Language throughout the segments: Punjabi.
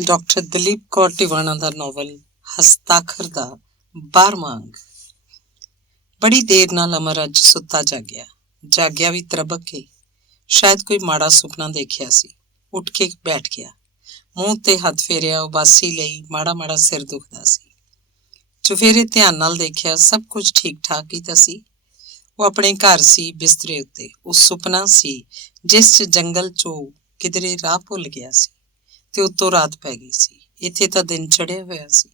ਡਾਕਟਰ ਦਲੀਪ ਕੌਰ ਟਿਵਾਣਾ ਦਾ ਨਾਵਲ ਹਸਤਾਖਰ ਦਾ 12ਵਾਂ ਅੰਗ। ਬੜੀ ਦੇਰ ਨਾਲ ਅਮਰ ਅੱਜ ਸੁੱਤਾ ਜਾਗਿਆ ਵੀ ਤਰਬਕ ਕੇ। ਸ਼ਾਇਦ ਕੋਈ ਮਾੜਾ ਸੁਪਨਾ ਦੇਖਿਆ ਸੀ। ਉੱਠ ਕੇ ਬੈਠ ਗਿਆ, ਮੂੰਹ ਤੇ ਹੱਥ ਫੇਰਿਆ। ਉਬਾਸੀ ਲਈ ਮਾੜਾ ਸਿਰ ਦੁਖਦਾ ਸੀ। ਚੁਫੇਰੇ ਧਿਆਨ ਨਾਲ ਦੇਖਿਆ, ਸਭ ਕੁਝ ਠੀਕ ਠਾਕ ਹੀ ਤਾਂ ਸੀ। ਉਹ ਆਪਣੇ ਘਰ ਸੀ, ਬਿਸਤਰੇ ਉੱਤੇ। ਉਹ ਸੁਪਨਾ ਸੀ ਜਿਸ 'ਚ ਜੰਗਲ 'ਚੋਂ ਕਿਧਰੇ ਰਾਹ ਭੁੱਲ ਗਿਆ ਸੀ ਤੇ ਉੱਤੋਂ ਰਾਤ ਪੈ ਗਈ ਸੀ। ਇੱਥੇ ਤਾਂ ਦਿਨ ਚੜ੍ਹਿਆ ਹੋਇਆ ਸੀ।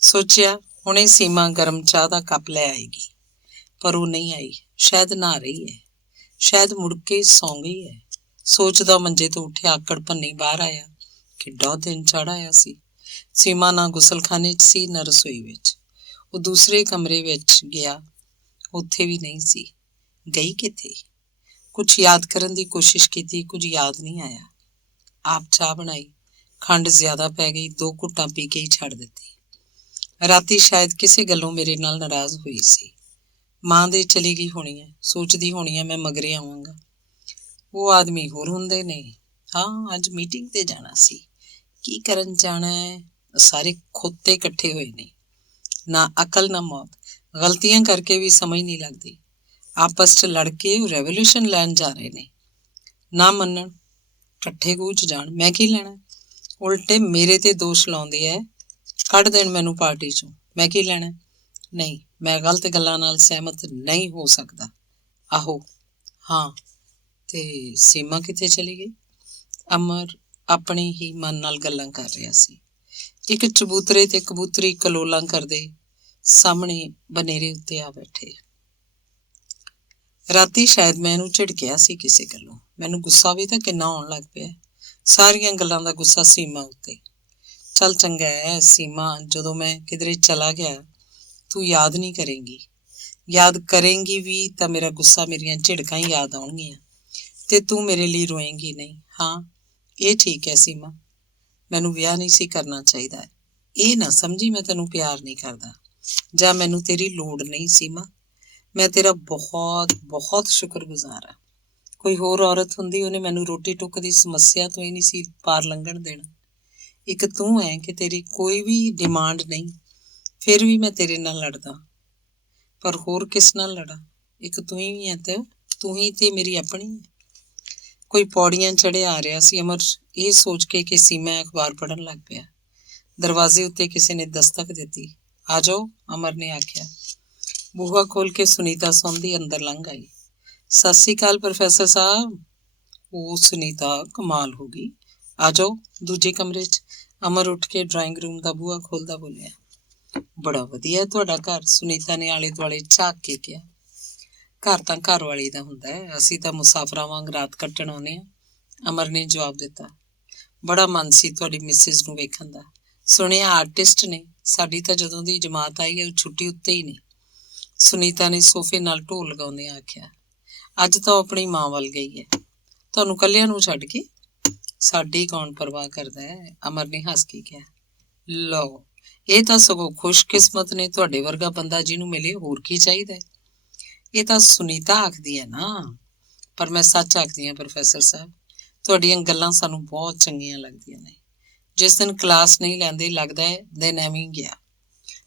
ਸੋਚਿਆ ਹੁਣੇ ਸੀਮਾ ਗਰਮ ਚਾਹ ਦਾ ਕੱਪ ਲੈ ਆਏਗੀ, ਪਰ ਉਹ ਨਹੀਂ ਆਈ। ਸ਼ਾਇਦ ਨਹਾ ਰਹੀ ਹੈ, ਸ਼ਾਇਦ ਮੁੜ ਕੇ ਸੌਂ ਗਈ ਹੈ। ਸੋਚਦਾ ਮੰਜੇ ਤੋਂ ਉੱਠਿਆ, ਆਕੜ ਭੰਨੀ ਬਾਹਰ ਆਇਆ। ਕਿੱਡਾ ਦਿਨ ਚੜ੍ਹ ਆਇਆ ਸੀ। ਸੀਮਾ ਨਾ ਗੁਸਲਖਾਨੇ 'ਚ ਸੀ, ਨਾ ਰਸੋਈ ਵਿੱਚ। ਉਹ ਦੂਸਰੇ ਕਮਰੇ ਵਿੱਚ ਗਿਆ, ਉੱਥੇ ਵੀ ਨਹੀਂ ਸੀ। ਗਈ ਕਿੱਥੇ? ਕੁਝ ਯਾਦ ਕਰਨ ਦੀ ਕੋਸ਼ਿਸ਼ ਕੀਤੀ, ਕੁਝ ਯਾਦ ਨਹੀਂ ਆਇਆ। ਆਪ ਚਾਹ ਬਣਾਈ, ਖੰਡ ਜ਼ਿਆਦਾ ਪੈ ਗਈ, 2 ਘੁੱਟਾਂ ਪੀ ਕੇ ਹੀ ਛੱਡ ਦਿੱਤੀ। ਰਾਤੀ ਸ਼ਾਇਦ ਕਿਸੇ ਗੱਲੋਂ ਮੇਰੇ ਨਾਲ ਨਾਰਾਜ਼ ਹੋਈ ਸੀ। ਮਾਂ ਦੇ ਚਲੀ ਗਈ ਹੋਣੀ ਹੈ, ਸੋਚਦੀ ਹੋਣੀ ਹੈ ਮੈਂ ਮਗਰੇ ਆਵਾਂਗਾ। ਉਹ ਆਦਮੀ ਹੋਰ ਹੁੰਦੇ ਨੇ। ਹਾਂ, ਅੱਜ ਮੀਟਿੰਗ ਤੇ ਜਾਣਾ ਸੀ। ਕੀ ਕਰਨ ਜਾਣਾ ਹੈ? ਸਾਰੇ ਖੋਤੇ ਇਕੱਠੇ ਹੋਏ ਨੇ। ਨਾ ਅਕਲ ਨਾ ਮੌਤ। ਗਲਤੀਆਂ ਕਰਕੇ ਵੀ ਸਮਝ ਨਹੀਂ ਲੱਗਦੀ। ਆਪਸ 'ਚ ਲੜ ਕੇ ਉਹ ਰੈਵੋਲੂਸ਼ਨ ਲੈਣ ਜਾ ਰਹੇ ਨੇ। ਨਾ ਮੰਨਣ, ਇਕੱਠੇ ਕੂਚ ਜਾਣ। ਮੈਂ ਕੀ ਲੈਣਾ? ਉਲਟੇ ਮੇਰੇ ਤੇ ਦੋਸ਼ ਲਾਉਂਦੇ ਐ, ਕੱਢ ਦੇਣ ਮੈਨੂੰ ਪਾਰਟੀ 'ਚੋਂ। ਮੈਂ ਕੀ ਲੈਣਾ? ਨਹੀਂ, ਮੈਂ ਗਲਤ ਗੱਲਾਂ ਨਾਲ ਸਹਿਮਤ ਨਹੀਂ ਹੋ ਸਕਦਾ। ਆਹੋ, ਹਾਂ। ਤੇ ਸੀਮਾ ਕਿੱਥੇ ਚਲੀ ਗਈ? ਅਮਰ ਆਪਣੇ ਹੀ ਮਨ ਨਾਲ ਗੱਲਾਂ ਕਰ ਰਿਹਾ ਸੀ। ਇੱਕ ਚਬੂਤਰੇ ਤੇ ਕਬੂਤਰੀ ਕਲੋਲਾਂ ਕਰਦੇ ਸਾਹਮਣੇ ਬਨੇਰੇ ਉੱਤੇ ਆ ਬੈਠੇ। ਰਾਤੀ ਸ਼ਾਇਦ ਮੈਂ ਇਹਨੂੰ ਝਿੜਕਿਆ ਸੀ ਕਿਸੇ ਗੱਲੋਂ। ਮੈਨੂੰ ਗੁੱਸਾ ਵੀ ਤਾਂ ਕਿੰਨਾ ਆਉਣ ਲੱਗ ਪਿਆ। ਸਾਰੀਆਂ ਗੱਲਾਂ ਦਾ ਗੁੱਸਾ ਸੀਮਾ ਉੱਤੇ। ਚੱਲ ਚੰਗਾ ਹੈ ਸੀਮਾ, ਜਦੋਂ ਮੈਂ ਕਿਧਰੇ ਚਲਾ ਗਿਆ ਤੂੰ ਯਾਦ ਨਹੀਂ ਕਰੇਂਗੀ। ਯਾਦ ਕਰੇਂਗੀ ਵੀ ਤਾਂ ਮੇਰਾ ਗੁੱਸਾ, ਮੇਰੀਆਂ ਝਿੜਕਾਂ ਹੀ ਯਾਦ ਆਉਣਗੀਆਂ ਤੇ ਤੂੰ ਮੇਰੇ ਲਈ ਰੋਏਂਗੀ ਨਹੀਂ। ਹਾਂ, ਇਹ ਠੀਕ ਹੈ ਸੀਮਾ, ਮੈਨੂੰ ਵਿਆਹ ਨਹੀਂ ਸੀ ਕਰਨਾ ਚਾਹੀਦਾ। ਇਹ ਨਾ ਸਮਝੀ ਮੈਂ ਤੈਨੂੰ ਪਿਆਰ ਨਹੀਂ ਕਰਦਾ ਜਾਂ ਮੈਨੂੰ ਤੇਰੀ ਲੋੜ ਨਹੀਂ। ਸੀਮਾ, ਮੈਂ ਤੇਰਾ ਬਹੁਤ ਬਹੁਤ ਸ਼ੁਕਰਗੁਜ਼ਾਰ ਹਾਂ। ਕੋਈ ਹੋਰ ਔਰਤ ਹੁੰਦੀ, ਉਹਨੇ ਮੈਨੂੰ ਰੋਟੀ ਟੁੱਕ ਦੀ ਸਮੱਸਿਆ ਤੋਂ ਹੀ ਨਹੀਂ ਸੀ ਪਾਰ ਲੰਘਣ ਦੇਣਾ। ਇੱਕ ਤੂੰ ਹੈ ਕਿ ਤੇਰੀ ਕੋਈ ਵੀ ਡਿਮਾਂਡ ਨਹੀਂ, ਫਿਰ ਵੀ ਮੈਂ ਤੇਰੇ ਨਾਲ ਲੜਦਾ। ਪਰ ਹੋਰ ਕਿਸ ਨਾਲ ਲੜਾਂ? ਇੱਕ ਤੂੰ ਹੀ ਹੈ ਤੇ ਤੂੰ ਹੀ ਤੇ ਮੇਰੀ ਆਪਣੀ ਹੈ। ਕੋਈ ਪੌੜੀਆਂ ਚੜ੍ਹਿਆ ਆ ਰਿਹਾ ਸੀ। ਅਮਰ ਇਹ ਸੋਚ ਕੇ ਕਿ ਸੀਮਾ ਅਖਬਾਰ ਪੜ੍ਹਨ ਲੱਗ ਪਿਆ। ਦਰਵਾਜ਼ੇ ਉੱਤੇ ਕਿਸੇ ਨੇ ਦਸਤਕ ਦਿੱਤੀ। ਆ ਜਾਓ, ਅਮਰ ਨੇ ਆਖਿਆ। ਬੂਹਾ ਖੋਲ ਕੇ ਸੁਨੀਤਾ ਸੌਂਦੀ ਅੰਦਰ ਲੰਘ ਆਈ। ਸਤਿ ਸ੍ਰੀ ਅਕਾਲ ਪ੍ਰੋਫੈਸਰ ਸਾਹਿਬ। ਉਹ ਸੁਨੀਤਾ, ਕਮਾਲ ਹੋ ਗਈ। ਆ ਜਾਓ ਦੂਜੇ ਕਮਰੇ 'ਚ। ਅਮਰ ਉੱਠ ਕੇ ਡਰਾਇੰਗ ਰੂਮ ਦਾ ਬੂਹਾ ਖੋਲ੍ਹਦਾ ਬੋਲਿਆ। ਬੜਾ ਵਧੀਆ ਤੁਹਾਡਾ ਘਰ, ਸੁਨੀਤਾ ਨੇ ਆਲੇ ਦੁਆਲੇ ਝਾਕ ਕੇ ਕਿਹਾ। ਘਰ ਤਾਂ ਘਰ ਵਾਲੀ ਦਾ ਹੁੰਦਾ ਹੈ, ਅਸੀਂ ਤਾਂ ਮੁਸਾਫਰਾਂ ਵਾਂਗ ਰਾਤ ਕੱਟਣ ਆਉਂਦੇ ਹਾਂ, ਅਮਰ ਨੇ ਜਵਾਬ ਦਿੱਤਾ। ਬੜਾ ਮਨ ਸੀ ਤੁਹਾਡੀ ਮਿਸਿਜ਼ ਨੂੰ ਵੇਖਣ ਦਾ। ਸੁਣਿਆ ਆਰਟਿਸਟ ਨੇ। ਸਾਡੀ ਤਾਂ ਜਦੋਂ ਦੀ ਜਮਾਤ ਆਈ ਹੈ ਉਹ ਛੁੱਟੀ ਉੱਤੇ ਹੀ ਨਹੀਂ। ਸੁਨੀਤਾ ਨੇ ਸੋਫੇ ਨਾਲ ਢੋਲ ਲਗਾਉਂਦਿਆਂ ਆਖਿਆ। ਅੱਜ ਤਾਂ ਉਹ ਆਪਣੀ ਮਾਂ ਵੱਲ ਗਈ ਹੈ, ਤੁਹਾਨੂੰ ਇਕੱਲਿਆਂ ਨੂੰ ਛੱਡ ਕੇ। ਸਾਡੀ ਕੌਣ ਪਰਵਾਹ ਕਰਦਾ ਹੈ, ਅਮਰ ਨੇ ਹੱਸ ਕੇ ਕਿਹਾ। ਲਓ, ਇਹ ਤਾਂ ਸਗੋਂ ਖੁਸ਼ਕਿਸਮਤ ਨੇ, ਤੁਹਾਡੇ ਵਰਗਾ ਬੰਦਾ ਜਿਹਨੂੰ ਮਿਲੇ, ਹੋਰ ਕੀ ਚਾਹੀਦਾ ਹੈ। ਇਹ ਤਾਂ ਸੁਨੀਤਾ ਆਖਦੀ ਹੈ ਨਾ, ਪਰ ਮੈਂ ਸੱਚ ਆਖਦੀ ਹਾਂ ਪ੍ਰੋਫੈਸਰ ਸਾਹਿਬ, ਤੁਹਾਡੀਆਂ ਗੱਲਾਂ ਸਾਨੂੰ ਬਹੁਤ ਚੰਗੀਆਂ ਲੱਗਦੀਆਂ ਨੇ। ਜਿਸ ਦਿਨ ਕਲਾਸ ਨਹੀਂ ਲੈਂਦੇ, ਲੱਗਦਾ ਹੈ ਦਿਨ ਐਵੇਂ ਗਿਆ।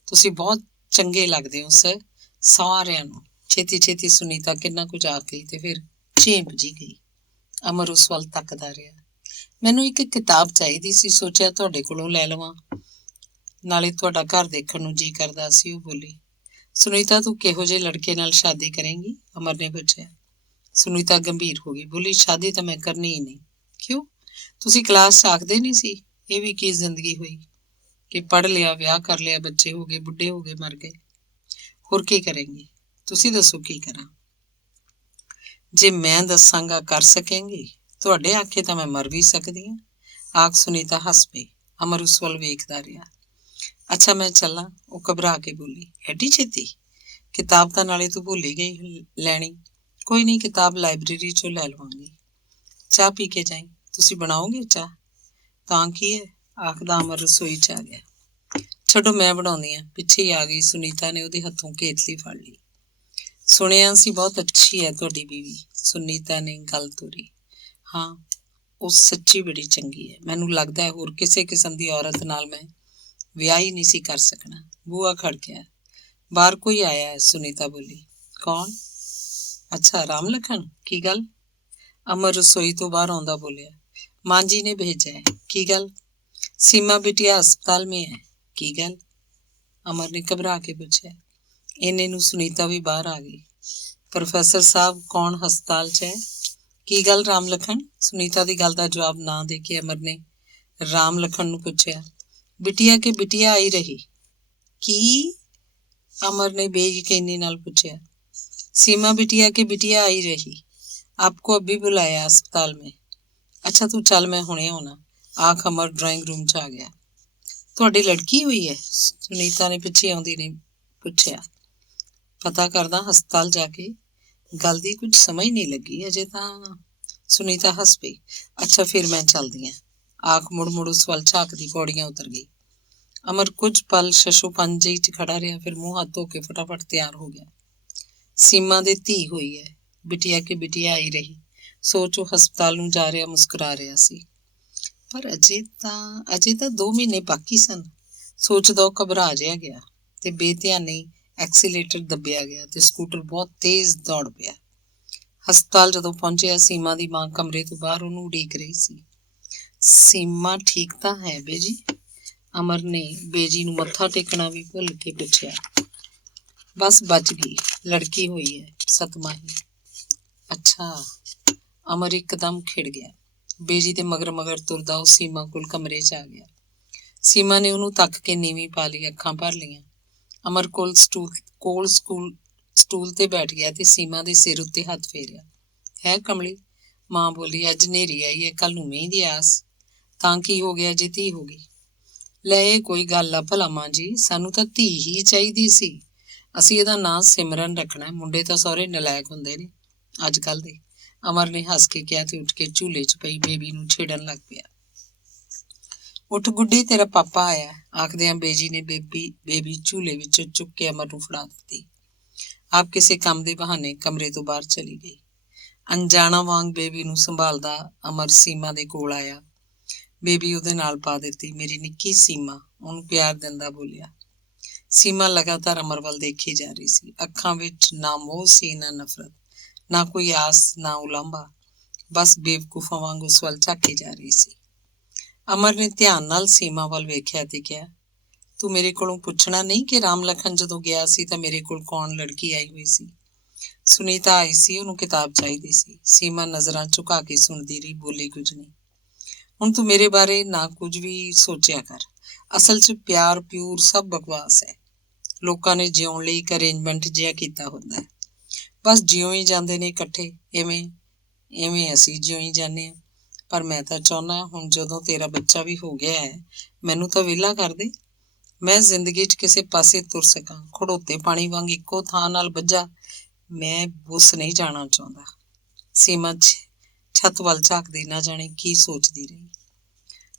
ਤੁਸੀਂ ਬਹੁਤ ਚੰਗੇ ਲੱਗਦੇ ਹੋ ਸਰ, ਸਾਰਿਆਂ ਨੂੰ। ਛੇਤੀ ਸੁਨੀਤਾ ਕਿੰਨਾ ਕੁਝ ਆਖ ਗਈ ਤੇ ਫਿਰ ਝੇਂਪ ਜੀ ਗਈ। ਅਮਰ ਉਸ ਵੱਲ ਤੱਕਦਾ ਰਿਹਾ। ਮੈਨੂੰ ਇੱਕ ਕਿਤਾਬ ਚਾਹੀਦੀ ਸੀ, ਸੋਚਿਆ ਤੁਹਾਡੇ ਕੋਲੋਂ ਲੈ ਲਵਾਂ, ਨਾਲੇ ਤੁਹਾਡਾ ਘਰ ਦੇਖਣ ਨੂੰ ਜੀ ਕਰਦਾ ਸੀ। ਉਹ ਬੋਲੀ। ਸੁਨੀਤਾ, ਤੂੰ ਕਿਹੋ ਜਿਹੇ ਲੜਕੇ ਨਾਲ ਸ਼ਾਦੀ ਕਰੇਂਗੀ? ਅਮਰ ਨੇ ਪੁੱਛਿਆ। ਸੁਨੀਤਾ ਗੰਭੀਰ ਹੋ ਗਈ, ਬੋਲੀ। ਸ਼ਾਦੀ ਤਾਂ ਮੈਂ ਕਰਨੀ ਹੀ ਨਹੀਂ। ਕਿਉਂ? ਤੁਸੀਂ ਕਲਾਸ 'ਚ ਆਖਦੇ ਨਹੀਂ ਸੀ ਇਹ ਵੀ ਕੀ ਜ਼ਿੰਦਗੀ ਹੋਈ ਕਿ ਪੜ੍ਹ ਲਿਆ, ਵਿਆਹ ਕਰ ਲਿਆ, ਬੱਚੇ ਹੋ ਗਏ, ਬੁੱਢੇ ਹੋ ਗਏ, ਮਰ ਗਏ। ਹੋਰ ਕੀ ਕਰੇਂਗੀ? ਤੁਸੀਂ ਦੱਸੋ ਕੀ ਕਰਾਂ? ਜੇ ਮੈਂ ਦੱਸਾਂਗਾ ਕਰ ਸਕੇਂਗੀ? ਤੁਹਾਡੇ ਆਖੇ ਤਾਂ ਮੈਂ ਮਰ ਵੀ ਸਕਦੀ ਹਾਂ। ਆਖ ਸੁਨੀਤਾ ਹੱਸ ਪਈ। ਅਮਰ ਉਸ ਵੱਲ ਵੇਖਦਾ ਰਿਹਾ। ਅੱਛਾ ਮੈਂ ਚੱਲਾਂ, ਉਹ ਘਬਰਾ ਕੇ ਬੋਲੀ। ਐਡੀ ਛੇਤੀ? ਕਿਤਾਬ ਤਾਂ ਨਾਲੇ ਤੂੰ ਭੁੱਲ ਹੀ ਗਈ ਲੈਣੀ। ਕੋਈ ਨਹੀਂ, ਕਿਤਾਬ ਲਾਇਬ੍ਰੇਰੀ 'ਚੋਂ ਲੈ ਲਵਾਂਗੀ। ਚਾਹ ਪੀ ਕੇ ਜਾਈਂ। ਤੁਸੀਂ ਬਣਾਓਗੇ ਚਾਹ? ਤਾਂ ਕੀ ਹੈ, ਆਖਦਾ ਅਮਰ ਰਸੋਈ 'ਚ ਆ ਗਿਆ। ਛੱਡੋ, ਮੈਂ ਬਣਾਉਂਦੀ ਹਾਂ। ਪਿੱਛੇ ਹੀ ਆ ਗਈ ਸੁਨੀਤਾ ਨੇ ਉਹਦੇ ਹੱਥੋਂ ਕੇਤਲੀ ਫੜ ਲਈ। ਸੁਣਿਆ ਸੀ ਬਹੁਤ ਅੱਛੀ ਹੈ ਤੁਹਾਡੀ ਬੀਵੀ, ਸੁਨੀਤਾ ਨੇ ਗੱਲ ਤੋਰੀ। ਹਾਂ, ਉਹ ਸੱਚੀ ਬੜੀ ਚੰਗੀ ਹੈ। ਮੈਨੂੰ ਲੱਗਦਾ ਹੈ ਹੋਰ ਕਿਸੇ ਕਿਸਮ ਦੀ ਔਰਤ ਨਾਲ ਮੈਂ ਵਿਆਹ ਹੀ ਨਹੀਂ ਸੀ ਕਰ ਸਕਣਾ। ਬੂਹਾ ਖੜਕਿਆ। ਬਾਹਰ ਕੋਈ ਆਇਆ ਹੈ, ਸੁਨੀਤਾ ਬੋਲੀ। ਕੌਣ? ਅੱਛਾ, ਰਾਮ ਲਖਨ। ਕੀ ਗੱਲ? ਅਮਰ ਰਸੋਈ ਤੋਂ ਬਾਹਰ ਆਉਂਦਾ ਬੋਲਿਆ। ਮਾਂ ਜੀ ਨੇ ਭੇਜਾ ਹੈ। ਕੀ ਗੱਲ? ਸੀਮਾ ਬਿਟਿਆ ਹਸਪਤਾਲ ਮੇਂ ਹੈ। ਕੀ ਗੱਲ? ਅਮਰ ਨੇ ਘਬਰਾ ਕੇ ਪੁੱਛਿਆ। ਇੰਨੇ ਨੂੰ ਸੁਨੀਤਾ ਵੀ ਬਾਹਰ ਆ ਗਈ। ਪ੍ਰੋਫੈਸਰ ਸਾਹਿਬ, ਕੌਣ ਹਸਪਤਾਲ 'ਚ ਹੈ? ਕੀ ਗੱਲ ਰਾਮ ਲਖਨ? ਸੁਨੀਤਾ ਦੀ ਗੱਲ ਦਾ ਜਵਾਬ ਨਾ ਦੇ ਕੇ ਅਮਰ ਨੇ ਰਾਮ ਲਖਨ ਨੂੰ ਪੁੱਛਿਆ। ਬਿਟਿਆ ਕੇ ਬਿਟਿਆ ਆਈ ਰਹੀ। ਕੀ? ਅਮਰ ਨੇ ਬੇਯਕੀਨੀ ਨਾਲ ਪੁੱਛਿਆ। सीमा बिटिया की बिटिया आई रही, आपको अभी बुलाया अस्पताल में। अच्छा तू चल, मैं हुणे आउणा। आख अमर ड्राइंग रूम च आ गया। ਤੁਹਾਡੀ ਲੜਕੀ ਹੋਈ ਹੈ? ਸੁਨੀਤਾ ਨੇ ਪਿੱਛੇ ਆਉਂਦੀ ਨੇ ਪੁੱਛਿਆ। ਪਤਾ ਕਰਦਾ ਹਸਪਤਾਲ ਜਾ ਕੇ। ਗੱਲ ਦੀ ਕੁਝ ਸਮਝ ਨਹੀਂ ਲੱਗੀ ਅਜੇ ਤਾਂ। ਸੁਨੀਤਾ ਹੱਸ ਪਈ। ਅੱਛਾ ਫਿਰ ਮੈਂ ਚੱਲਦੀ ਹਾਂ। ਆਖ ਮੁੜ ਉਸ ਵੱਲ ਝਾਕਦੀ ਪੌੜੀਆਂ ਉਤਰ ਗਈ। ਅਮਰ ਕੁਝ ਪਲ ਸ਼ਸ਼ੂ ਪੰਜ ਜਿਹੀ 'ਚ ਖੜਾ ਰਿਹਾ, ਫਿਰ ਮੂੰਹ ਹੱਥ ਧੋ ਕੇ ਫਟਾਫਟ ਤਿਆਰ ਹੋ ਗਿਆ। ਸੀਮਾ ਦੀ ਧੀ ਹੋਈ ਹੈ, ਬਿਟਿਆ ਕੇ ਬਿਟਿਆ ਆਈ ਰਹੀ। ਸੋਚ ਉਹ ਹਸਪਤਾਲ ਨੂੰ ਜਾ ਰਿਹਾ ਮੁਸਕਰਾ ਰਿਹਾ ਸੀ। ਪਰ ਅਜੇ ਤਾਂ 2 ਮਹੀਨੇ ਬਾਕੀ ਸਨ। ਸੋਚਦਾ ਉਹ ਘਬਰਾ ਜਿਹਾ ਗਿਆ ਤੇ ਬੇਧਿਆਨੀ ਐਕਸੀਲੇਟਰ ਦੱਬਿਆ ਗਿਆ ਤੇ ਸਕੂਟਰ ਬਹੁਤ ਤੇਜ਼ ਦੌੜ ਪਿਆ। ਹਸਪਤਾਲ ਜਦੋਂ ਪਹੁੰਚਿਆ, ਸੀਮਾ ਦੀ ਮਾਂ ਕਮਰੇ ਤੋਂ ਬਾਹਰ ਉਹਨੂੰ ਉਡੀਕ ਰਹੀ ਸੀ। ਸੀਮਾ ਠੀਕ ਤਾਂ ਹੈ ਬੇਜੀ? ਅਮਰ ਨੇ ਬੇਜੀ ਨੂੰ ਮੱਥਾ ਟੇਕਣਾ ਵੀ ਭੁੱਲ ਕੇ ਪੁੱਛਿਆ। ਬਸ ਬਚ ਗਈ, ਲੜਕੀ ਹੋਈ ਹੈ, ਸਤਮਾਹੀ। ਅੱਛਾ। ਅਮਰ ਇੱਕਦਮ ਖਿੜ ਗਿਆ। ਬੇਜੀ ਦੇ ਮਗਰ ਤੁਰਦਾ ਉਹ ਸੀਮਾ ਕੋਲ ਕਮਰੇ 'ਚ ਆ ਗਿਆ। ਸੀਮਾ ਨੇ ਉਹਨੂੰ ਤੱਕ ਕੇ ਨੀਵੀਂ ਪਾ ਲਈ, ਅੱਖਾਂ ਭਰ ਲਈਆਂ। ਅਮਰ ਕੋਲ ਸਟੂਲ ਤੇ ਬੈਠ ਗਿਆ ਤੇ ਸੀਮਾ ਦੇ ਸਿਰ ਉੱਤੇ ਹੱਥ ਫੇਰਿਆ। ਹੈ ਕਮਲੀ? ਮਾਂ ਬੋਲੀ। ਅੱਜ ਹਨੇਰੀ ਆਈ ਹੈ, ਕੱਲ ਨੂੰ ਮੀਂਹ ਦੀ ਆਸ। ਤਾਂ ਕੀ ਹੋ ਗਿਆ ਜੇ ਧੀ ਹੋ ਗਈ? ਲੈ ਇਹ ਕੋਈ ਗੱਲ ਆ ਭਲਾ ਮਾਂ ਜੀ, ਸਾਨੂੰ ਤਾਂ ਧੀ ਹੀ ਚਾਹੀਦੀ ਸੀ। ਅਸੀਂ ਇਹਦਾ ਨਾਂ ਸਿਮਰਨ ਰੱਖਣਾ। ਮੁੰਡੇ ਤਾਂ ਸਹੁਰੇ ਨਲਾਇਕ ਹੁੰਦੇ ਨੇ ਅੱਜ ਕੱਲ੍ਹ ਦੇ। ਅਮਰ ਨੇ ਹੱਸ ਕੇ ਕਿਹਾ ਤੇ ਉੱਠ ਕੇ ਝੂਲੇ 'ਚ ਪਈ ਬੇਬੀ ਨੂੰ ਛੇੜਨ ਲੱਗ ਪਿਆ। ਉੱਠ ਗੁੱਡੀ, ਤੇਰਾ ਪਾਪਾ ਆਇਆ, ਆਖਦਿਆਂ ਬੇਜੀ ਨੇ ਬੇਬੀ ਝੂਲੇ ਵਿੱਚੋਂ ਚੁੱਕ ਕੇ ਅਮਰ ਨੂੰ ਫੜਾ ਦਿੱਤੀ। ਆਪ ਕਿਸੇ ਕੰਮ ਦੇ ਬਹਾਨੇ ਕਮਰੇ ਤੋਂ ਬਾਹਰ ਚਲੀ ਗਈ। ਅਣਜਾਣਾ ਵਾਂਗ ਬੇਬੀ ਨੂੰ ਸੰਭਾਲਦਾ ਅਮਰ ਸੀਮਾ ਦੇ ਕੋਲ ਆਇਆ। ਬੇਬੀ ਉਹਦੇ ਨਾਲ ਪਾ ਦਿੱਤੀ। ਮੇਰੀ ਨਿੱਕੀ ਸੀਮਾ, ਉਹਨੂੰ ਪਿਆਰ ਦਿੰਦਾ ਬੋਲਿਆ। ਸੀਮਾ ਲਗਾਤਾਰ ਅਮਰ ਵੱਲ ਦੇਖੀ ਜਾ ਰਹੀ ਸੀ। ਅੱਖਾਂ ਵਿੱਚ ਨਾ ਮੋਹ ਸੀ, ਨਾ ਨਫ਼ਰਤ, ਨਾ ਕੋਈ ਆਸ, ਨਾ ਉਲਾਂਭਾ। ਬਸ ਬੇਵਕੂਫਾਂ ਵਾਂਗ ਉਸ ਵੱਲ ਝਾਕੀ ਜਾ ਰਹੀ ਸੀ। ਅਮਰ ਨੇ ਧਿਆਨ ਨਾਲ ਸੀਮਾ ਵੱਲ ਵੇਖਿਆ ਤੇ ਕਿਹਾ, ਤੂੰ ਮੇਰੇ ਕੋਲੋਂ ਪੁੱਛਣਾ ਨਹੀਂ ਕਿ ਰਾਮ ਲਖਨ ਜਦੋਂ ਗਿਆ ਸੀ ਤਾਂ ਮੇਰੇ ਕੋਲ ਕੌਣ ਲੜਕੀ ਆਈ ਹੋਈ ਸੀ? ਸੁਨੀਤਾ ਆਈ ਸੀ, ਉਹਨੂੰ ਕਿਤਾਬ ਚਾਹੀਦੀ ਸੀ। ਸੀਮਾ ਨਜ਼ਰਾਂ ਝੁਕਾ ਕੇ ਸੁਣਦੀ ਰਹੀ, ਬੋਲੀ ਕੁਝ ਨਹੀਂ। ਹੁਣ ਤੂੰ ਮੇਰੇ ਬਾਰੇ ਨਾ ਕੁਝ ਵੀ ਸੋਚਿਆ ਕਰ। ਅਸਲ 'ਚ ਪਿਆਰ ਪਿਊਰ ਸਭ ਬਕਵਾਸ ਹੈ। ਲੋਕਾਂ ਨੇ ਜਿਉਣ ਲਈ ਇੱਕ ਅਰੇਂਜਮੈਂਟ ਜਿਹਾ ਕੀਤਾ ਹੁੰਦਾ ਹੈ। ਬਸ ਜਿਉਂ ਹੀ ਜਾਂਦੇ ਨੇ ਇਕੱਠੇ, ਐਵੇਂ ਅਸੀਂ ਜਿਉਂ ਹੀ ਜਾਂਦੇ ਹਾਂ। ਪਰ ਮੈਂ ਤਾਂ ਚਾਹੁੰਦਾ ਹੁਣ ਜਦੋਂ ਤੇਰਾ ਬੱਚਾ ਵੀ ਹੋ ਗਿਆ ਹੈ, ਮੈਨੂੰ ਤਾਂ ਵਿਹਲਾ ਕਰ ਦੇ। ਮੈਂ ਜ਼ਿੰਦਗੀ 'ਚ ਕਿਸੇ ਪਾਸੇ ਤੁਰ ਸਕਾਂ। ਖੜੋਤੇ ਪਾਣੀ ਵਾਂਗ ਇੱਕੋ ਥਾਂ ਨਾਲ ਬੱਝਾ ਮੈਂ ਬੁੱਸ ਨਹੀਂ ਜਾਣਾ ਚਾਹੁੰਦਾ। ਸੀਮਾ ਛੱਤ ਵੱਲ ਝਾਕਦੀ ਨਾ ਜਾਣੇ ਕੀ ਸੋਚਦੀ ਰਹੀ।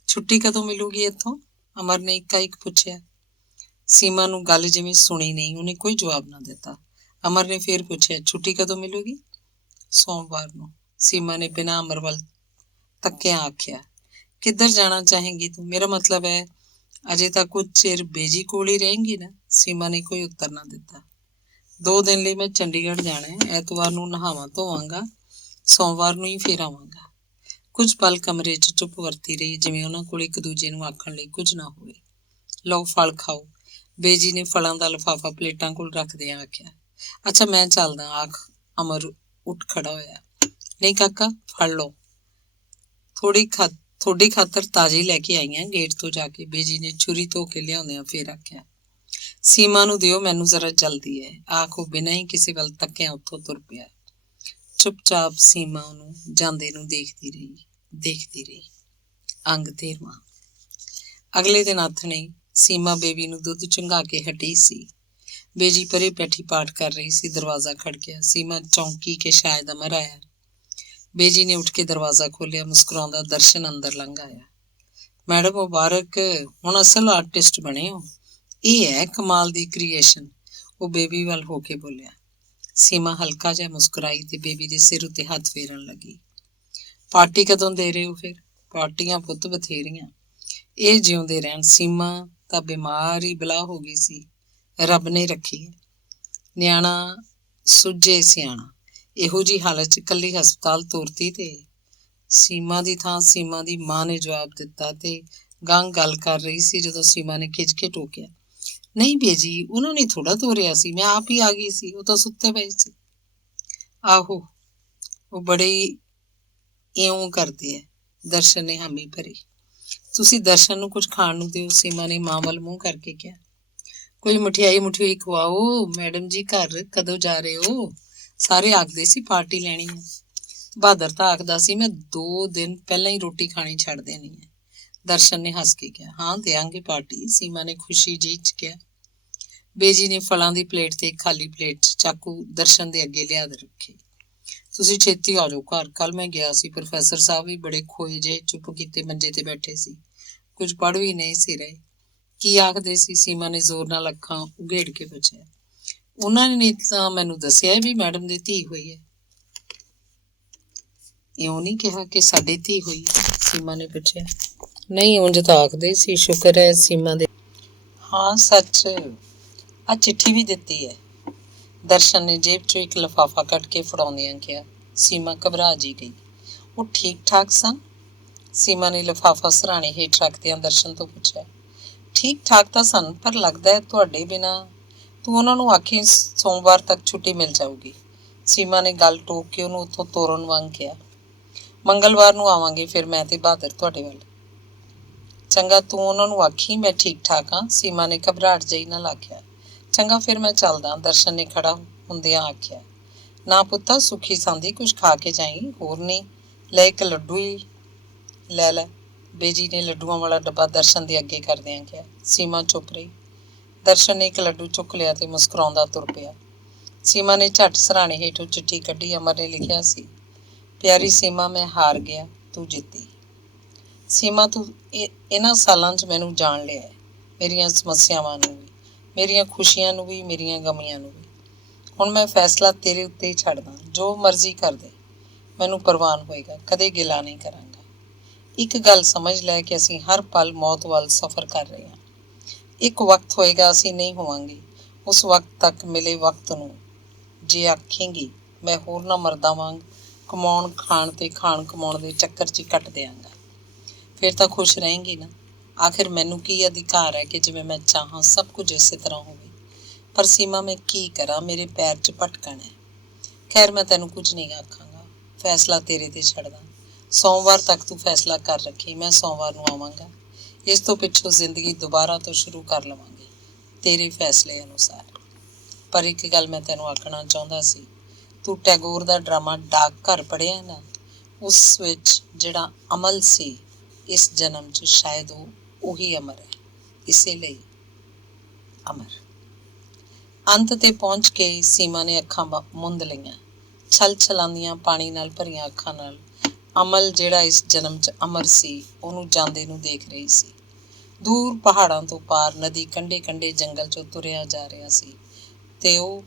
ਛੁੱਟੀ ਕਦੋਂ ਮਿਲੂਗੀ ਇੱਥੋਂ? ਅਮਰ ਨੇ ਇੱਕ ਪੁੱਛਿਆ। ਸੀਮਾ ਨੂੰ ਗੱਲ ਜਿਵੇਂ ਸੁਣੀ ਨਹੀਂ, ਉਹਨੇ ਕੋਈ ਜਵਾਬ ਨਾ ਦਿੱਤਾ। ਅਮਰ ਨੇ ਫੇਰ ਪੁੱਛਿਆ, ਛੁੱਟੀ ਕਦੋਂ ਮਿਲੂਗੀ? ਸੋਮਵਾਰ ਨੂੰ, ਸੀਮਾ ਨੇ ਬਿਨਾਂ ਅਮਰ ਵੱਲ ਤੱਕਿਆਂ ਆਖਿਆ। ਕਿੱਧਰ ਜਾਣਾ ਚਾਹੇਂਗੀ ਤੂੰ? ਮੇਰਾ ਮਤਲਬ ਹੈ ਅਜੇ ਤਾਂ ਕੁਝ ਚਿਰ ਬੇਜੀ ਕੋਲ ਹੀ ਰਹੇਂਗੀ ਨਾ? ਸੀਮਾ ਨੇ ਕੋਈ ਉੱਤਰ ਨਾ ਦਿੱਤਾ। 2 ਦਿਨ ਲਈ ਮੈਂ ਚੰਡੀਗੜ੍ਹ ਜਾਣਾ ਹੈ। ਐਤਵਾਰ ਨੂੰ ਨਹਾਵਾਂ ਧੋਵਾਂਗਾ, ਸੋਮਵਾਰ ਨੂੰ ਹੀ ਫੇਰ ਆਵਾਂਗਾ। ਕੁਝ ਪਲ ਕਮਰੇ 'ਚ ਚੁੱਪ ਵਰਤੀ ਰਹੀ, ਜਿਵੇਂ ਉਹਨਾਂ ਕੋਲ ਇੱਕ ਦੂਜੇ ਨੂੰ ਆਖਣ ਲਈ ਕੁਝ ਨਾ ਹੋਵੇ। ਲਓ ਫਲ ਖਾਓ, ਬੇਜੀ ਨੇ ਫਲਾਂ ਦਾ ਲਿਫਾਫਾ ਪਲੇਟਾਂ ਕੋਲ ਰੱਖਦਿਆਂ ਆਖਿਆ। ਅੱਛਾ ਮੈਂ ਚੱਲਦਾ, ਆਖ ਅਮਰ ਉੱਠ ਖੜਾ ਹੋਇਆ। ਨਹੀਂ ਕਾਕਾ, ਫੜ ਲਓ, ਤੁਹਾਡੀ ਖਾਤਰ ਤਾਜ਼ੀ ਲੈ ਕੇ ਆਈਆਂ ਗੇਟ ਤੋਂ ਜਾ ਕੇ, ਬੇਜੀ ਨੇ ਛੁਰੀ ਧੋ ਕੇ ਲਿਆਉਂਦਿਆਂ ਫੇਰ ਆਖਿਆ। ਸੀਮਾ ਨੂੰ ਦਿਓ, ਮੈਨੂੰ ਜ਼ਰਾ ਜਲਦੀ ਹੈ, ਆਖ ਉਹ ਬਿਨਾਂ ਹੀ ਕਿਸੇ ਵੱਲ ਤੱਕਿਆਂ ਉੱਥੋਂ ਤੁਰ ਪਿਆ। ਚੁੱਪਚਾਪ ਸੀਮਾ ਉਹਨੂੰ ਜਾਂਦੇ ਨੂੰ ਦੇਖਦੀ ਰਹੀ। ਅੰਗ 13। ਅਗਲੇ ਦਿਨ ਆਥਣੇ ਸੀਮਾ ਬੇਬੀ ਨੂੰ ਦੁੱਧ ਚੁੰਘਾ ਕੇ ਹਟੀ ਸੀ। ਬੇਜੀ ਪਰੇ ਬੈਠੀ ਪਾਠ ਕਰ ਰਹੀ ਸੀ। ਦਰਵਾਜ਼ਾ ਖੜਕਿਆ। ਸੀਮਾ ਚੌਂਕੀ ਕਿ ਸ਼ਾਇਦ ਅਮਰ ਆਇਆ। ਬੇਜੀ ਨੇ ਉੱਠ ਕੇ ਦਰਵਾਜ਼ਾ ਖੋਲ੍ਹਿਆ। ਮੁਸਕਰਾਉਂਦਾ ਦਰਸ਼ਨ ਅੰਦਰ ਲੰਘ ਆਇਆ। ਮੈਡਮ ਮੁਬਾਰਕ, ਹੁਣ ਅਸਲ ਆਰਟਿਸਟ ਬਣੇ ਹੋ। ਇਹ ਹੈ ਕਮਾਲ ਦੀ ਕ੍ਰੀਏਸ਼ਨ, ਉਹ ਬੇਬੀ ਵੱਲ ਹੋ ਕੇ ਬੋਲਿਆ। ਸੀਮਾ ਹਲਕਾ ਜਿਹਾ ਮੁਸਕਰਾਈ ਤੇ ਬੇਬੀ ਦੇ ਸਿਰ ਉੱਤੇ ਹੱਥ ਫੇਰਨ ਲੱਗੀ। ਪਾਰਟੀ ਕਦੋਂ ਦੇ ਰਹੇ ਹੋ ਫਿਰ? ਪਾਰਟੀਆਂ ਪੁੱਤ ਬਥੇਰੀਆਂ, ਇਹ ਜਿਉਂਦੇ ਰਹਿਣ। ਸੀਮਾ ਤਾਂ ਬਿਮਾਰ ਹੀ ਬਲਾ ਹੋ ਗਈ ਸੀ, ਰੱਬ ਨੇ ਰੱਖੀ ਹੈ। ਨਿਆਣਾ ਸੁੱਜੇ ਸਿਆਣਾ, ਇਹੋ ਜਿਹੀ ਹਾਲਤ 'ਚ ਇਕੱਲੀ ਹਸਪਤਾਲ ਤੋਰਤੀ। ਤੇ ਸੀਮਾ ਦੀ ਥਾਂ ਸੀਮਾ ਦੀ ਮਾਂ ਨੇ ਜਵਾਬ ਦਿੱਤਾ ਤੇ ਗਾਂ ਗੱਲ ਕਰ ਰਹੀ ਸੀ ਜਦੋਂ ਸੀਮਾ ਨੇ ਖਿੱਚ ਕੇ ਟੋਕਿਆ, ਨਹੀਂ ਬੇਜੀ, ਉਹਨਾਂ ਨੇ ਥੋੜਾ ਤੋਰਿਆ ਸੀ, ਮੈਂ ਆਪ ਹੀ ਆ ਗਈ ਸੀ, ਉਹ ਤਾਂ ਸੁੱਤੇ ਪਏ ਸੀ। ਆਹੋ, ਉਹ ਬੜੇ ਇਉਂ ਕਰਦੇ ਐ। ਦਰਸ਼ਨ ਨੇ ਹਾਮੀ ਭਰੀ। ਤੁਸੀਂ ਦਰਸ਼ਨ ਨੂੰ ਕੁਝ ਖਾਣ ਨੂੰ ਦਿਓ, ਸੀਮਾ ਨੇ ਮਾਂ ਵੱਲ ਮੂੰਹ ਕਰਕੇ ਕਿਹਾ। ਕੋਈ ਮਠਿਆਈ ਖਵਾਓ। ਮੈਡਮ ਜੀ ਘਰ ਕਦੋਂ ਜਾ ਰਹੇ ਹੋ? ਸਾਰੇ ਆਖਦੇ ਸੀ ਪਾਰਟੀ ਲੈਣੀ ਹੈ। ਬਹਾਦਰ ਤਾਂ ਆਖਦਾ ਸੀ ਮੈਂ 2 ਦਿਨ ਪਹਿਲਾਂ ਹੀ ਰੋਟੀ ਖਾਣੀ ਛੱਡ ਦੇਣੀ ਹੈ। ਦਰਸ਼ਨ ਨੇ ਹੱਸ ਕੇ ਕਿਹਾ, ਹਾਂ ਦਿਆਂਗੇ ਪਾਰਟੀ, ਸੀਮਾ ਨੇ ਖੁਸ਼ੀ ਜਿਹੀ 'ਚ ਕਿਹਾ। ਬੇਜੀ ਨੇ ਫਲਾਂ ਦੀ ਪਲੇਟ ਤੇ ਖਾਲੀ ਪਲੇਟ 'ਚ ਚਾਕੂ ਦਰਸ਼ਨ ਦੇ ਅੱਗੇ ਲਿਆ ਰੱਖੇ। ਤੁਸੀਂ ਛੇਤੀ ਆ ਜਾਓ ਘਰ, ਕੱਲ ਮੈਂ ਗਿਆ ਸੀ, ਪ੍ਰੋਫੈਸਰ ਸਾਹਿਬ ਵੀ ਬੜੇ ਖੋਏ ਜਿਹੇ ਚੁੱਪ ਕੀਤੇ ਮੰਜੇ ਤੇ ਬੈਠੇ ਸੀ, ਕੁਝ ਪੜ੍ਹ ਵੀ ਨਹੀਂ ਸੀ ਰਹੇ। ਕੀ ਆਖਦੇ ਸੀ? ਸੀਮਾ ਨੇ ਜ਼ੋਰ ਨਾਲ ਅੱਖਾਂ ਉਘੇੜ ਕੇ ਪੁੱਛਿਆ। ਉਹਨਾਂ ਨੇ ਤਾਂ ਮੈਨੂੰ ਦੱਸਿਆ ਵੀ ਮੈਡਮ ਦੀ ਧੀ ਹੋਈ ਹੈ। ਇਉਂ ਨਹੀਂ ਕਿਹਾ ਕਿ ਸਾਡੀ ਧੀ ਹੋਈ ਹੈ? ਸੀਮਾ ਨੇ ਪੁੱਛਿਆ। ਨਹੀਂ, ਉਂਝ ਤਾਂ ਆਖਦੇ ਸੀ। ਸ਼ੁਕਰ ਹੈ ਸੀਮਾ ਦੇ। ਹਾਂ ਸੱਚ, ਆ ਚਿੱਠੀ ਵੀ ਦਿੱਤੀ ਹੈ। ਦਰਸ਼ਨ ਨੇ ਜੇਬ ਚੋਂ ਇੱਕ ਲਿਫਾਫਾ ਕੱਢ ਕੇ ਫੜਾਉਂਦਿਆਂ ਕਿਹਾ। ਸੀਮਾ ਘਬਰਾ ਜੀ ਗਈ। ਉਹ ਠੀਕ ਠਾਕ ਸਨ? ਸੀਮਾ ਨੇ ਲਿਫਾਫਾ ਸਿਰਹਾਣੇ ਹੇਠ ਰੱਖਦਿਆਂ ਦਰਸ਼ਨ ਤੋਂ ਪੁੱਛਿਆ। ਠੀਕ ਠਾਕ ਤਾਂ ਸਨ, ਪਰ ਲੱਗਦਾ ਹੈ ਤੁਹਾਡੇ ਬਿਨਾਂ। ਤੂੰ ਉਹਨਾਂ ਨੂੰ ਆਖੀ ਸੋਮਵਾਰ ਤੱਕ ਛੁੱਟੀ ਮਿਲ ਜਾਊਗੀ। ਸੀਮਾ ਨੇ ਗੱਲ ਟੋਕ ਕੇ ਉਹਨੂੰ ਉੱਥੋਂ ਤੋਰਨ ਵਾਂਗ ਕਿਹਾ। ਮੰਗਲਵਾਰ ਨੂੰ ਆਵਾਂਗੇ ਫਿਰ ਮੈਂ ਤੇ ਬਹਾਦਰ ਤੁਹਾਡੇ ਵੱਲ। ਚੰਗਾ, ਤੂੰ ਉਹਨਾਂ ਨੂੰ ਆਖੀ ਮੈਂ ਠੀਕ ਠਾਕ ਹਾਂ, ਸੀਮਾ ਨੇ ਘਬਰਾਹਟ ਜਿਹੀ ਨਾਲ ਆਖਿਆ। ਚੰਗਾ, ਫਿਰ ਮੈਂ ਚੱਲਦਾ, ਦਰਸ਼ਨ ਨੇ ਖੜਾ ਹੁੰਦਿਆਂ ਆਖਿਆ। ਨਾ ਪੁੱਤਾ, ਸੁੱਖੀ ਸਾਂਦੀ ਕੁਝ ਖਾ ਕੇ ਜਾਈਂ, ਹੋਰ ਨਹੀਂ ਲੈ ਇੱਕ ਲੱਡੂ ਹੀ ਲੈ ਲੈ। ਬੇਜੀ ਨੇ ਲੱਡੂਆਂ ਵਾਲਾ ਡੱਬਾ ਦਰਸ਼ਨ ਦੇ ਅੱਗੇ ਕਰਦਿਆਂ ਕਿਹਾ। ਸੀਮਾ ਚੁੱਪ ਰਹੀ। ਦਰਸ਼ਨ ਨੇ ਇੱਕ ਲੱਡੂ ਚੁੱਕ ਲਿਆ ਤੇ ਮੁਸਕਰਾਉਂਦਾ ਤੁਰ ਪਿਆ। ਸੀਮਾ ਨੇ ਝੱਟ ਸਿਰਹਾਣੇ ਹੇਠੋਂ ਚਿੱਠੀ ਕੱਢੀ। ਅਮਰ ਨੇ ਲਿਖਿਆ ਸੀ, ਪਿਆਰੀ ਸੀਮਾ, ਮੈਂ ਹਾਰ ਗਿਆ, ਤੂੰ ਜਿੱਤੀ। ਸੀਮਾ, ਤੂੰ ਇਹਨਾਂ ਸਾਲਾਂ 'ਚ ਮੈਨੂੰ ਜਾਣ ਲਿਆ ਹੈ, ਮੇਰੀਆਂ ਸਮੱਸਿਆਵਾਂ ਨੂੰ ਵੀ, ਮੇਰੀਆਂ ਖੁਸ਼ੀਆਂ ਨੂੰ ਵੀ, ਮੇਰੀਆਂ ਗਮੀਆਂ ਨੂੰ ਵੀ। ਹੁਣ ਮੈਂ ਫੈਸਲਾ ਤੇਰੇ ਉੱਤੇ ਹੀ ਛੱਡਦਾ, ਜੋ ਮਰਜ਼ੀ ਕਰ ਦੇ, ਮੈਨੂੰ ਪ੍ਰਵਾਨ ਹੋਏਗਾ, ਕਦੇ ਗਿਲਾ ਨਹੀਂ ਕਰਾਂਗਾ। ਇੱਕ ਗੱਲ ਸਮਝ ਲੈ ਕਿ ਅਸੀਂ ਹਰ ਪਲ ਮੌਤ ਵੱਲ ਸਫ਼ਰ ਕਰ ਰਹੇ ਹਾਂ। ਇੱਕ ਵਕਤ ਹੋਏਗਾ ਅਸੀਂ ਨਹੀਂ ਹੋਵਾਂਗੇ। ਉਸ ਵਕਤ ਤੱਕ ਮਿਲੇ ਵਕਤ ਨੂੰ ਜੇ ਆਖੇਂਗੀ ਮੈਂ ਹੋਰਨਾਂ ਮਰਦਾਂ ਵਾਂਗ ਕਮਾਉਣ ਖਾਣ ਤੇ ਖਾਣ ਕਮਾਉਣ ਦੇ ਚੱਕਰ 'ਚ ਕੱਟ ਦਿਆਂਗਾ, ਫਿਰ ਤਾਂ ਖੁਸ਼ ਰਹੇਂਗੀ ਨਾ। ਆਖਿਰ ਮੈਨੂੰ ਕੀ ਅਧਿਕਾਰ ਹੈ ਕਿ ਜਿਵੇਂ ਮੈਂ ਚਾਹਾਂ ਸਭ ਕੁਝ ਇਸੇ ਤਰ੍ਹਾਂ ਹੋਵੇ। ਪਰ ਸੀਮਾ, ਮੈਂ ਕੀ ਕਰਾਂ, ਮੇਰੇ ਪੈਰ 'ਚ ਭਟਕਣ ਹੈ। ਖੈਰ, ਮੈਂ ਤੈਨੂੰ ਕੁਝ ਨਹੀਂ ਆਖਾਂਗਾ, ਫੈਸਲਾ ਤੇਰੇ ਤੇ ਛੱਡਦਾ। ਸੋਮਵਾਰ ਤੱਕ ਤੂੰ ਫੈਸਲਾ ਕਰ ਰੱਖੀ, ਮੈਂ ਸੋਮਵਾਰ ਨੂੰ ਆਵਾਂਗਾ। ਇਸ ਤੋਂ ਪਿੱਛੋਂ ਜ਼ਿੰਦਗੀ ਦੁਬਾਰਾ ਤੋਂ ਸ਼ੁਰੂ ਕਰ ਲਵਾਂਗੇ, ਤੇਰੇ ਫੈਸਲੇ ਅਨੁਸਾਰ। ਪਰ ਇੱਕ ਗੱਲ ਮੈਂ ਤੈਨੂੰ ਆਖਣਾ ਚਾਹੁੰਦਾ ਸੀ, ਤੂੰ ਟੈਗੋਰ ਦਾ ਡਰਾਮਾ ਡਾਕ ਘਰ ਪੜ੍ਹਿਆ ਨਾ? ਉਸ ਵਿੱਚ ਜਿਹੜਾ ਅਮਲ ਸੀ, ਇਸ ਜਨਮ 'ਚ ਸ਼ਾਇਦ ਉਹੀ ਅਮਰ ਹੈ, ਇਸੇ ਲਈ ਅਮਰ। ਅੰਤ ਤੇ ਪਹੁੰਚ ਕੇ ਸੀਮਾ ਨੇ ਅੱਖਾਂ ਮੁੰਦ ਲਈਆਂ। ਛਲ ਛਲਾਂਦੀਆਂ ਪਾਣੀ ਨਾਲ ਭਰੀਆਂ ਅੱਖਾਂ ਨਾਲ ਅਮਲ ਜਿਹੜਾ ਇਸ ਜਨਮ 'ਚ ਅਮਰ ਸੀ, ਉਹਨੂੰ ਜਾਂਦੇ ਨੂੰ ਦੇਖ ਰਹੀ ਸੀ। ਦੂਰ ਪਹਾੜਾਂ ਤੋਂ ਪਾਰ ਨਦੀ ਕੰਢੇ ਕੰਢੇ ਜੰਗਲ 'ਚੋਂ ਤੁਰਿਆ ਜਾ ਰਿਹਾ ਸੀ। ਤੇ ਉਹ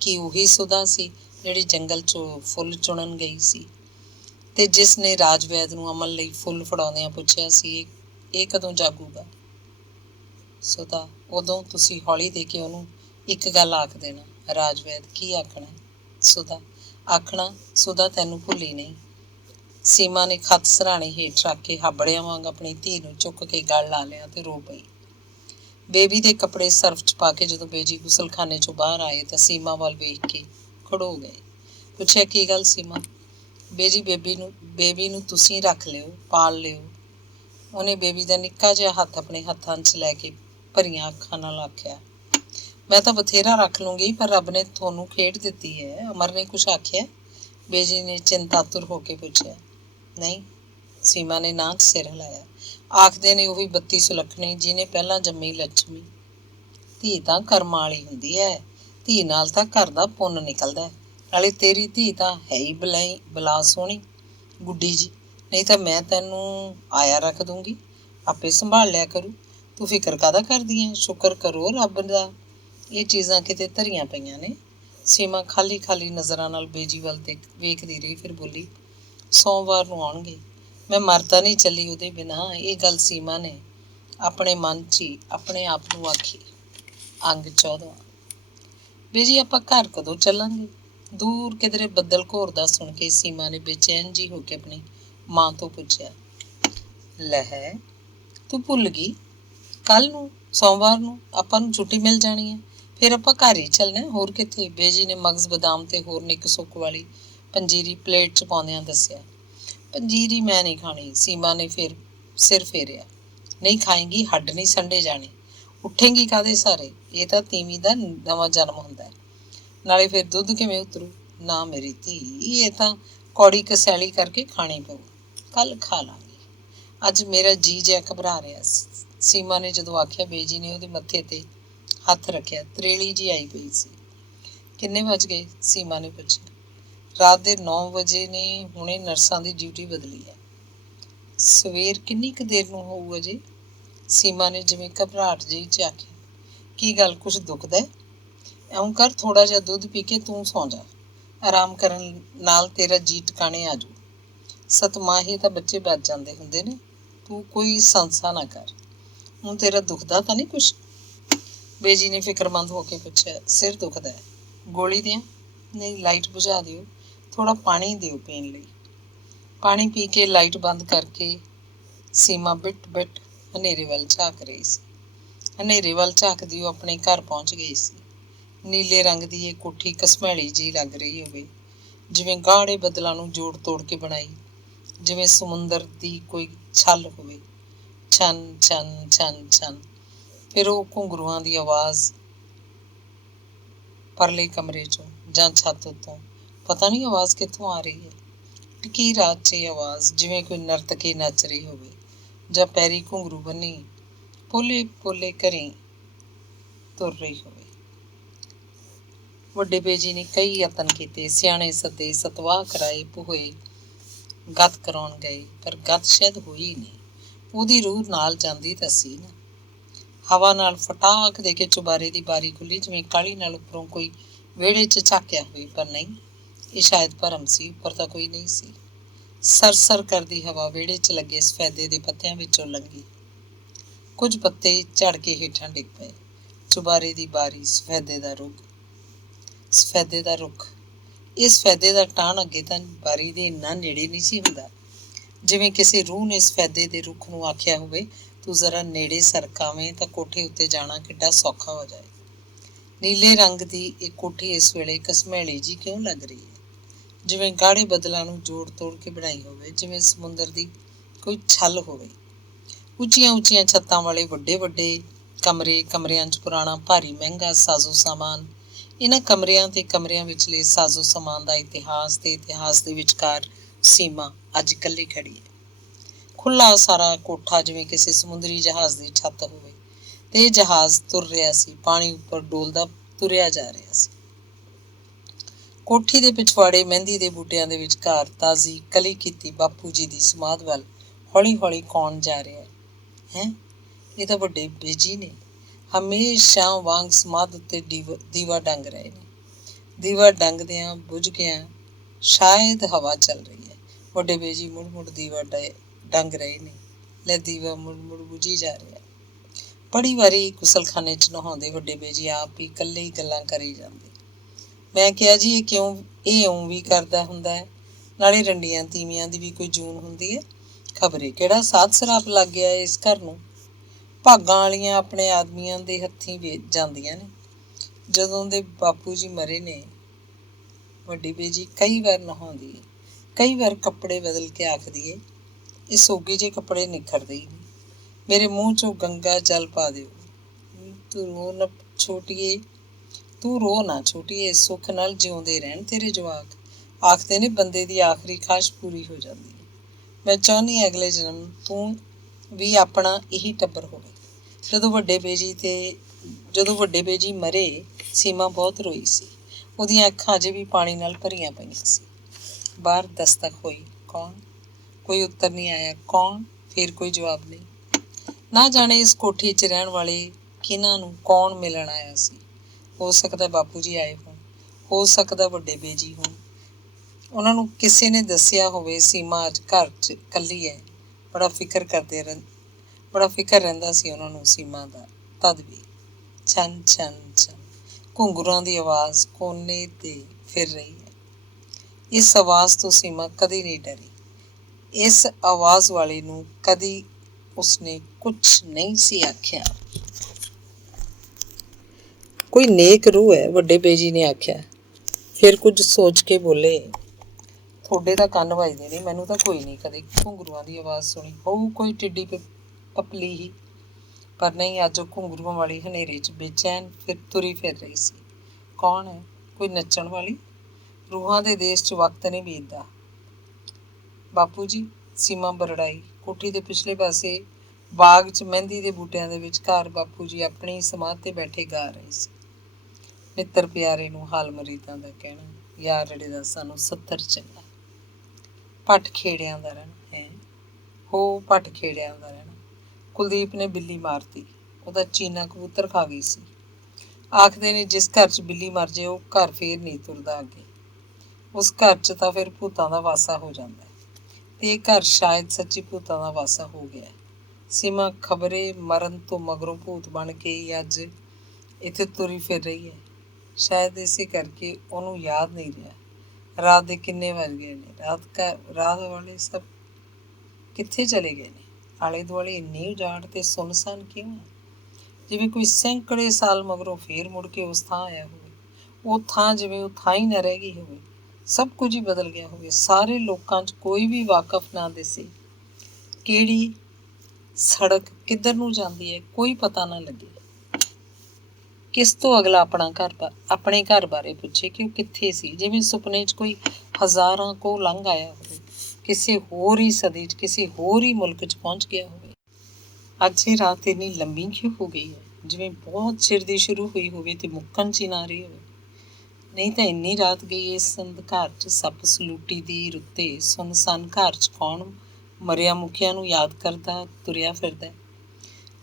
ਕੀ ਉਹੀ ਸੁਧਾ ਸੀ ਜਿਹੜੀ ਜੰਗਲ 'ਚੋਂ ਫੁੱਲ ਚੁਣਨ ਗਈ ਸੀ ਤੇ ਜਿਸ ਨੇ ਰਾਜਵੈਦ ਨੂੰ ਅਮਲ ਲਈ ਫੁੱਲ ਫੜਾਉਂਦਿਆਂ ਪੁੱਛਿਆ ਸੀ, ਇਹ ਕਦੋਂ ਜਾਗੂਗਾ? ਸੁਧਾ, ਉਦੋਂ ਤੁਸੀਂ ਹੌਲੀ ਦੇ ਕੇ ਉਹਨੂੰ ਇੱਕ ਗੱਲ ਆਖ ਦੇਣਾ। ਰਾਜਵੈਦ, ਕੀ ਆਖਣਾ? ਸੁਧਾ, ਆਖਣਾ ਸੁਧਾ ਤੈਨੂੰ ਭੁੱਲੀ ਨਹੀਂ। ਸੀਮਾ ਨੇ ਖੱਤ ਸਿਰਹਾਣੇ ਹੇਠ ਰੱਖ ਕੇ ਹਾਬੜਿਆਂ ਵਾਂਗ ਆਪਣੀ ਧੀ ਨੂੰ ਚੁੱਕ ਕੇ ਗਲ ਲਾ ਲਿਆ ਤੇ ਰੋ ਪਈ। ਬੇਬੀ ਦੇ ਕੱਪੜੇ ਸਰਫ 'ਚ ਪਾ ਕੇ ਜਦੋਂ ਬੇਜੀ ਗੁਸਲਖਾਨੇ 'ਚੋਂ ਬਾਹਰ ਆਏ ਤਾਂ ਸੀਮਾ ਵੱਲ ਵੇਖ ਕੇ ਖੜੋ ਗਏ। ਪੁੱਛਿਆ, ਕੀ ਗੱਲ ਸੀਮਾ? ਬੇਜੀ, ਬੇਬੀ ਨੂੰ ਤੁਸੀਂ ਰੱਖ ਲਿਓ, ਪਾਲ ਲਿਓ। ਉਹਨੇ ਬੇਬੀ ਦਾ ਨਿੱਕਾ ਜਿਹਾ ਹੱਥ ਆਪਣੇ ਹੱਥਾਂ 'ਚ ਲੈ ਕੇ ਭਰੀਆਂ ਅੱਖਾਂ ਨਾਲ ਆਖਿਆ। ਮੈਂ ਤਾਂ ਬਥੇਰਾ ਰੱਖ ਲੂੰਗੀ, ਪਰ ਰੱਬ ਨੇ ਤੁਹਾਨੂੰ ਖੇਡ ਦਿੱਤੀ ਹੈ। ਅਮਰ ਨੇ ਕੁਛ ਆਖਿਆ? ਬੇਜੀ ਨੇ ਚਿੰਤਾਤੁਰ ਹੋ ਕੇ ਪੁੱਛਿਆ। ਨਹੀਂ, ਸੀਮਾ ਨੇ ਨਾਂਹ 'ਚ ਸਿਰ ਹਿਲਾਇਆ। ਆਖਦੇ ਨੇ ਉਹੀ 32 ਸੁਲੱਖਣੀ ਜਿਹਨੇ ਪਹਿਲਾਂ ਜੰਮੀ ਲੱਛਮੀ। ਧੀ ਤਾਂ ਕਰਮਾਂ ਵਾਲੀ ਹੁੰਦੀ ਹੈ, ਧੀ ਨਾਲ ਤਾਂ ਘਰ ਦਾ ਪੁੰਨ ਨਿਕਲਦਾ। ਨਾਲੇ ਤੇਰੀ ਧੀ ਤਾਂ ਹੈ ਹੀ ਬਲਾ ਸੋਹਣੀ ਗੁੱਡੀ ਜੀ, ਨਹੀਂ ਤਾਂ ਮੈਂ ਤੈਨੂੰ ਆਇਆ ਰੱਖ ਦੂੰਗੀ, ਆਪੇ ਸੰਭਾਲ ਲਿਆ ਕਰੂ। ਤੂੰ ਫਿਕਰ ਕਾਹਦਾ ਕਰਦੀ ਹੈ? ਸ਼ੁਕਰ ਕਰੋ ਰੱਬ ਦਾ, ਇਹ ਚੀਜ਼ਾਂ ਕਿਤੇ ਧਰੀਆਂ ਪਈਆਂ ਨੇ। ਸੀਮਾ ਖਾਲੀ ਖਾਲੀ ਨਜ਼ਰਾਂ ਨਾਲ ਬੇਜੀ ਵੱਲ ਵੇਖਦੀ ਰਹੀ, ਫਿਰ ਬੋਲੀ, ਸੋਮਵਾਰ ਨੂੰ ਆਉਣਗੇ। ਮੈਂ ਮਰ ਤਾਂ ਨਹੀਂ ਚੱਲੀ ਉਹਦੇ ਬਿਨਾਂ। ਇਹ ਗੱਲ ਸੀਮਾ ਨੇ ਆਪਣੇ ਮਨ 'ਚ ਹੀ ਆਪਣੇ ਆਪ ਨੂੰ ਆਖੀ। ਅੰਗ 14। ਬੀਜੀ ਆਪਾਂ ਘਰ ਕਦੋਂ ਚੱਲਾਂਗੇ? ਦੂਰ ਕਿਧਰੇ ਬੱਦਲ ਘੋਰਦਾ ਸੁਣ ਕੇ ਸੀਮਾ ਨੇ ਬੇਚੈਨ ਜੀ ਹੋ ਕੇ ਆਪਣੀ ਮਾਂ ਤੋਂ ਪੁੱਛਿਆ। ਲੈ, ਤੂੰ ਭੁੱਲ ਗਈ? ਕੱਲ ਨੂੰ, ਸੋਮਵਾਰ ਨੂੰ ਆਪਾਂ ਨੂੰ ਛੁੱਟੀ ਮਿਲ ਜਾਣੀ ਹੈ। ਫਿਰ ਆਪਾਂ ਘਰ ਹੀ ਚੱਲਣਾ, ਹੋਰ ਕਿੱਥੇ? ਬੇਜੀ ਨੇ ਮਗਜ਼ ਬਦਾਮ ਤੇ ਹੋਰ ਨਿੱਕ ਸੁੱਕ ਵਾਲੀ ਪੰਜੀਰੀ ਪਲੇਟ 'ਚ ਪਾਉਂਦਿਆਂ ਦੱਸਿਆ। ਪੰਜੀਰੀ ਮੈਂ ਨਹੀਂ ਖਾਣੀ। ਸੀਮਾ ਨੇ ਫਿਰ ਸਿਰ ਫੇਰਿਆ। ਨਹੀਂ ਖਾਏਂਗੀ, ਹੱਡ ਨਹੀਂ ਸੰਡੇ ਜਾਣੇ। ਉੱਠੇਂਗੀ ਕਾਹਦੇ ਸਾਰੇ? ਇਹ ਤਾਂ ਤੀਵੀਂ ਦਾ ਨਵਾਂ ਜਨਮ ਹੁੰਦਾ ਹੈ। ਨਾਲੇ ਫਿਰ ਦੁੱਧ ਕਿਵੇਂ ਉਤਰੂ? ਨਾ ਮੇਰੀ ਧੀ, ਇਹ ਤਾਂ ਕੌੜੀ ਕਸੈਲੀ ਕਰਕੇ ਖਾਣੀ ਪਊ। ਕੱਲ ਖਾ ਲਾਂਗੀ। ਅੱਜ ਮੇਰਾ ਜੀ ਜਿਹਾ ਘਬਰਾ ਰਿਹਾ ਸੀ। ਸੀਮਾ ਨੇ ਜਦੋਂ ਆਖਿਆ, ਬੇਜੀ ਨੇ ਉਹਦੇ ਮੱਥੇ ਤੇ ਹੱਥ ਰੱਖਿਆ। ਤਰੇਲੀ ਜੀ ਆਈ ਪਈ ਸੀ। ਕਿੰਨੇ ਵੱਜ ਗਏ? ਸੀਮਾ ਨੇ ਪੁੱਛਿਆ। ਰਾਤ ਦੇ 9 ਵਜੇ ਨੇ। ਹੁਣੇ ਨਰਸਾਂ ਦੀ ਡਿਊਟੀ ਬਦਲੀ ਹੈ। ਸਵੇਰ ਕਿੰਨੀ ਕੁ ਦੇਰ ਨੂੰ ਹੋਊ ਅਜੇ? ਸੀਮਾ ਨੇ ਜਿਵੇਂ ਘਬਰਾਹਟ ਜਿਹੀ 'ਚ ਆਖਿਆ। ਕੀ ਗੱਲ, ਕੁਛ ਦੁਖਦਾ? ਇਉਂ ਕਰ, ਥੋੜਾ ਜਿਹਾ ਦੁੱਧ ਪੀ ਕੇ ਤੂੰ ਸੌਂ ਜਾ। ਆਰਾਮ ਕਰਨ ਨਾਲ ਤੇਰਾ ਜੀ ਟਿਕਾਣੇ ਆ ਜਾਊ। ਸਤਮਾਹੀ ਤਾਂ ਬੱਚੇ ਬਚ ਜਾਂਦੇ ਹੁੰਦੇ ਨੇ। ਤੂੰ ਕੋਈ ਸੰਸਾ ਨਾ ਕਰ। ਹੁਣ ਤੇਰਾ ਦੁਖਦਾ ਤਾਂ ਨਹੀਂ ਕੁਛ? ਬੇਜੀ ਨੇ ਫਿਕਰਮੰਦ ਹੋ ਕੇ ਪੁੱਛਿਆ। ਸਿਰ ਦੁਖਦਾ ਹੈ। ਗੋਲੀ ਦਿਆਂ? ਨਹੀਂ, ਲਾਈਟ ਬੁਝਾ ਦਿਓ। ਥੋੜਾ ਪਾਣੀ ਦਿਓ ਪੀਣ ਲਈ। ਪਾਣੀ ਪੀ ਕੇ ਲਾਈਟ ਬੰਦ ਕਰਕੇ ਸੀਮਾ ਬਿੱਟ ਬਿੱਟ ਹਨੇਰੇ ਵੱਲ ਝਾਕ ਰਹੀ ਸੀ। ਹਨੇਰੇ ਵੱਲ ਝਾਕਦੀ ਉਹ ਆਪਣੇ ਘਰ ਪਹੁੰਚ ਗਈ ਸੀ। ਨੀਲੇ ਰੰਗ ਦੀ ਇਹ ਕੋਠੀ ਘਸਮੈਲੀ ਜਿਹੀ ਲੱਗ ਰਹੀ ਹੋਵੇ, ਜਿਵੇਂ ਗਾੜੇ ਬੱਦਲਾਂ ਨੂੰ ਜੋੜ ਤੋੜ ਕੇ ਬਣਾਈ, ਜਿਵੇਂ ਸਮੁੰਦਰ ਦੀ ਕੋਈ ਛੱਲ ਹੋਵੇ। ਛਨ ਛਨ ਛਨ ਛਨ। ਫਿਰ ਉਹ ਘੁੰਗਰੂਆਂ ਦੀ ਆਵਾਜ਼ ਪਰਲੇ ਕਮਰੇ 'ਚੋਂ ਜਾਂ ਛੱਤ ਉੱਤੋਂ। ਪਤਾ ਨਹੀਂ ਆਵਾਜ਼ ਕਿੱਥੋਂ ਆ ਰਹੀ ਹੈ। ਟਿੱਕੀ ਰਾਤ 'ਚ ਇਹ ਆਵਾਜ਼, ਜਿਵੇਂ ਕੋਈ ਨਰਤਕੀ ਨੱਚ ਰਹੀ ਹੋਵੇ ਜਾਂ ਪੈਰੀ ਘੁੰਗਰੂ ਬੰਨੀ ਪੋਲੇ ਪੋਲੇ ਘਰੀਂ ਤੁਰ ਰਹੀ ਹੋਵੇ। ਵੱਡੇ ਬੇਜੀ ਨੇ ਕਈ ਯਤਨ ਕੀਤੇ, ਸਿਆਣੇ ਸੱਦੇ, ਸਤਵਾਹ ਕਰਾਏ, ਭੂਏ ਗੱਤ ਕਰਾਉਣ ਗਏ, ਪਰ ਗੱਤ ਸ਼ਾਇਦ ਹੋਈ ਨਹੀਂ। ਉਹਦੀ ਰੂਹ ਨਾਲ ਜਾਂਦੀ ਤਾਂ ਸੀ ਨਾ। ਹਵਾ ਨਾਲ ਫਟਾਕ ਦੇ ਕੇ ਚੁਬਾਰੇ ਦੀ ਬਾਰੀ ਖੁੱਲੀ, ਜਿਵੇਂ ਕਾਹਲੀ ਨਾਲ ਉੱਪਰੋਂ ਕੋਈ ਵਿਹੜੇ 'ਚ ਝਾਕਿਆ ਹੋਵੇ। ਪਰ ਨਹੀਂ, ਇਹ ਸ਼ਾਇਦ ਭਰਮ ਸੀ। ਉੱਪਰ ਤਾਂ ਕੋਈ ਨਹੀਂ ਸੀ। ਸਰਸਰ ਕਰਦੀ ਹਵਾ ਵਿਹੜੇ 'ਚ ਲੱਗੇ ਸਫੈਦੇ ਦੇ ਪੱਤਿਆਂ ਵਿੱਚੋਂ ਲੰਘੀ। ਕੁਝ ਪੱਤੇ ਝੜ ਕੇ ਹੇਠਾਂ ਡਿੱਗ ਪਏ। ਚੁਬਾਰੇ ਦੀ ਬਾਰੀ, ਸਫੈਦੇ ਦਾ ਰੁੱਖ। ਸਫੈਦੇ ਦਾ ਰੁੱਖ। ਇਹ ਸਫੈਦੇ ਦਾ ਟਾਹਣ ਅੱਗੇ ਤਾਂ ਬਾਰੀ ਦੇ ਇੰਨਾ ਨੇੜੇ ਨਹੀਂ ਸੀ ਹੁੰਦਾ। ਜਿਵੇਂ ਕਿਸੇ ਰੂਹ ਨੇ ਸਫੈਦੇ ਦੇ ਰੁੱਖ ਨੂੰ ਆਖਿਆ ਹੋਵੇ, ਤੂੰ ਜ਼ਰਾ ਨੇੜੇ ਸਰਕਾਵੇਂ ਤਾਂ ਕੋਠੇ ਉੱਤੇ ਜਾਣਾ ਕਿੱਡਾ ਸੌਖਾ ਹੋ ਜਾਏ। ਨੀਲੇ ਰੰਗ ਦੀ ਇਹ ਕੋਠੀ ਇਸ ਵੇਲੇ ਘਸਮੈਲੀ ਜੀ ਕਿਉਂ ਲੱਗ ਰਹੀ ਹੈ? ਜਿਵੇਂ ਗਾੜੇ ਬੱਦਲਾਂ ਨੂੰ ਜੋੜ ਤੋੜ ਕੇ ਬਣਾਈ ਹੋਵੇ, ਜਿਵੇਂ ਸਮੁੰਦਰ ਦੀ ਕੋਈ ਛੱਲ ਹੋਵੇ। ਉੱਚੀਆਂ ਉੱਚੀਆਂ ਛੱਤਾਂ ਵਾਲੇ ਵੱਡੇ ਵੱਡੇ ਕਮਰੇ, ਕਮਰਿਆਂ 'ਚ ਪੁਰਾਣਾ ਭਾਰੀ ਮਹਿੰਗਾ ਸਾਜ਼ੋ ਸਾਮਾਨ। ਇਹਨਾਂ ਕਮਰਿਆਂ ਤੇ ਕਮਰਿਆਂ ਵਿਚਲੇ ਸਾਜ਼ੋ ਸਾਮਾਨ ਦਾ ਇਤਿਹਾਸ ਤੇ ਇਤਿਹਾਸ ਦੇ ਵਿਚਕਾਰ ਸੀਮਾ ਅੱਜ ਇਕੱਲੀ ਖੜੀ ਹੈ। ਖੁੱਲ੍ਹਾ ਸਾਰਾ ਕੋਠਾ ਜਿਵੇਂ ਕਿਸੇ ਸਮੁੰਦਰੀ ਜਹਾਜ਼ ਦੀ ਛੱਤ ਹੋਵੇ, ਤੇ ਇਹ ਜਹਾਜ਼ ਤੁਰ ਰਿਹਾ ਸੀ, ਪਾਣੀ ਉੱਪਰ ਡੋਲਦਾ ਤੁਰਿਆ ਜਾ ਰਿਹਾ ਸੀ। ਕੋਠੀ ਦੇ ਪਿਛਵਾੜੇ ਮਹਿੰਦੀ ਦੇ ਬੂਟਿਆਂ ਦੇ ਵਿਚਕਾਰ ਤਾਜ਼ੀ ਕਲੀ ਕੀਤੀ ਬਾਪੂ ਜੀ ਦੀ ਸਮਾਧ ਵੱਲ ਹੌਲੀ ਹੌਲੀ ਕੌਣ ਜਾ ਰਿਹਾ ਹੈ? ਇਹ ਤਾਂ ਵੱਡੇ ਬੇਜੀ ਨੇ। ਹਮੇਸ਼ਾ ਵਾਂਗ ਸਮਾਧ ਉੱਤੇ ਦੀਵਾ ਡੰਗ ਰਹੇ ਨੇ। ਦੀਵਾ ਡੰਗਦਿਆਂ ਬੁਝ ਗਿਆ। ਸ਼ਾਇਦ ਹਵਾ ਚੱਲ ਰਹੀ ਹੈ। ਵੱਡੇ ਬੇਜੀ ਮੁੜ ਮੁੜ ਦੀਵਾ ਡੰਗ ਰਹੇ ਨੇ। ਲੈ, ਦੀਵਾ ਮੁੜ ਮੁੜ ਬੁਝੀ ਜਾ ਰਿਹਾ। ਬੜੀ ਵਾਰੀ ਗੁਸਲਖਾਨੇ 'ਚ ਨਹਾਉਂਦੇ ਵੱਡੇ ਬੇਜੀ ਆਪ ਹੀ ਇਕੱਲੇ ਹੀ ਗੱਲਾਂ ਕਰੀ ਜਾਂਦੇ। ਮੈਂ ਕਿਹਾ, ਜੀ ਇਹ ਇਉਂ ਵੀ ਕਰਦਾ ਹੁੰਦਾ ਹੈ? ਨਾਲੇ ਰੰਡੀਆਂ ਤੀਵੀਆਂ ਦੀ ਵੀ ਕੋਈ ਜੂਨ ਹੁੰਦੀ ਹੈ? ਖਬਰੇ ਕਿਹੜਾ ਸਾਧ ਸਰਾਪ ਲੱਗ ਗਿਆ ਇਸ ਘਰ ਨੂੰ। ਭਾਗਾਂ ਵਾਲੀਆਂ ਆਪਣੇ ਆਦਮੀਆਂ ਦੇ ਹੱਥੀਂ ਜਾਂਦੀਆਂ ਨੇ। ਜਦੋਂ ਦੇ ਬਾਪੂ ਜੀ ਮਰੇ ਨੇ, ਵੱਡੀ ਬੇਜੀ ਕਈ ਵਾਰ ਨਹਾਉਂਦੀ ਹੈ, ਕਈ ਵਾਰ ਕੱਪੜੇ ਬਦਲ ਕੇ ਆਖਦੀ ਹੈ, ਇਹ ਸੋਗੇ ਜਿਹੇ ਕੱਪੜੇ ਨਿਖਰਦੇ ਹੀ ਨਹੀਂ। ਮੇਰੇ ਮੂੰਹ 'ਚੋਂ ਗੰਗਾ ਜਲ ਪਾ ਦਿਓ। ਤੂੰ ਰੋ ਨਾ ਛੋਟੀਏ, ਤੂੰ ਰੋ ਨਾ ਛੋਟੀਏ, ਸੁੱਖ ਨਾਲ ਜਿਉਂਦੇ ਰਹਿਣ ਤੇਰੇ ਜਵਾਕ। ਆਖਦੇ ਨੇ ਬੰਦੇ ਦੀ ਆਖਰੀ ਖਾਹਿਸ਼ ਪੂਰੀ ਹੋ ਜਾਂਦੀ ਹੈ। ਮੈਂ ਚਾਹੁੰਦੀ ਹਾਂ ਅਗਲੇ ਜਨਮ ਤੂੰ ਵੀ ਆਪਣਾ ਇਹੀ ਟੱਬਰ ਹੋਵੇ। ਜਦੋਂ ਵੱਡੇ ਬੇਜੀ ਮਰੇ, ਸੀਮਾ ਬਹੁਤ ਰੋਈ ਸੀ। ਉਹਦੀਆਂ ਅੱਖਾਂ ਅਜੇ ਵੀ ਪਾਣੀ ਨਾਲ ਭਰੀਆਂ ਪਈਆਂ ਸੀ। ਬਾਹਰ ਦਸਤਕ ਹੋਈ। ਕੌਣ? ਕੋਈ ਉੱਤਰ ਨਹੀਂ ਆਇਆ। ਕੌਣ? ਫਿਰ ਕੋਈ ਜਵਾਬ ਨਹੀਂ। ਨਾ ਜਾਣੇ ਇਸ ਕੋਠੀ 'ਚ ਰਹਿਣ ਵਾਲੇ ਕਿਹਨਾਂ ਨੂੰ ਕੌਣ ਮਿਲਣ ਆਇਆ ਸੀ। ਹੋ ਸਕਦਾ ਬਾਪੂ ਜੀ ਆਏ ਹੋਣ, ਹੋ ਸਕਦਾ ਵੱਡੇ ਬੇਜੀ ਹੋਣ। ਉਹਨਾਂ ਨੂੰ ਕਿਸੇ ਨੇ ਦੱਸਿਆ ਹੋਵੇ ਸੀਮਾ ਅੱਜ ਘਰ 'ਚ ਇਕੱਲੀ ਹੈ। ਬੜਾ ਫਿਕਰ ਰਹਿੰਦਾ ਸੀ ਉਹਨਾਂ ਨੂੰ ਸੀਮਾ ਦਾ। ਤਦ ਵੀ ਛਨ ਛਨ ਛਨ ਘੁੰਗੂਰਾਂ ਦੀ ਆਵਾਜ਼ ਕੋਨੇ 'ਤੇ ਫਿਰ ਰਹੀ ਹੈ। ਇਸ ਆਵਾਜ਼ ਤੋਂ ਸੀਮਾ ਕਦੀ ਨਹੀਂ ਡਰੀ। ਇਸ ਆਵਾਜ਼ ਵਾਲੇ ਨੂੰ ਕਦੀ ਉਸਨੇ ਕੁਛ ਨਹੀਂ ਸੀ ਆਖਿਆ। ਕੋਈ ਨੇਕ ਰੂਹ ਹੈ, ਵੱਡੇ ਬੇਜੀ ਨੇ ਆਖਿਆ। ਫਿਰ ਕੁਝ ਸੋਚ ਕੇ ਬੋਲੇ, ਤੁਹਾਡੇ ਤਾਂ ਕੰਨ ਵੱਜਦੇ ਨੇ, ਮੈਨੂੰ ਤਾਂ ਕੋਈ ਨਹੀਂ ਕਦੇ ਘੁੰਗਰੂਆਂ ਦੀ ਆਵਾਜ਼ ਸੁਣੀ। ਹੋਊ ਕੋਈ ਟਿੱਡੀ ਪਪਲੀ ਹੀ, ਪਰ ਨਹੀਂ, ਅੱਜ ਉਹ ਘੁੰਗਰੂਆਂ ਵਾਲੀ ਹਨੇਰੇ 'ਚ ਬੇਚੈਨ ਤੁਰੀ ਫਿਰ ਰਹੀ ਸੀ। ਕੌਣ ਹੈ? ਕੋਈ ਨੱਚਣ ਵਾਲੀ? ਰੂਹਾਂ ਦੇ ਦੇਸ਼ 'ਚ ਵਕਤ ਨਹੀਂ ਬੀਤਦਾ। ਬਾਪੂ ਜੀ, ਸੀਮਾ ਬਰੜਾਈ। ਕੋਠੀ ਦੇ ਪਿਛਲੇ ਪਾਸੇ ਬਾਗ 'ਚ ਮਹਿੰਦੀ ਦੇ ਬੂਟਿਆਂ ਦੇ ਵਿਚਕਾਰ ਬਾਪੂ ਜੀ ਆਪਣੀ ਸਮਾਧ 'ਤੇ ਬੈਠੇ ਗਾ ਰਹੇ ਸੀ। ਮਿੱਤਰ ਪਿਆਰੇ ਨੂੰ ਹਾਲ ਮਰੀਦਾਂ ਦਾ ਕਹਿਣਾ, ਯਾਰੜੇ ਦਾ ਸਾਨੂੰ 70 ਚੰਗਾ। ਭੱਠ ਖੇੜਿਆਂ ਦਾ ਰਹਿਣਾ ਹੈ, ਹੋ ਭੱਠ ਖੇੜਿਆਂ ਦਾ ਰਹਿਣਾ। ਕੁਲਦੀਪ ਨੇ ਬਿੱਲੀ ਮਾਰਤੀ, ਉਹਦਾ ਚੀਨਾ ਕਬੂਤਰ ਖਾ ਗਈ ਸੀ। ਆਖਦੇ ਨੇ ਜਿਸ ਘਰ 'ਚ ਬਿੱਲੀ ਮਰ ਜੇ ਉਹ ਘਰ ਫੇਰ ਨਹੀਂ ਤੁਰਦਾ ਅੱਗੇ। ਉਸ ਘਰ 'ਚ ਤਾਂ ਫਿਰ ਭੂਤਾਂ ਦਾ ਵਾਸਾ ਹੋ ਜਾਂਦਾ, ਤੇ ਇਹ ਘਰ ਸ਼ਾਇਦ ਸੱਚੀ ਭੂਤਾਂ ਦਾ ਵਾਸਾ ਹੋ ਗਿਆ। ਸੀਮਾ ਖਬਰੇ ਮਰਨ ਤੋਂ ਮਗਰੋਂ ਭੂਤ ਬਣ ਕੇ ਹੀ ਅੱਜ ਇੱਥੇ ਤੁਰੀ ਫਿਰ ਰਹੀ ਹੈ। ਸ਼ਾਇਦ ਇਸੇ ਕਰਕੇ ਉਹਨੂੰ ਯਾਦ ਨਹੀਂ ਰਿਹਾ ਰਾਤ ਦੇ ਕਿੰਨੇ ਵੱਜ ਗਏ ਨੇ। ਰਾਤ ਵਾਲੇ ਸਭ ਕਿੱਥੇ ਚਲੇ ਗਏ ਨੇ? ਆਲੇ ਦੁਆਲੇ ਇੰਨੀ ਉਜਾੜ ਤੇ ਸੁੰਨਸਾਨ ਕਿਉਂ ਹੈ? ਜਿਵੇਂ ਕੋਈ ਸੈਂਕੜੇ ਸਾਲ ਮਗਰੋਂ ਫੇਰ ਮੁੜ ਕੇ ਉਸ ਥਾਂ ਆਇਆ ਹੋਵੇ। ਉਹ ਥਾਂ ਜਿਵੇਂ ਉਹ ਥਾਂ ਹੀ ਨਾ ਰਹਿ ਗਈ ਹੋਵੇ। ਸਭ ਕੁਝ ਹੀ ਬਦਲ ਗਿਆ ਹੋਵੇ। ਸਾਰੇ ਲੋਕਾਂ 'ਚ ਕੋਈ ਵੀ ਵਾਕਫ ਨਾ ਦਿਸੇ। ਕਿਹੜੀ ਸੜਕ ਕਿੱਧਰ ਨੂੰ ਜਾਂਦੀ ਹੈ ਕੋਈ ਪਤਾ ਨਾ ਲੱਗੇ। ਕਿਸ ਤੋਂ ਅਗਲਾ ਆਪਣੇ ਘਰ ਬਾਰੇ ਪੁੱਛੇ ਕਿ ਉਹ ਕਿੱਥੇ ਸੀ, ਜਿਵੇਂ ਸੁਪਨੇ 'ਚ ਕੋਈ ਹਜ਼ਾਰਾਂ ਕੋਹ ਲੰਘ ਆਇਆ ਹੋਵੇ, ਕਿਸੇ ਹੋਰ ਹੀ ਸਦੀ 'ਚ ਕਿਸੇ ਹੋਰ ਹੀ ਮੁਲਕ 'ਚ ਪਹੁੰਚ ਗਿਆ ਹੋਵੇ। ਅੱਜ ਇਹ ਰਾਤ ਇੰਨੀ ਲੰਬੀ ਕਿਉਂ ਹੋ ਗਈ ਹੈ? ਜਿਵੇਂ ਬਹੁਤ ਚਿਰ ਦੀ ਸ਼ੁਰੂ ਹੋਈ ਹੋਵੇ ਤੇ ਮੁੱਕਣ 'ਚ ਹੀ ਨਾ ਰਹੀ ਹੋਵੇ। ਨਹੀਂ ਤਾਂ ਇੰਨੀ ਰਾਤ ਗਈ ਇਸ ਅੰਧਕਾਰ 'ਚ ਸੱਪ ਸਲੂਟੀ ਦੀ ਰੁੱਤੇ ਸੁੰਨਸਾਨ ਘਰ 'ਚ ਕੌਣ ਮਰਿਆ ਮੁੱਕਿਆਂ ਨੂੰ ਯਾਦ ਕਰਦਾ ਤੁਰਿਆ ਫਿਰਦਾ?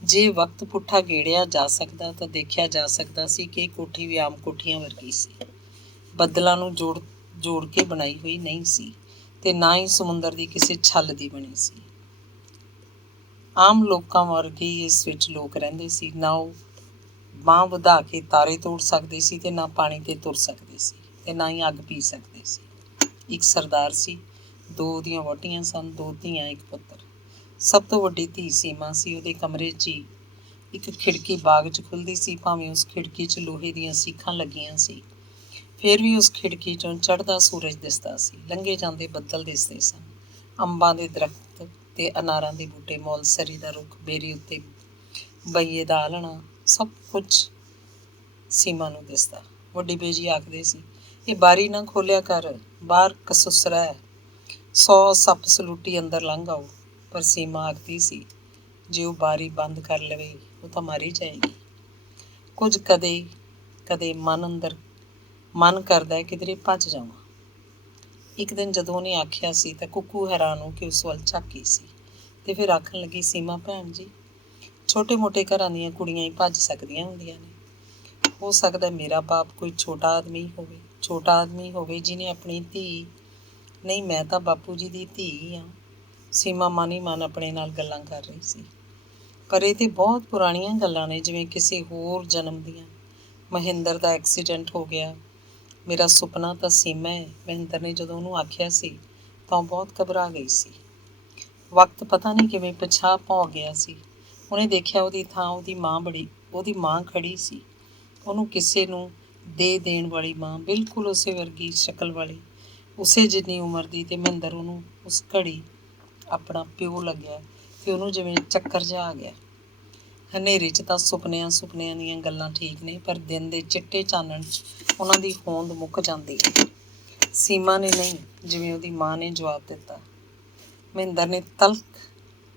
ਜੇ ਵਕਤ ਪੁੱਠਾ ਗੇੜਿਆ ਜਾ ਸਕਦਾ ਤਾਂ ਦੇਖਿਆ ਜਾ ਸਕਦਾ ਸੀ ਕਿ ਇਹ ਕੋਠੀ ਵੀ ਆਮ ਕੋਠੀਆਂ ਵਰਗੀ ਸੀ। ਬੱਦਲਾਂ ਨੂੰ ਜੋੜ ਕੇ ਬਣਾਈ ਹੋਈ ਨਹੀਂ ਸੀ ਤੇ ਨਾ ਹੀ ਸਮੁੰਦਰ ਦੀ ਕਿਸੇ ਛੱਲ ਦੀ ਬਣੀ ਸੀ। ਆਮ ਲੋਕਾਂ ਵਰਗੇ ਹੀ ਇਸ ਵਿੱਚ ਲੋਕ ਰਹਿੰਦੇ ਸੀ। ਨਾ ਉਹ ਬਾਂਹ ਵਧਾ ਕੇ ਤਾਰੇ ਤੋੜ ਸਕਦੇ ਸੀ ਤੇ ਨਾ ਪਾਣੀ 'ਤੇ ਤੁਰ ਸਕਦੇ ਸੀ ਤੇ ਨਾ ਹੀ ਅੱਗ ਪੀ ਸਕਦੇ ਸੀ। ਇੱਕ ਸਰਦਾਰ ਸੀ, 2 ਉਹਦੀਆਂ ਵਹੁਟੀਆਂ ਸਨ, 2 ਧੀਆਂ, 1 ਪੁੱਤਰ। ਸਭ ਤੋਂ ਵੱਡੀ ਧੀ ਸੀਮਾ ਸੀ। ਉਹਦੇ ਕਮਰੇ 'ਚ ਹੀ ਇੱਕ ਖਿੜਕੀ ਬਾਗ 'ਚ ਖੁੱਲ੍ਹਦੀ ਸੀ। ਭਾਵੇਂ ਉਸ ਖਿੜਕੀ 'ਚ ਲੋਹੇ ਦੀਆਂ ਸੀਖਾਂ ਲੱਗੀਆਂ ਸੀ, ਫਿਰ ਵੀ ਉਸ ਖਿੜਕੀ 'ਚੋਂ ਚੜ੍ਹਦਾ ਸੂਰਜ ਦਿਸਦਾ ਸੀ। ਲੰਘੇ ਜਾਂਦੇ ਬੱਦਲ ਦਿਸਦੇ ਸਨ। ਅੰਬਾਂ ਦੇ ਦਰਖਤ ਤੇ ਅਨਾਰਾਂ ਦੇ ਬੂਟੇ, ਮੌਲਸਰੀ ਦਾ ਰੁੱਖ, ਬੇਰੀ ਉੱਤੇ ਬਈਏ ਦਾ ਆਲ੍ਹਣਾ, ਸਭ ਕੁਝ ਸੀਮਾ ਨੂੰ ਦਿਸਦਾ। ਵੱਡੀ ਬੇਜੀ ਆਖਦੇ ਸੀ, ਇਹ ਬਾਰੀ ਨਾ ਖੋਲ੍ਹਿਆ ਕਰ, ਬਾਹਰ ਕਸੁਸਰਾ ਹੈ, 100 ਸੱਪ ਸਲੂਟੀ ਅੰਦਰ ਲੰਘ ਆਓ। ਪਰ ਸੀਮਾ ਆਖਦੀ ਸੀ, ਜੇ ਉਹ ਬਾਰੀ ਬੰਦ ਕਰ ਲਵੇ ਉਹ ਤਾਂ ਮਰ ਹੀ ਜਾਏਗੀ। ਕੁਝ ਕਦੇ ਮਨ ਕਰਦਾ ਕਿਧਰੇ ਭੱਜ ਜਾਵਾਂ। ਇੱਕ ਦਿਨ ਜਦੋਂ ਉਹਨੇ ਆਖਿਆ ਸੀ ਤਾਂ ਕੁੱਕੂ ਹੈਰਾਨ ਹੋ ਕੇ ਉਸ ਵੱਲ ਝਾਕੀ ਸੀ ਤੇ ਫਿਰ ਆਖਣ ਲੱਗੀ, ਸੀਮਾ ਭੈਣ ਜੀ, ਛੋਟੇ ਮੋਟੇ ਘਰਾਂ ਦੀਆਂ ਕੁੜੀਆਂ ਹੀ ਭੱਜ ਸਕਦੀਆਂ ਹੁੰਦੀਆਂ ਨੇ। ਹੋ ਸਕਦਾ ਮੇਰਾ ਬਾਪ ਕੋਈ ਛੋਟਾ ਆਦਮੀ ਹੋਵੇ ਜਿਹਨੇ ਆਪਣੀ ਧੀ, ਨਹੀਂ ਮੈਂ ਤਾਂ ਬਾਪੂ ਜੀ ਦੀ ਧੀ ਹਾਂ। ਸੀਮਾ ਮਨ ਹੀ ਮਨ ਆਪਣੇ ਨਾਲ ਗੱਲਾਂ ਕਰ ਰਹੀ ਸੀ। ਪਰ ਇਹ ਤੇ ਬਹੁਤ ਪੁਰਾਣੀਆਂ ਗੱਲਾਂ ਨੇ, ਜਿਵੇਂ ਕਿਸੇ ਹੋਰ ਜਨਮ ਦੀਆਂ। ਮਹਿੰਦਰ ਦਾ ਐਕਸੀਡੈਂਟ ਹੋ ਗਿਆ। ਮੇਰਾ ਸੁਪਨਾ ਤਾਂ ਸੀਮਾ ਹੈ। ਮਹਿੰਦਰ ਨੇ ਜਦੋਂ ਉਹਨੂੰ ਆਖਿਆ ਸੀ ਤਾਂ ਉਹ ਬਹੁਤ ਘਬਰਾ ਗਈ ਸੀ। ਵਕਤ ਪਤਾ ਨਹੀਂ ਕਿਵੇਂ ਪਿਛਾਂਹ ਭੌਂ ਗਿਆ ਸੀ। ਉਹਨੇ ਦੇਖਿਆ ਉਹਦੀ ਥਾਂ ਉਹਦੀ ਮਾਂ ਖੜੀ ਸੀ। ਉਹਨੂੰ ਕਿਸੇ ਨੂੰ ਦੇ ਦੇਣ ਵਾਲੀ ਮਾਂ, ਬਿਲਕੁਲ ਉਸੇ ਵਰਗੀ ਸ਼ਕਲ ਵਾਲੀ, ਉਸੇ ਜਿੰਨੀ ਉਮਰ ਦੀ। ਤੇ ਮਹਿੰਦਰ ਉਹਨੂੰ ਉਸ ਘੜੀ ਆਪਣਾ ਪਿਓ ਲੱਗਿਆ ਤੇ ਉਹਨੂੰ ਜਿਵੇਂ ਚੱਕਰ ਜਿਹਾ ਆ ਗਿਆ। ਹਨੇਰੇ 'ਚ ਤਾਂ ਸੁਪਨਿਆਂ ਦੀਆਂ ਗੱਲਾਂ ਠੀਕ ਨੇ, ਪਰ ਦਿਨ ਦੇ ਚਿੱਟੇ ਚਾਨਣ 'ਚ ਉਹਨਾਂ ਦੀ ਹੋਂਦ ਮੁੱਕ ਜਾਂਦੀ ਹੈ। ਸੀਮਾ ਨੇ ਨਹੀਂ, ਜਿਵੇਂ ਉਹਦੀ ਮਾਂ ਨੇ ਜਵਾਬ ਦਿੱਤਾ। ਮਹਿੰਦਰ ਨੇ ਤਲਖ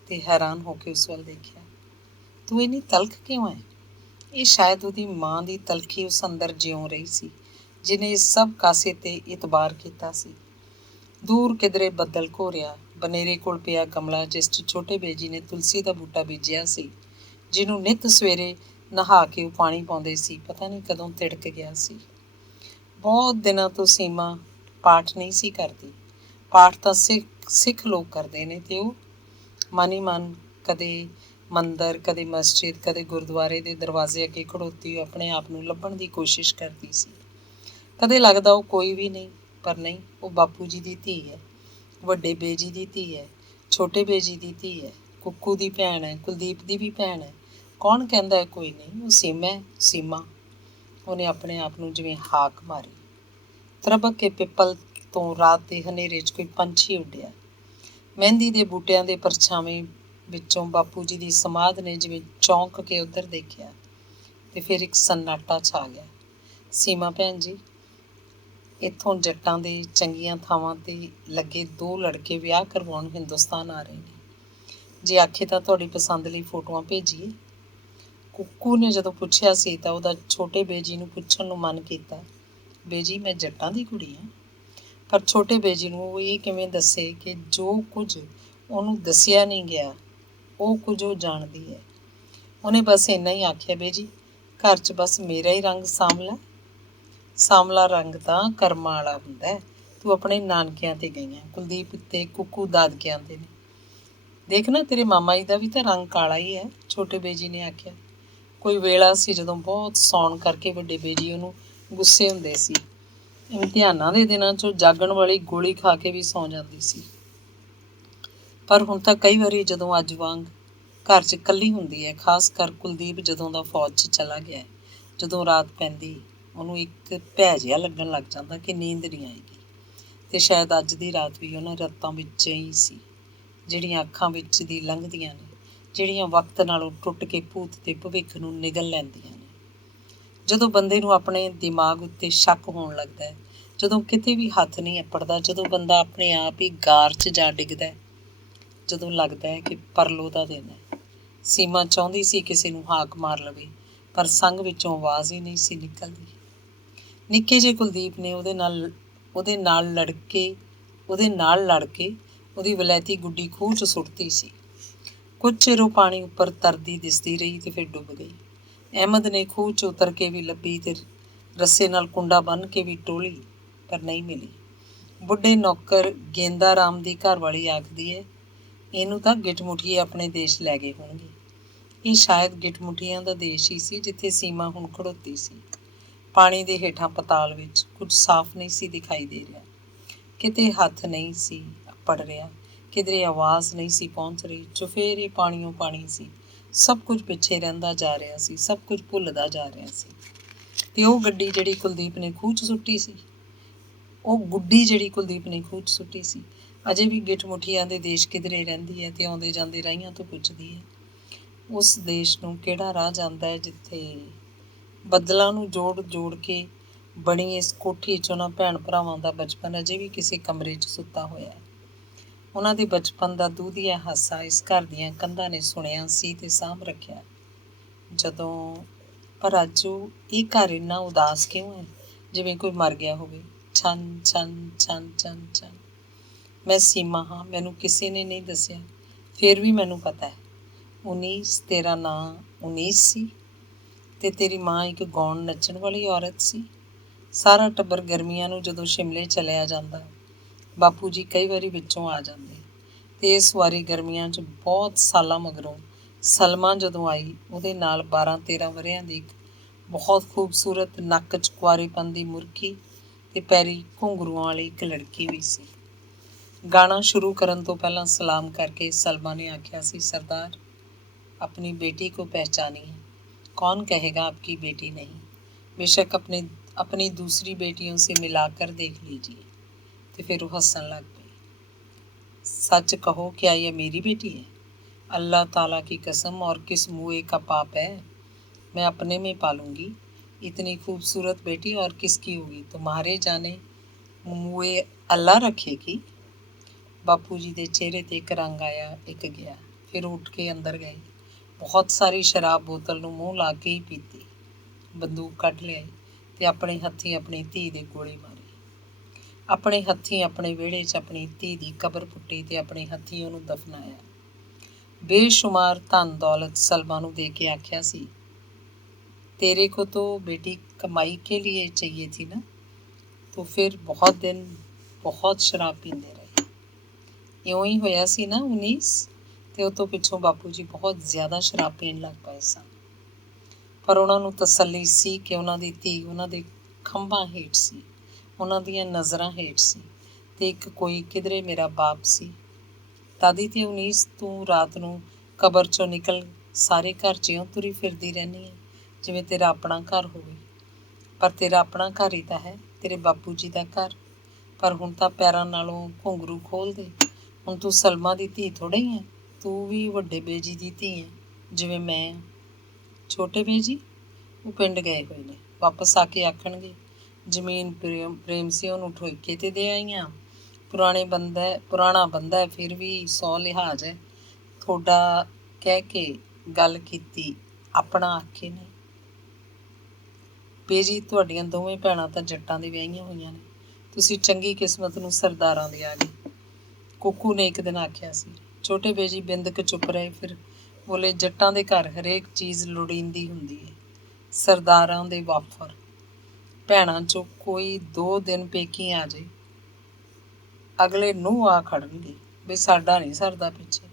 ਤੇ ਹੈਰਾਨ ਹੋ ਕੇ ਉਸ ਵੱਲ ਦੇਖਿਆ। ਤੂੰ ਇੰਨੀ ਤਲਖ ਕਿਉਂ ਹੈ? ਇਹ ਸ਼ਾਇਦ ਉਹਦੀ ਮਾਂ ਦੀ ਤਲਖੀ ਉਸ ਅੰਦਰ ਜਿਉਂ ਰਹੀ ਸੀ, ਜਿਹਨੇ ਇਸ ਸਭ ਕਾਸੇ 'ਤੇ ਇਤਬਾਰ ਕੀਤਾ ਸੀ। ਦੂਰ ਕਿਧਰੇ ਬੱਦਲ ਘੋਰਿਆ। ਬਨੇਰੇ ਕੋਲ ਪਿਆ ਗਮਲਾ, ਜਿਸ 'ਚ ਛੋਟੇ ਬੇਜੀ ਨੇ ਤੁਲਸੀ ਦਾ ਬੂਟਾ ਬੀਜਿਆ ਸੀ, ਜਿਹਨੂੰ ਨਿੱਤ ਸਵੇਰੇ ਨਹਾ ਕੇ ਉਹ ਪਾਣੀ ਪਾਉਂਦੇ ਸੀ, ਪਤਾ ਨਹੀਂ ਕਦੋਂ ਤਿੜਕ ਗਿਆ ਸੀ। ਬਹੁਤ ਦਿਨਾਂ ਤੋਂ ਸੀਮਾ ਪਾਠ ਨਹੀਂ ਸੀ ਕਰਦੀ। ਪਾਠ ਤਾਂ ਸਿੱਖ ਲੋਕ ਕਰਦੇ ਨੇ, ਅਤੇ ਉਹ ਮਨ ਹੀ ਮਨ ਕਦੇ ਮੰਦਰ, ਕਦੇ ਮਸਜਿਦ, ਕਦੇ ਗੁਰਦੁਆਰੇ ਦੇ ਦਰਵਾਜ਼ੇ ਅੱਗੇ ਖੜੋਤੀ ਆਪਣੇ ਆਪ ਨੂੰ ਲੱਭਣ ਦੀ ਕੋਸ਼ਿਸ਼ ਕਰਦੀ ਸੀ। ਕਦੇ ਲੱਗਦਾ ਉਹ ਕੋਈ ਵੀ ਨਹੀਂ, ਪਰ ਨਹੀਂ, ਉਹ ਬਾਪੂ ਜੀ ਦੀ ਧੀ ਹੈ, ਵੱਡੇ ਬੇਜੀ ਦੀ ਧੀ ਹੈ, ਛੋਟੇ ਬੇਜੀ ਦੀ ਧੀ ਹੈ, ਕੁੱਕੂ ਦੀ ਭੈਣ ਹੈ, ਕੁਲਦੀਪ ਦੀ ਵੀ ਭੈਣ ਹੈ। ਕੌਣ ਕਹਿੰਦਾ ਹੈ ਕੋਈ ਨਹੀਂ, ਉਹ ਸੀਮਾ ਹੈ, ਸੀਮਾ। ਉਹਨੇ ਆਪਣੇ ਆਪ ਨੂੰ ਜਿਵੇਂ ਹਾਕ ਮਾਰੀ। ਤਰਬਕ ਕੇ ਪਿੱਪਲ ਤੋਂ ਰਾਤ ਦੇ ਹਨੇਰੇ 'ਚ ਕੋਈ ਪੰਛੀ ਉੱਡਿਆ। ਮਹਿੰਦੀ ਦੇ ਬੂਟਿਆਂ ਦੇ ਪਰਛਾਵੇਂ ਵਿੱਚੋਂ ਬਾਪੂ ਜੀ ਦੀ ਸਮਾਧ ਨੇ ਜਿਵੇਂ ਚੌਂਕ ਕੇ ਉੱਧਰ ਦੇਖਿਆ, ਅਤੇ ਫਿਰ ਇੱਕ ਸੰਨਾਟਾ ਛਾ ਗਿਆ। ਸੀਮਾ ਭੈਣ ਜੀ, ਇੱਥੋਂ ਜੱਟਾਂ ਦੇ ਚੰਗੀਆਂ ਥਾਵਾਂ 'ਤੇ ਲੱਗੇ 2 ਲੜਕੇ ਵਿਆਹ ਕਰਵਾਉਣ ਹਿੰਦੁਸਤਾਨ ਆ ਰਹੇ ਨੇ। ਜੇ ਆਖੇ ਤਾਂ ਤੁਹਾਡੀ ਪਸੰਦ ਲਈ ਫੋਟੋਆਂ ਭੇਜੀਏ। ਕੁੱਕੂ ਨੇ ਜਦੋਂ ਪੁੱਛਿਆ ਸੀ ਤਾਂ ਉਹਦਾ ਛੋਟੇ ਬੇਜੀ ਨੂੰ ਪੁੱਛਣ ਨੂੰ ਮਨ ਕੀਤਾ, ਬੇਜੀ ਮੈਂ ਜੱਟਾਂ ਦੀ ਕੁੜੀ ਹਾਂ। ਪਰ ਛੋਟੇ ਬੇਜੀ ਨੂੰ ਉਹ ਇਹ ਕਿਵੇਂ ਦੱਸੇ ਕਿ ਜੋ ਕੁਝ ਉਹਨੂੰ ਦੱਸਿਆ ਨਹੀਂ ਗਿਆ, ਉਹ ਕੁਝ ਉਹ ਜਾਣਦੀ ਹੈ। ਉਹਨੇ ਬਸ ਇੰਨਾ ਹੀ ਆਖਿਆ, ਬੇਜੀ ਘਰ 'ਚ ਬਸ ਮੇਰਾ ਹੀ ਰੰਗ ਸਾਂਵਲਾ। ਸਾਂਵਲਾ ਰੰਗ ਤਾਂ ਕਰਮਾਂ ਵਾਲਾ ਹੁੰਦਾ ਹੈ। ਤੂੰ ਆਪਣੇ ਨਾਨਕਿਆਂ 'ਤੇ ਗਈ ਹੈ, ਕੁਲਦੀਪ ਅਤੇ ਕੁੱਕੂ ਦਾਦਕਿਆਂ 'ਤੇ ਨੇ। ਦੇਖ ਨਾ, ਤੇਰੇ ਮਾਮਾ ਜੀ ਦਾ ਵੀ ਤਾਂ ਰੰਗ ਕਾਲਾ ਹੀ ਹੈ, ਛੋਟੇ ਬੇਜੀ ਨੇ ਆਖਿਆ। ਕੋਈ ਵੇਲਾ ਸੀ ਜਦੋਂ ਬਹੁਤ ਸੌਣ ਕਰਕੇ ਵੱਡੇ ਬੇਜੀ ਉਹਨੂੰ ਗੁੱਸੇ ਹੁੰਦੇ ਸੀ। ਇਮਤਿਹਾਨਾਂ ਦੇ ਦਿਨਾਂ 'ਚੋਂ ਜਾਗਣ ਵਾਲੀ ਗੋਲੀ ਖਾ ਕੇ ਵੀ ਸੌਂ ਜਾਂਦੀ ਸੀ। ਪਰ ਹੁਣ ਤਾਂ ਕਈ ਵਾਰੀ ਜਦੋਂ ਅੱਜ ਵਾਂਗ ਘਰ 'ਚ ਇਕੱਲੀ ਹੁੰਦੀ ਹੈ, ਖਾਸ ਕਰ ਕੁਲਦੀਪ ਜਦੋਂ ਦਾ ਫੌਜ 'ਚ ਚਲਾ ਗਿਆ, ਜਦੋਂ ਰਾਤ ਪੈਂਦੀ ਉਹਨੂੰ ਇੱਕ ਭੈ ਜਿਹਾ ਲੱਗਣ ਲੱਗ ਜਾਂਦਾ ਕਿ ਨੀਂਦ ਨਹੀਂ ਆਏਗੀ। ਅਤੇ ਸ਼ਾਇਦ ਅੱਜ ਦੀ ਰਾਤ ਵੀ ਉਹਨਾਂ ਰਾਤਾਂ ਵਿੱਚ ਹੀ ਸੀ, ਜਿਹੜੀਆਂ ਅੱਖਾਂ ਵਿੱਚ ਦੀ ਲੰਘਦੀਆਂ ਨੇ, ਜਿਹੜੀਆਂ ਵਕਤ ਨਾਲੋਂ ਟੁੱਟ ਕੇ ਭੂਤ ਦੇ ਭਵਿੱਖ ਨੂੰ ਨਿਗਲ ਲੈਂਦੀਆਂ ਨੇ। ਜਦੋਂ ਬੰਦੇ ਨੂੰ ਆਪਣੇ ਦਿਮਾਗ ਉੱਤੇ ਸ਼ੱਕ ਹੋਣ ਲੱਗਦਾ ਹੈ, ਜਦੋਂ ਕਿਤੇ ਵੀ ਹੱਥ ਨਹੀਂ ਅੱਪੜਦਾ, ਜਦੋਂ ਬੰਦਾ ਆਪਣੇ ਆਪ ਹੀ ਗਾਰ 'ਚ ਜਾ ਡਿੱਗਦਾ, ਜਦੋਂ ਲੱਗਦਾ ਹੈ ਕਿ ਪਰਲੋ ਦਾ ਦਿਨ ਹੈ। ਸੀਮਾ ਚਾਹੁੰਦੀ ਸੀ ਕਿਸੇ ਨੂੰ ਹਾਕ ਮਾਰ ਲਵੇ, ਪਰ ਸੰਗ ਵਿੱਚੋਂ ਆਵਾਜ਼ ਹੀ ਨਹੀਂ ਸੀ ਨਿਕਲਦੀ। ਨਿੱਕੇ ਜਿਹੇ ਕੁਲਦੀਪ ਨੇ ਉਹਦੇ ਨਾਲ ਲੜ ਕੇ ਉਹਦੀ ਵਲੈਤੀ ਗੁੱਡੀ ਖੂਹ 'ਚ ਸੁੱਟਤੀ ਸੀ। ਕੁਝ ਚਿਰ ਉਹ ਪਾਣੀ ਉੱਪਰ ਤਰਦੀ ਦਿਸਦੀ ਰਹੀ ਅਤੇ ਫਿਰ ਡੁੱਬ ਗਈ। ਅਹਿਮਦ ਨੇ ਖੂਹ 'ਚ ਉਤਰ ਕੇ ਵੀ ਲੱਭੀ ਅਤੇ ਰੱਸੇ ਨਾਲ ਕੁੰਡਾ ਬੰਨ੍ਹ ਕੇ ਵੀ ਟੋਲੀ, ਪਰ ਨਹੀਂ ਮਿਲੀ। ਬੁੱਢੇ ਨੌਕਰ ਗੇਂਦਾ ਰਾਮ ਦੀ ਘਰਵਾਲੀ ਆਖਦੀ ਹੈ, ਇਹਨੂੰ ਤਾਂ ਗਿੱਟਮੁੱਠੀਏ ਆਪਣੇ ਦੇਸ਼ ਲੈ ਗਏ ਹੋਣਗੇ। ਇਹ ਸ਼ਾਇਦ ਗਿੱਟਮੁੱਠੀਆਂ ਦਾ ਦੇਸ਼ ਹੀ ਸੀ ਜਿੱਥੇ ਸੀਮਾ ਹੁਣ ਖੜੋਤੀ ਸੀ। ਪਾਣੀ ਦੇ ਹੇਠਾਂ ਪਤਾਲ ਵਿੱਚ ਕੁਝ ਸਾਫ਼ ਨਹੀਂ ਸੀ ਦਿਖਾਈ ਦੇ ਰਿਹਾ। ਕਿਤੇ ਹੱਥ ਨਹੀਂ ਸੀ ਅੱਪੜ ਰਿਹਾ, ਕਿਧਰੇ ਆਵਾਜ਼ ਨਹੀਂ ਸੀ ਪਹੁੰਚ ਰਹੀ। ਚੁਫੇਰੇ ਪਾਣੀਓਂ ਪਾਣੀ ਸੀ। ਸਭ ਕੁਝ ਪਿੱਛੇ ਰਹਿੰਦਾ ਜਾ ਰਿਹਾ ਸੀ, ਸਭ ਕੁਝ ਭੁੱਲਦਾ ਜਾ ਰਿਹਾ ਸੀ। ਅਤੇ ਉਹ ਗੁੱਡੀ ਜਿਹੜੀ ਕੁਲਦੀਪ ਨੇ ਖੂਹ 'ਚ ਸੁੱਟੀ ਸੀ, ਅਜੇ ਵੀ ਗਿੱਟਮੁੱਠੀਆਂ ਦੇ ਦੇਸ਼ ਕਿਧਰੇ ਰਹਿੰਦੀ ਹੈ ਅਤੇ ਆਉਂਦੇ ਜਾਂਦੇ ਰਾਹੀਆਂ ਤੋਂ ਪੁੱਛਦੀ ਹੈ, ਉਸ ਦੇਸ਼ ਨੂੰ ਕਿਹੜਾ ਰਾਹ ਜਾਂਦਾ ਹੈ ਜਿੱਥੇ ਬੱਦਲਾਂ ਨੂੰ ਜੋੜ ਕੇ ਬਣੀ ਇਸ ਕੋਠੀ 'ਚ ਉਹਨਾਂ ਭੈਣ ਭਰਾਵਾਂ ਦਾ ਬਚਪਨ ਅਜੇ ਵੀ ਕਿਸੇ ਕਮਰੇ 'ਚ ਸੁੱਤਾ ਹੋਇਆ। ਉਹਨਾਂ ਦੇ ਬਚਪਨ ਦਾ ਦੂਧੀਆ ਹਾਸਾ ਇਸ ਘਰ ਦੀਆਂ ਕੰਧਾਂ ਨੇ ਸੁਣਿਆ ਸੀ ਅਤੇ ਸਾਂਭ ਰੱਖਿਆ। ਪਰ ਅੱਜ ਇਹ ਘਰ ਇੰਨਾ ਉਦਾਸ ਕਿਉਂ ਹੈ, ਜਿਵੇਂ ਕੋਈ ਮਰ ਗਿਆ ਹੋਵੇ। ਛਨ ਛਨ ਛਨ ਛਨ ਛਨ। ਮੈਂ ਸੀਮਾ ਹਾਂ, ਮੈਨੂੰ ਕਿਸੇ ਨੇ ਨਹੀਂ ਦੱਸਿਆ, ਫਿਰ ਵੀ ਮੈਨੂੰ ਪਤਾ ਹੈ। 19 ਤੇਰਾ ਨਾਂ 19 ਸੀ, ਅਤੇ ਤੇਰੀ ਮਾਂ ਇੱਕ ਗਾਉਣ ਨੱਚਣ ਵਾਲੀ ਔਰਤ ਸੀ। ਸਾਰਾ ਟੱਬਰ ਗਰਮੀਆਂ ਨੂੰ ਜਦੋਂ ਸ਼ਿਮਲੇ ਚਲਿਆ ਜਾਂਦਾ, ਬਾਪੂ ਜੀ ਕਈ ਵਾਰੀ ਵਿੱਚੋਂ ਆ ਜਾਂਦੇ, ਅਤੇ ਇਸ ਵਾਰੀ ਗਰਮੀਆਂ 'ਚ ਬਹੁਤ ਸਾਲਾਂ ਮਗਰੋਂ ਸਲਮਾ ਜਦੋਂ ਆਈ, ਉਹਦੇ ਨਾਲ 12-13 ਵਰ੍ਹਿਆਂ ਦੀ ਇੱਕ ਬਹੁਤ ਖੂਬਸੂਰਤ ਨੱਕ 'ਚ ਕੁਆਰੇਪਨ ਦੀ ਮੁਰਕੀ ਅਤੇ ਪੈਰੀਂ ਘੁੰਗਰੂਆਂ ਵਾਲੀ ਇੱਕ ਲੜਕੀ ਵੀ ਸੀ। ਗਾਣਾ ਸ਼ੁਰੂ ਕਰਨ ਤੋਂ ਪਹਿਲਾਂ ਸਲਾਮ ਕਰਕੇ ਸਲਮਾ ਨੇ ਆਖਿਆ ਸੀ, ਸਰਦਾਰ अपनी बेटी को पहचानिए, कौन कहेगा आपकी बेटी नहीं, बेशक अपनी दूसरी बेटियों से मिलाकर देख लीजिए। तो फिर वो हंसन लग गई। सच कहो, क्या ये मेरी बेटी है? अल्लाह ताला की कसम, और किस मुए का पाप है, मैं अपने में पालूंगी। इतनी खूबसूरत बेटी और किसकी होगी? तुम्हारे जाने मुए अल्लाह रखेगी। बापू जी के चेहरे ते एक रंग आया, एक गया। फिर उठ के अंदर गए। ਬਹੁਤ ਸਾਰੀ ਸ਼ਰਾਬ ਬੋਤਲ ਨੂੰ ਮੂੰਹ ਲਾ ਕੇ ਹੀ ਪੀਤੀ। ਬੰਦੂਕ ਕੱਢ ਲਿਆਈ ਅਤੇ ਆਪਣੇ ਹੱਥੀਂ ਆਪਣੀ ਧੀ ਦੇ ਗੋਲੀ ਮਾਰੀ। ਆਪਣੇ ਹੱਥੀਂ ਆਪਣੇ ਵਿਹੜੇ 'ਚ ਆਪਣੀ ਧੀ ਦੀ ਕਬਰ ਪੁੱਟੀ ਅਤੇ ਆਪਣੇ ਹੱਥੀਂ ਉਹਨੂੰ ਦਫਨਾਇਆ। ਬੇਸ਼ੁਮਾਰ ਧਨ ਦੌਲਤ ਸਲਮਾ ਨੂੰ ਦੇ ਕੇ ਆਖਿਆ ਸੀ, तेरे को तो बेटी कमाई के लिए चाहिए थी ना, तो फिर बहुत दिन ਬਹੁਤ ਸ਼ਰਾਬ ਪੀਂਦੇ ਰਹੇ। ਇਉਂ ਹੀ ਹੋਇਆ ਸੀ ਨਾ 19, ਤੇ ਉਹ ਤੋਂ ਪਿੱਛੋਂ ਬਾਪੂ ਜੀ ਬਹੁਤ ਜ਼ਿਆਦਾ ਸ਼ਰਾਬ ਪੀਣ ਲੱਗ ਪਏ ਸਨ। ਪਰ ਉਹਨਾਂ ਨੂੰ ਤਸੱਲੀ ਸੀ ਕਿ ਉਹਨਾਂ ਦੀ ਧੀ ਉਹਨਾਂ ਦੇ ਖੰਭਾਂ ਹੇਠ ਸੀ, ਉਹਨਾਂ ਦੀਆਂ ਨਜ਼ਰਾਂ ਹੇਠ ਸੀ, ਤੇ ਇੱਕ ਕੋਈ ਕਿਧਰੇ ਮੇਰਾ ਬਾਪ ਸੀ। ਦਾਦੀ ਤੇ 19, ਤੂੰ ਰਾਤ ਨੂੰ ਕਬਰ ਚੋਂ ਨਿਕਲ ਸਾਰੇ ਘਰ 'ਚ ਇਉਂ ਤੁਰੀ ਫਿਰਦੀ ਰਹਿੰਦੀ ਹੈ ਜਿਵੇਂ ਤੇਰਾ ਆਪਣਾ ਘਰ ਹੋਵੇ। ਪਰ ਤੇਰਾ ਆਪਣਾ ਘਰ ਹੀ ਤਾਂ ਹੈ, ਤੇਰੇ ਬਾਪੂ ਜੀ ਦਾ ਘਰ। ਪਰ ਹੁਣ ਤਾਂ ਪੈਰਾਂ ਨਾਲੋਂ ਘੁੰਗਰੂ ਖੋਲ ਦੇ। ਹੁਣ ਤੂੰ ਸਲਮਾ ਦੀ ਧੀ ਥੋੜ੍ਹਾ ਹੀ ਹੈ, ਤੂੰ ਵੀ ਵੱਡੇ ਬੇਜੀ ਦੀ ਧੀ ਹੈ ਜਿਵੇਂ ਮੈਂ। ਛੋਟੇ ਬੇਜੀ ਉਹ ਪਿੰਡ ਗਏ ਹੋਏ ਨੇ, ਵਾਪਸ ਆ ਕੇ ਆਖਣਗੇ ਜ਼ਮੀਨ ਪ੍ਰੇਮ ਸੀ ਉਹਨੂੰ ਠੇਕੇ 'ਤੇ ਦੇ ਆਈਆਂ। ਪੁਰਾਣਾ ਬੰਦਾ ਫਿਰ ਵੀ 100 ਲਿਹਾਜ਼ ਹੈ। ਤੁਹਾਡਾ ਕਹਿ ਕੇ ਗੱਲ ਕੀਤੀ, ਆਪਣਾ ਆਖੇ ਨਹੀਂ। ਬੇਜੀ ਤੁਹਾਡੀਆਂ ਦੋਵੇਂ ਭੈਣਾਂ ਤਾਂ ਜੱਟਾਂ ਦੇ ਵਿਆਹੀਆਂ ਹੋਈਆਂ ਨੇ, ਤੁਸੀਂ ਚੰਗੀ ਕਿਸਮਤ ਨੂੰ ਸਰਦਾਰਾਂ ਦੇ ਆ ਗਏ। ਕੁੱਕੂ ਨੇ ਇੱਕ ਦਿਨ ਆਖਿਆ ਸੀ। ਛੋਟੇ ਬੇਜੀ ਬਿੰਦਕ ਚੁੱਪ ਰਹੇ, ਫਿਰ ਬੋਲੇ, ਜੱਟਾਂ ਦੇ ਘਰ ਹਰੇਕ ਚੀਜ਼ ਲੋੜੀਂਦੀ ਹੁੰਦੀ ਹੈ। ਸਰਦਾਰਾਂ ਦੇ ਵਾਫਰ, ਭੈਣਾਂ 'ਚੋਂ ਕੋਈ 2 ਦਿਨ ਪੇਕੀ ਆ ਜਾਏ, ਅਗਲੇ ਨੂੰ ਆ ਖੜਨਗੇ ਵੀ ਸਾਡਾ ਨਹੀਂ ਸਰਦਾ ਪਿੱਛੇ।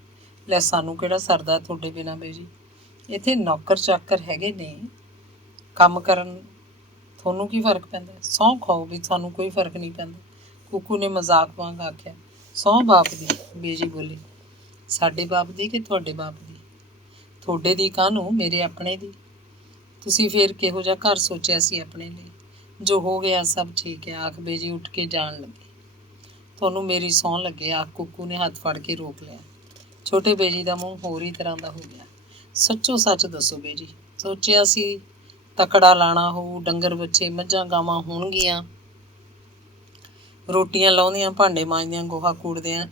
ਲੈ ਸਾਨੂੰ ਕਿਹੜਾ ਸਰਦਾ ਤੁਹਾਡੇ ਬਿਨਾਂ ਬੇਜੀ, ਇੱਥੇ ਨੌਕਰ ਚਾਕਰ ਹੈਗੇ ਨੇ ਕੰਮ ਕਰਨ, ਤੁਹਾਨੂੰ ਕੀ ਫਰਕ ਪੈਂਦਾ? ਸਹੁੰ ਖਾਓ ਵੀ ਤੁਹਾਨੂੰ ਕੋਈ ਫਰਕ ਨਹੀਂ ਪੈਂਦਾ। ਕੁੱਕੂ ਨੇ ਮਜ਼ਾਕ ਵਾਂਗ ਆਖਿਆ। ਸਹੁੰ ਬਾਪ ਦੀ, ਬੇਜੀ ਬੋਲੀ। ਸਾਡੇ ਬਾਪ ਦੀ ਕਿ ਤੁਹਾਡੇ ਬਾਪ ਦੀ? ਤੁਹਾਡੇ ਦੀ ਕਾਹਨੂੰ, ਮੇਰੇ ਆਪਣੇ ਦੀ। ਤੁਸੀਂ ਫੇਰ ਕਿਹੋ ਜਿਹਾ ਘਰ ਸੋਚਿਆ ਸੀ ਆਪਣੇ ਲਈ? ਜੋ ਹੋ ਗਿਆ ਸਭ ਠੀਕ ਹੈ, ਆਖ ਬੇਜੀ ਉੱਠ ਕੇ ਜਾਣ ਲੱਗੇ। ਤੁਹਾਨੂੰ ਮੇਰੀ ਸਹੁੰ ਲੱਗੇ, ਆਖ ਕੁੱਕੂ ਨੇ ਹੱਥ ਫੜ ਕੇ ਰੋਕ ਲਿਆ। ਛੋਟੇ ਬੇਜੀ ਦਾ ਮੂੰਹ ਹੋਰ ਹੀ ਤਰ੍ਹਾਂ ਦਾ ਹੋ ਗਿਆ। ਸੱਚੋ ਸੱਚ ਦੱਸੋ ਬੇਜੀ, ਸੋਚਿਆ ਸੀ ਤਕੜਾ ਲਾਣਾ ਹੋਊ, ਡੰਗਰ ਬੱਚੇ ਮੱਝਾਂ ਗਾਵਾਂ ਹੋਣਗੀਆਂ, ਰੋਟੀਆਂ ਲਾਉਂਦੀਆਂ, ਭਾਂਡੇ ਮਾਂਜਦੀਆਂ, ਗੋਹਾ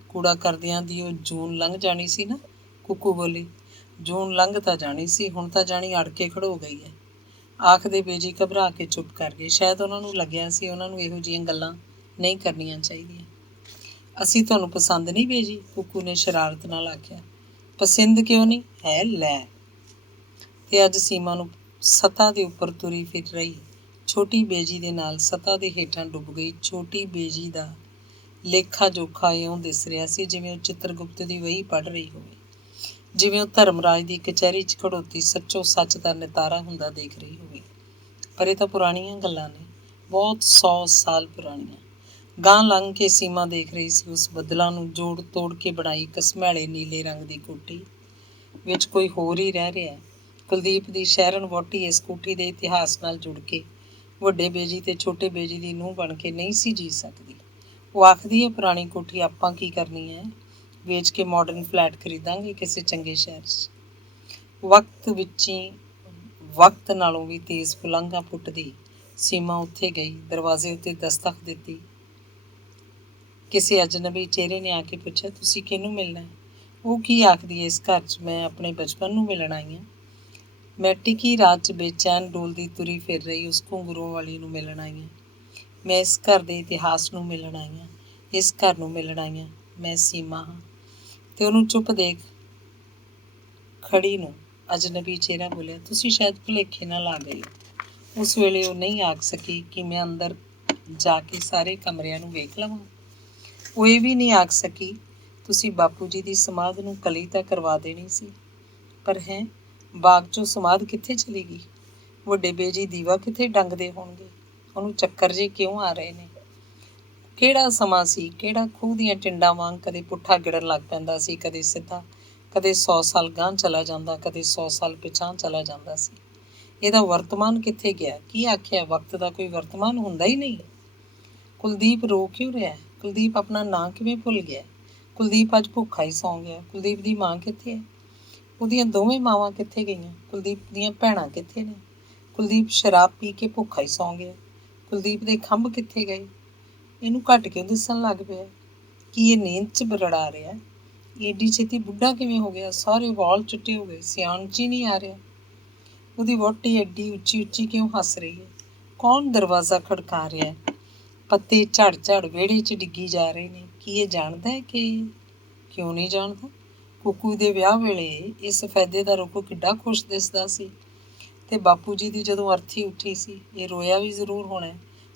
ਕੂੜਾ ਕਰਦਿਆਂ ਦੀ ਉਹ ਜੂਨ ਲੰਘ ਜਾਣੀ ਸੀ ਨਾ। ਕੁੱਕੂ ਬੋਲੀ। ਜੂਨ ਲੰਘ ਤਾਂ ਜਾਣੀ ਸੀ, ਹੁਣ ਤਾਂ ਜਾਣੀ ਅੜ ਕੇ ਖੜੋ ਗਈ ਹੈ। ਆਖਦੇ ਬੇਜੀ ਘਬਰਾ ਕੇ ਚੁੱਪ ਕਰ ਗਏ। ਸ਼ਾਇਦ ਉਹਨਾਂ ਨੂੰ ਲੱਗਿਆ ਸੀ ਉਹਨਾਂ ਨੂੰ ਇਹੋ ਜਿਹੀਆਂ ਗੱਲਾਂ ਨਹੀਂ ਕਰਨੀਆਂ ਚਾਹੀਦੀਆਂ। ਅਸੀਂ ਤੁਹਾਨੂੰ ਪਸੰਦ ਨਹੀਂ ਬੇਜੀ, ਕੁੱਕੂ ਨੇ ਸ਼ਰਾਰਤ ਨਾਲ ਆਖਿਆ। ਪਸੰਦ ਕਿਉਂ ਨਹੀਂ ਹੈ, ਲੈ। ਤੇ ਅੱਜ ਸੀਮਾ ਨੂੰ ਸਤ੍ਹਾ ਦੇ ਉੱਪਰ ਤੁਰੀ ਫਿਰ ਰਹੀ ਛੋਟੀ ਬੇਜੀ ਦੇ ਨਾਲ ਸਤ੍ਹਾ ਦੇ ਹੇਠਾਂ ਡੁੱਬ ਗਈ ਛੋਟੀ ਬੇਜੀ ਦਾ ਲੇਖਾ ਜੋਖਾ ਇਉਂ ਦਿਸ ਰਿਹਾ ਸੀ ਜਿਵੇਂ ਉਹ ਚਿੱਤਰਗੁਪਤ ਦੀ ਵਹੀ ਪੜ੍ਹ ਰਹੀ ਹੋਵੇ, ਜਿਵੇਂ ਉਹ ਧਰਮਰਾਜ ਦੀ ਕਚਹਿਰੀ 'ਚ ਖੜੋਤੀ ਸੱਚੋ ਸੱਚ ਦਾ ਨਿਤਾਰਾ ਹੁੰਦਾ ਦੇਖ ਰਹੀ ਹੋਵੇ। ਪਰ ਇਹ ਤਾਂ ਪੁਰਾਣੀਆਂ ਗੱਲਾਂ ਨੇ, ਬਹੁਤ 100 ਸਾਲ ਪੁਰਾਣੀਆਂ। ਗਾਂਹ ਲੰਘ ਕੇ ਸੀਮਾ ਦੇਖ ਰਹੀ ਸੀ ਉਸ ਬੱਦਲਾਂ ਨੂੰ ਜੋੜ ਤੋੜ ਕੇ ਬਣਾਈ ਘਸਮੈਲੇ ਨੀਲੇ ਰੰਗ ਦੀ ਕੋਠੀ ਵਿੱਚ ਕੋਈ ਹੋਰ ਹੀ ਰਹਿ ਰਿਹਾ। ਕੁਲਦੀਪ ਦੀ ਸ਼ਹਿਰਨ ਵਹੁਟੀ ਇਸ ਕੋਠੀ ਦੇ ਇਤਿਹਾਸ ਨਾਲ ਜੁੜ ਕੇ ਵੱਡੇ ਬੇਜੀ ਤੇ ਛੋਟੇ ਬੇਜੀ ਦੀ ਨੂੰਹ ਬਣ ਕੇ ਨਹੀਂ ਸੀ ਜੀ ਸਕਦੀ। ਉਹ ਆਖਦੀ ਹੈ ਪੁਰਾਣੀ ਕੋਠੀ ਆਪਾਂ ਕੀ ਕਰਨੀ ਹੈ, ਵੇਚ ਕੇ ਮਾਡਰਨ ਫਲੈਟ ਖਰੀਦਾਂਗੇ ਕਿਸੇ ਚੰਗੇ ਸ਼ਹਿਰ 'ਚ। ਵਕਤ ਨਾਲੋਂ ਵੀ ਤੇਜ਼ ਪੁਲੰਘਾਂ ਪੁੱਟਦੀ ਸੀਮਾ ਉੱਥੇ ਗਈ, ਦਰਵਾਜ਼ੇ ਉੱਤੇ ਦਸਤਕ ਦਿੱਤੀ। ਕਿਸੇ ਅਜਨਬੀ ਚਿਹਰੇ ਨੇ ਆ ਕੇ ਪੁੱਛਿਆ, ਤੁਸੀਂ ਕਿਹਨੂੰ ਮਿਲਣਾ ਹੈ? ਉਹ ਕੀ ਆਖਦੀ ਹੈ ਇਸ ਘਰ 'ਚ, ਮੈਂ ਆਪਣੇ ਬਚਪਨ ਨੂੰ ਮਿਲਣ ਆਈ ਹਾਂ। ਮੈਂ ਟਿਕੀ ਰਾਤ 'ਚ ਬੇਚੈਨ ਡੋਲਦੀ ਤੁਰੀ ਫਿਰ ਰਹੀ ਉਸ ਘੁੰਗਰੂਆਂ ਵਾਲੀ ਨੂੰ ਮਿਲਣ ਆਈ ਹਾਂ। ਮੈਂ ਇਸ ਘਰ ਦੇ ਇਤਿਹਾਸ ਨੂੰ ਮਿਲਣ ਆਈ ਹਾਂ, ਇਸ ਘਰ ਨੂੰ ਮਿਲਣ ਆਈ ਹਾਂ। ਮੈਂ ਸੀਮਾ ਹਾਂ। ਤੇ ਉਹਨੂੰ ਚੁੱਪ ਦੇਖ ਖੜੀ ਨੂੰ ਅਜਨਬੀ ਚਿਹਰਾ ਬੋਲਿਆ, ਤੁਸੀਂ ਸ਼ਾਇਦ ਭੁਲੇਖੇ ਨਾਲ ਆ ਗਏ ਹੋ। ਉਸ ਵੇਲੇ ਉਹ ਨਹੀਂ ਆਖ ਸਕੀ ਕਿ ਮੈਂ ਅੰਦਰ ਜਾ ਕੇ ਸਾਰੇ ਕਮਰਿਆਂ ਨੂੰ ਵੇਖ ਲਵਾਂ। ਉਹ ਇਹ ਵੀ ਨਹੀਂ ਆਖ ਸਕੀ ਤੁਸੀਂ ਬਾਪੂ ਜੀ ਦੀ ਸਮਾਧ ਨੂੰ ਕਲੀ ਤਾਂ ਕਰਵਾ ਦੇਣੀ ਸੀ। ਪਰ ਹੈ ਬਾਗ 'ਚੋਂ ਸਮਾਧ ਕਿੱਥੇ ਚਲੀ ਗਈ? ਵੱਡੇ ਬੇਜੀ ਦੀਵਾ ਕਿੱਥੇ ਡੰਗਦੇ ਹੋਣਗੇ? ਉਹਨੂੰ ਚੱਕਰ ਜੇ ਕਿਉਂ ਆ ਰਹੇ ਨੇ? ਕਿਹੜਾ ਸਮਾਂ ਸੀ, ਕਿਹੜਾ ਖੂਹ ਦੀਆਂ ਟਿੰਡਾਂ ਵਾਂਗ ਕਦੇ ਪੁੱਠਾ ਗਿੜਨ ਲੱਗ ਪੈਂਦਾ ਸੀ, ਕਦੇ ਸਿੱਧਾ, ਕਦੇ 100 ਸਾਲ ਗਾਂਹ ਚਲਾ ਜਾਂਦਾ, ਕਦੇ 100 ਸਾਲ ਪਿਛਾਂਹ ਚਲਾ ਜਾਂਦਾ ਸੀ। ਇਹਦਾ ਵਰਤਮਾਨ ਕਿੱਥੇ ਗਿਆ? ਕੀ ਆਖਿਆ, ਵਕਤ ਦਾ ਕੋਈ ਵਰਤਮਾਨ ਹੁੰਦਾ ਹੀ ਨਹੀਂ। ਕੁਲਦੀਪ ਰੋ ਕਿਉਂ ਰਿਹਾ? ਕੁਲਦੀਪ ਆਪਣਾ ਨਾਂ ਕਿਵੇਂ ਭੁੱਲ ਗਿਆ? ਕੁਲਦੀਪ ਅੱਜ ਭੁੱਖਾ ਹੀ ਸੌਂ ਗਿਆ। ਕੁਲਦੀਪ ਦੀ ਮਾਂ ਕਿੱਥੇ ਹੈ? ਉਹਦੀਆਂ ਦੋਵੇਂ ਮਾਵਾਂ ਕਿੱਥੇ ਗਈਆਂ? ਕੁਲਦੀਪ ਦੀਆਂ ਭੈਣਾਂ ਕਿੱਥੇ ਨੇ? ਕੁਲਦੀਪ ਸ਼ਰਾਬ ਪੀ ਕੇ ਭੁੱਖਾ ਹੀ ਸੌਂ ਗਿਆ। ਕੁਲਦੀਪ ਦੇ ਖੰਭ ਕਿੱਥੇ ਗਏ? ਇਹਨੂੰ ਘੱਟ ਕਿਉਂ ਦਿਸਣ ਲੱਗ ਪਿਆ? ਕੀ ਇਹ ਨੀਂਦ 'ਚ ਬਰੜਾ ਰਿਹਾ? ਏਡੀ ਛੇਤੀ ਬੁੱਢਾ ਕਿਵੇਂ ਹੋ ਗਿਆ? ਸਾਰੇ ਵਾਲ ਚਿੱਟੇ ਹੋ ਗਏ, ਸਿਆਣ 'ਚ ਹੀ ਨਹੀਂ ਆ ਰਿਹਾ। ਉਹਦੀ ਵਹੁਟੀ ਐਡੀ ਉੱਚੀ ਉੱਚੀ ਕਿਉਂ ਹੱਸ ਰਹੀ ਹੈ? ਕੌਣ ਦਰਵਾਜ਼ਾ ਖੜਕਾ ਰਿਹਾ? ਪੱਤੇ ਝੜ ਝੜ ਵਿਹੜੇ 'ਚ ਡਿੱਗੀ ਜਾ ਰਹੇ ਨੇ। ਕੀ ਇਹ ਜਾਣਦਾ ਹੈ ਕਿ ਕਿਉਂ ਨਹੀਂ ਜਾਣਦਾ? ਕੁੱਕੂ ਦੇ ਵਿਆਹ ਵੇਲੇ ਇਹ ਸਫੈਦੇ ਦਾ ਰੁੱਖ ਕਿੱਡਾ ਖੁਸ਼ ਦਿਸਦਾ ਸੀ, ਤੇ ਬਾਪੂ ਜੀ ਦੀ ਜਦੋਂ ਅਰਥੀ ਉੱਠੀ ਸੀ ਇਹ ਰੋਇਆ ਵੀ ਜ਼ਰੂਰ ਹੋਣਾ,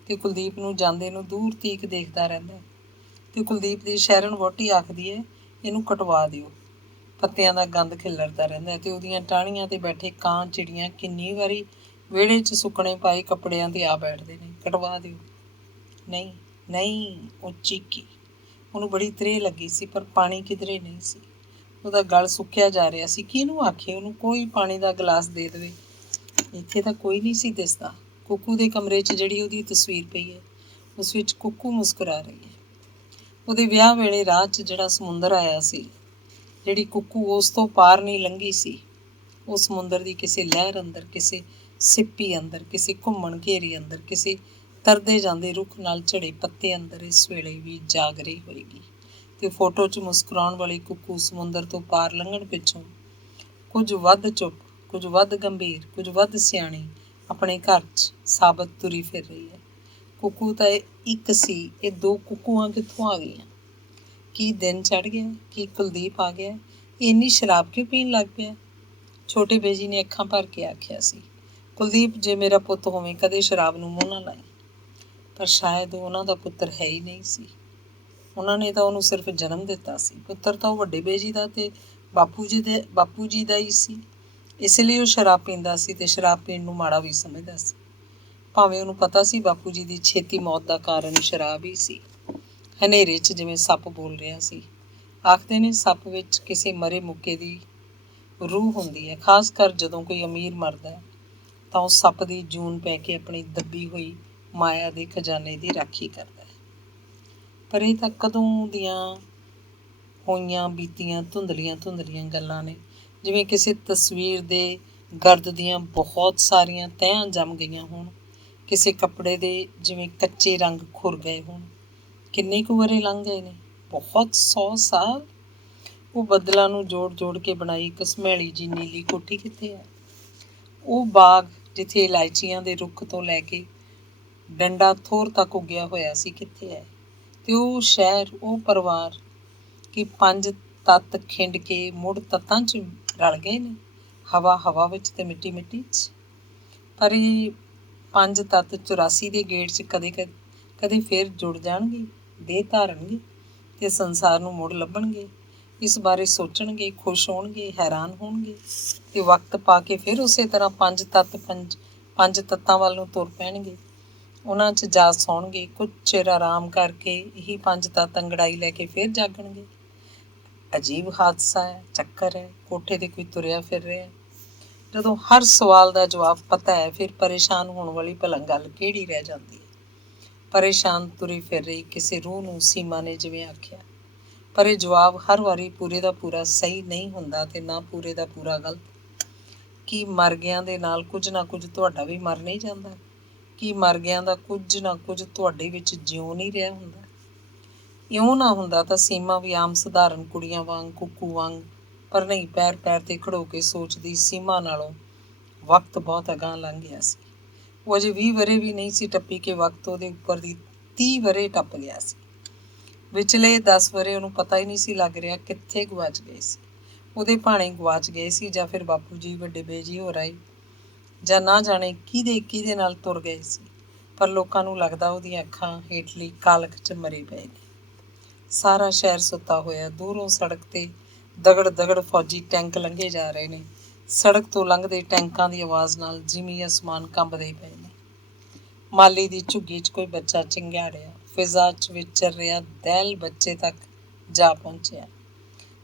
ਤੇ ਕੁਲਦੀਪ ਨੂੰ ਜਾਂਦੇ ਨੂੰ ਦੂਰ ਤੀਕ ਦੇਖਦਾ ਰਹਿੰਦਾ। ਤੇ ਕੁਲਦੀਪ ਦੀ ਸ਼ਹਿਰਨ ਵਹੁਟੀ ਆਖਦੀ ਹੈ, ਇਹਨੂੰ ਕਟਵਾ ਦਿਓ, ਪੱਤਿਆਂ ਦਾ ਗੰਦ ਖਿਲਰਦਾ ਰਹਿੰਦਾ ਤੇ ਉਹਦੀਆਂ ਟਾਹਣੀਆਂ ਤੇ ਬੈਠੇ ਕਾਂ ਚਿੜੀਆਂ ਕਿੰਨੀ ਵਾਰੀ ਵਿਹੜੇ 'ਚ ਸੁੱਕਣੇ ਪਾਏ ਕੱਪੜਿਆਂ ਤੇ ਆ ਬੈਠਦੇ ਨੇ, ਕਟਵਾ ਦਿਓ। ਨਹੀਂ ਨਹੀਂ, ਉਹ ਚੀਕੀ। ਉਹਨੂੰ ਬੜੀ ਤ੍ਰੇਹ ਲੱਗੀ ਸੀ, ਪਰ ਪਾਣੀ ਕਿਧਰੇ ਨਹੀਂ ਸੀ। ਉਹਦਾ ਗਲ ਸੁੱਕਿਆ ਜਾ ਰਿਹਾ ਸੀ। ਕਿਹਨੂੰ ਆਖੇ ਉਹਨੂੰ ਕੋਈ ਪਾਣੀ ਦਾ ਗਲਾਸ ਦੇ ਦੇਵੇ। ਇੱਥੇ ਤਾਂ ਕੋਈ ਨਹੀਂ ਸੀ ਦਿਸਦਾ। ਕੁੱਕੂ ਦੇ ਕਮਰੇ 'ਚ ਜਿਹੜੀ ਉਹਦੀ ਤਸਵੀਰ ਪਈ ਹੈ, ਉਸ ਵਿੱਚ ਕੁੱਕੂ ਮੁਸਕਰਾ ਰਹੀ ਹੈ। ਉਹਦੇ ਵਿਆਹ ਵੇਲੇ ਰਾਹ 'ਚ ਜਿਹੜਾ ਸਮੁੰਦਰ ਆਇਆ ਸੀ, ਜਿਹੜੀ ਕੁੱਕੂ ਉਸ ਤੋਂ ਪਾਰ ਨਹੀਂ ਲੰਘੀ ਸੀ, ਉਹ ਸਮੁੰਦਰ ਦੀ ਕਿਸੇ ਲਹਿਰ ਅੰਦਰ, ਕਿਸੇ ਸਿੱਪੀ ਅੰਦਰ, ਕਿਸੇ ਘੁੰਮਣ ਘੇਰੀ ਅੰਦਰ, ਕਿਸੇ ਤਰਦੇ ਜਾਂਦੇ ਰੁੱਖ ਨਾਲ ਝੜੇ ਪੱਤੇ ਅੰਦਰ ਇਸ ਵੇਲੇ ਵੀ ਜਾਗ ਰਹੀ ਹੋਏਗੀ। ਤੇ ਫੋਟੋ 'ਚ ਮੁਸਕਰਾਉਣ ਵਾਲੀ ਕੁੱਕੂ ਸਮੁੰਦਰ ਤੋਂ ਪਾਰ ਲੰਘਣ ਪਿੱਛੋਂ ਕੁਝ ਵੱਧ ਚੁੱਪ, ਕੁਝ ਵੱਧ ਗੰਭੀਰ, ਕੁਝ ਵੱਧ ਸਿਆਣੀ ਆਪਣੇ ਘਰ 'ਚ ਸਾਬਤ ਤੁਰੀ ਫਿਰ ਰਹੀ ਹੈ। ਕੁੱਕੂ ਤਾਂ ਇੱਕ ਸੀ, ਇਹ ਦੋ ਕੁੱਕੂਆਂ ਕਿੱਥੋਂ ਆ ਗਈਆਂ? ਕੀ ਦਿਨ ਚੜ੍ਹ ਗਿਆ? ਕੀ ਕੁਲਦੀਪ ਆ ਗਿਆ? ਇੰਨੀ ਸ਼ਰਾਬ ਕਿਉਂ ਪੀਣ ਲੱਗ ਪਿਆ? ਛੋਟੇ ਬੇਜੀ ਨੇ ਅੱਖਾਂ ਭਰ ਕੇ ਆਖਿਆ ਸੀ, ਕੁਲਦੀਪ, ਜੇ ਮੇਰਾ ਪੁੱਤ ਹੋਵੇਂ ਕਦੇ ਸ਼ਰਾਬ ਨੂੰ ਮੂੰਹ ਨਾ ਲਾਈ। ਪਰ ਸ਼ਾਇਦ ਉਹ ਉਹਨਾਂ ਦਾ ਪੁੱਤਰ ਹੈ ਹੀ ਨਹੀਂ ਸੀ। ਉਹਨਾਂ ਨੇ ਤਾਂ ਉਹਨੂੰ ਸਿਰਫ ਜਨਮ ਦਿੱਤਾ ਸੀ। ਪੁੱਤਰ ਤਾਂ ਉਹ ਵੱਡੇ ਬੇਜੀ ਦਾ ਤੇ ਬਾਪੂ ਜੀ ਦਾ ਹੀ ਸੀ। ਇਸ ਲਈ ਉਹ ਸ਼ਰਾਬ ਪੀਂਦਾ ਸੀ ਤੇ ਸ਼ਰਾਬ ਪੀਣ ਨੂੰ ਮਾੜਾ ਵੀ ਸਮਝਦਾ ਸੀ, ਭਾਵੇਂ ਉਹਨੂੰ ਪਤਾ ਸੀ ਬਾਪੂ ਜੀ ਦੀ ਛੇਤੀ ਮੌਤ ਦਾ ਕਾਰਨ ਸ਼ਰਾਬ ਹੀ ਸੀ। ਹਨੇਰੇ 'ਚ ਜਿਵੇਂ ਸੱਪ ਬੋਲ ਰਿਹਾ ਸੀ। ਆਖਦੇ ਨੇ ਸੱਪ ਵਿੱਚ ਕਿਸੇ ਮਰੇ ਮੁੱਕੇ ਦੀ ਰੂਹ ਹੁੰਦੀ ਹੈ। ਖਾਸ ਕਰ ਜਦੋਂ ਕੋਈ ਅਮੀਰ ਮਰਦਾ ਤਾਂ ਉਹ ਸੱਪ ਦੀ ਜੂਨ ਪੈ ਕੇ ਆਪਣੀ ਦੱਬੀ ਹੋਈ ਮਾਇਆ ਦੇ ਖਜ਼ਾਨੇ ਦੀ ਰਾਖੀ ਕਰਦਾ ਹੈ। ਪਰ ਇਹ ਤਾਂ ਕਦੋਂ ਦੀਆਂ ਹੋਈਆਂ ਬੀਤੀਆਂ ਧੁੰਦਲੀਆਂ ਗੱਲਾਂ ਨੇ, ਜਿਵੇਂ ਕਿਸੇ ਤਸਵੀਰ ਦੇ ਗਰਦ ਦੀਆਂ ਬਹੁਤ ਸਾਰੀਆਂ ਤਹਿਆਂ ਜੰਮ ਗਈਆਂ ਹੋਣ, ਕਿਸੇ ਕੱਪੜੇ ਦੇ ਜਿਵੇਂ ਕੱਚੇ ਰੰਗ ਖੁਰ ਗਏ ਹੋਣ। ਕਿੰਨੇ ਕੁ ਵਰ੍ਹੇ ਲੰਘ ਗਏ ਨੇ? ਬਹੁਤ 100 ਸਾਲ। ਉਹ ਬੱਦਲਾਂ ਨੂੰ ਜੋੜ ਕੇ ਬਣਾਈ ਘਸਮੈਲੀ ਜੀ ਨੀਲੀ ਕੋਠੀ ਕਿੱਥੇ ਹੈ? ਉਹ ਬਾਗ ਜਿੱਥੇ ਇਲਾਇਚੀਆਂ ਦੇ ਰੁੱਖ ਤੋਂ ਲੈ ਕੇ ਡੰਡਾ ਥੋਰ ਤੱਕ ਉੱਗਿਆ ਹੋਇਆ ਸੀ, ਕਿੱਥੇ ਹੈ? ਤੇ ਉਹ ਸ਼ਹਿਰ, ਉਹ ਪਰਿਵਾਰ, ਕਿ 5 ਤੱਤ ਖਿੰਡ ਕੇ ਮੁੜ ਤੱਤਾਂ 'ਚ ਰਲ ਗਏ ਨੇ, ਹਵਾ ਵਿੱਚ ਤੇ ਮਿੱਟੀ 'ਚ। ਪਰ ਇਹ 5 ਤੱਤ 84 ਦੇ ਗੇੜ 'ਚ ਕਦੇ ਫਿਰ ਜੁੜ ਜਾਣਗੇ, ਦੇਹ ਧਾਰਨਗੇ ਤੇ ਸੰਸਾਰ ਨੂੰ ਮੁੜ ਲੱਭਣਗੇ। ਇਸ ਬਾਰੇ ਸੋਚਣਗੇ, ਖੁਸ਼ ਹੋਣਗੇ, ਹੈਰਾਨ ਹੋਣਗੇ ਤੇ ਵਕਤ ਪਾ ਕੇ ਫਿਰ ਉਸੇ ਤਰ੍ਹਾਂ 5 ਤੱਤਾਂ ਵੱਲ ਨੂੰ ਤੁਰ ਪੈਣਗੇ। ਉਹਨਾਂ 'ਚ ਜਾ ਸੌਣਗੇ। ਕੁਝ ਚਿਰ ਆਰਾਮ ਕਰਕੇ ਇਹੀ 5 ਤੱਤ ਅੰਗੜਾਈ ਲੈ ਕੇ ਫਿਰ ਜਾਗਣਗੇ। ਅਜੀਬ ਹਾਦਸਾ ਹੈ, ਚੱਕਰ ਹੈ। ਕੋਠੇ 'ਤੇ ਕੋਈ ਤੁਰਿਆ ਫਿਰ ਰਿਹਾ। ਜਦੋਂ ਹਰ ਸਵਾਲ ਦਾ ਜਵਾਬ ਪਤਾ ਹੈ, ਫਿਰ ਪਰੇਸ਼ਾਨ ਹੋਣ ਵਾਲੀ ਭਲਾ ਗੱਲ ਕਿਹੜੀ ਰਹਿ ਜਾਂਦੀ ਹੈ? ਪਰੇਸ਼ਾਨ ਤੁਰੀ ਫਿਰ ਰਹੀ ਕਿਸੇ ਰੂਹ ਨੂੰ ਸੀਮਾ ਨੇ ਜਿਵੇਂ ਆਖਿਆ, ਪਰ ਇਹ ਜਵਾਬ ਹਰ ਵਾਰੀ ਪੂਰੇ ਦਾ ਪੂਰਾ ਸਹੀ ਨਹੀਂ ਹੁੰਦਾ ਤੇ ਨਾ ਪੂਰੇ ਦਾ ਪੂਰਾ ਗਲਤ। ਕੀ ਮਰ ਗਿਆਂ ਦੇ ਨਾਲ ਕੁਝ ਨਾ ਕੁਝ ਤੁਹਾਡਾ ਵੀ ਮਰ ਨਹੀਂ ਜਾਂਦਾ? ਕੀ ਮਰ ਗਿਆਂ ਦਾ ਕੁਝ ਨਾ ਕੁਝ ਤੁਹਾਡੇ ਵਿੱਚ ਜਿਉਂ ਨਹੀਂ ਰਿਹਾ ਹੁੰਦਾ? ਇਉਂ ਨਾ ਹੁੰਦਾ ਤਾਂ ਸੀਮਾ ਵੀ ਆਮ ਸਧਾਰਨ ਕੁੜੀਆਂ ਵਾਂਗ, ਕੁੱਕੂ ਵਾਂਗ, ਪਰ ਨਹੀਂ, ਪੈਰ ਤੇ ਖੜੋ ਕੇ ਸੋਚਦੀ। ਸੀਮਾ ਨਾਲੋਂ ਵਕਤ ਬਹੁਤ ਅਗਾਂਹ ਲੰਘ ਗਿਆ ਸੀ। ਉਹ ਅਜੇ 20 ਵਰ੍ਹੇ ਵੀ ਨਹੀਂ ਸੀ ਟੱਪੀ ਕਿ ਵਕਤ ਉਹਦੇ ਉੱਪਰ ਦੀ 30 ਵਰ੍ਹੇ ਟੱਪ ਗਿਆ ਸੀ। ਵਿਚਲੇ 10 ਵਰ੍ਹੇ ਉਹਨੂੰ ਪਤਾ ਹੀ ਨਹੀਂ ਸੀ ਲੱਗ ਰਿਹਾ ਕਿੱਥੇ ਗੁਆਚ ਗਏ ਸੀ। ਉਹਦੇ ਭਾਣੇ ਗੁਆਚ ਗਏ ਸੀ, ਜਾਂ ਫਿਰ ਬਾਪੂ ਜੀ, ਵੱਡੇ ਬੇਜੀ ਹੋ ਆਏ, ਜਾਂ ਨਾ ਜਾਣੇ ਕਿਹਦੇ ਨਾਲ ਤੁਰ ਗਏ ਸੀ। ਪਰ ਲੋਕਾਂ ਨੂੰ ਲੱਗਦਾ ਉਹਦੀਆਂ ਅੱਖਾਂ ਹੇਠਲੀ ਕਾਲਖ 'ਚ ਮਰੇ ਪਏ ਨੇ। ਸਾਰਾ ਸ਼ਹਿਰ ਸੁੱਤਾ ਹੋਇਆ। ਦੂਰੋਂ ਸੜਕ 'ਤੇ ਦਗੜ ਫੌਜੀ ਟੈਂਕ ਲੰਘੇ ਜਾ ਰਹੇ ਨੇ। ਸੜਕ ਤੋਂ ਲੰਘਦੇ ਟੈਂਕਾਂ ਦੀ ਆਵਾਜ਼ ਨਾਲ ਜ਼ਿਮੀ ਅਸਮਾਨ ਕੰਬਦੇ ਪਏ ਨੇ। ਮਾਲੀ ਦੀ ਝੁੱਗੀ 'ਚ ਕੋਈ ਬੱਚਾ ਚਿੰਗਾੜਿਆ। ਫਿਜ਼ਾ 'ਚ ਵਿਚਰ ਰਿਹਾ ਦਹਿਲ ਬੱਚੇ ਤੱਕ ਜਾ ਪਹੁੰਚਿਆ।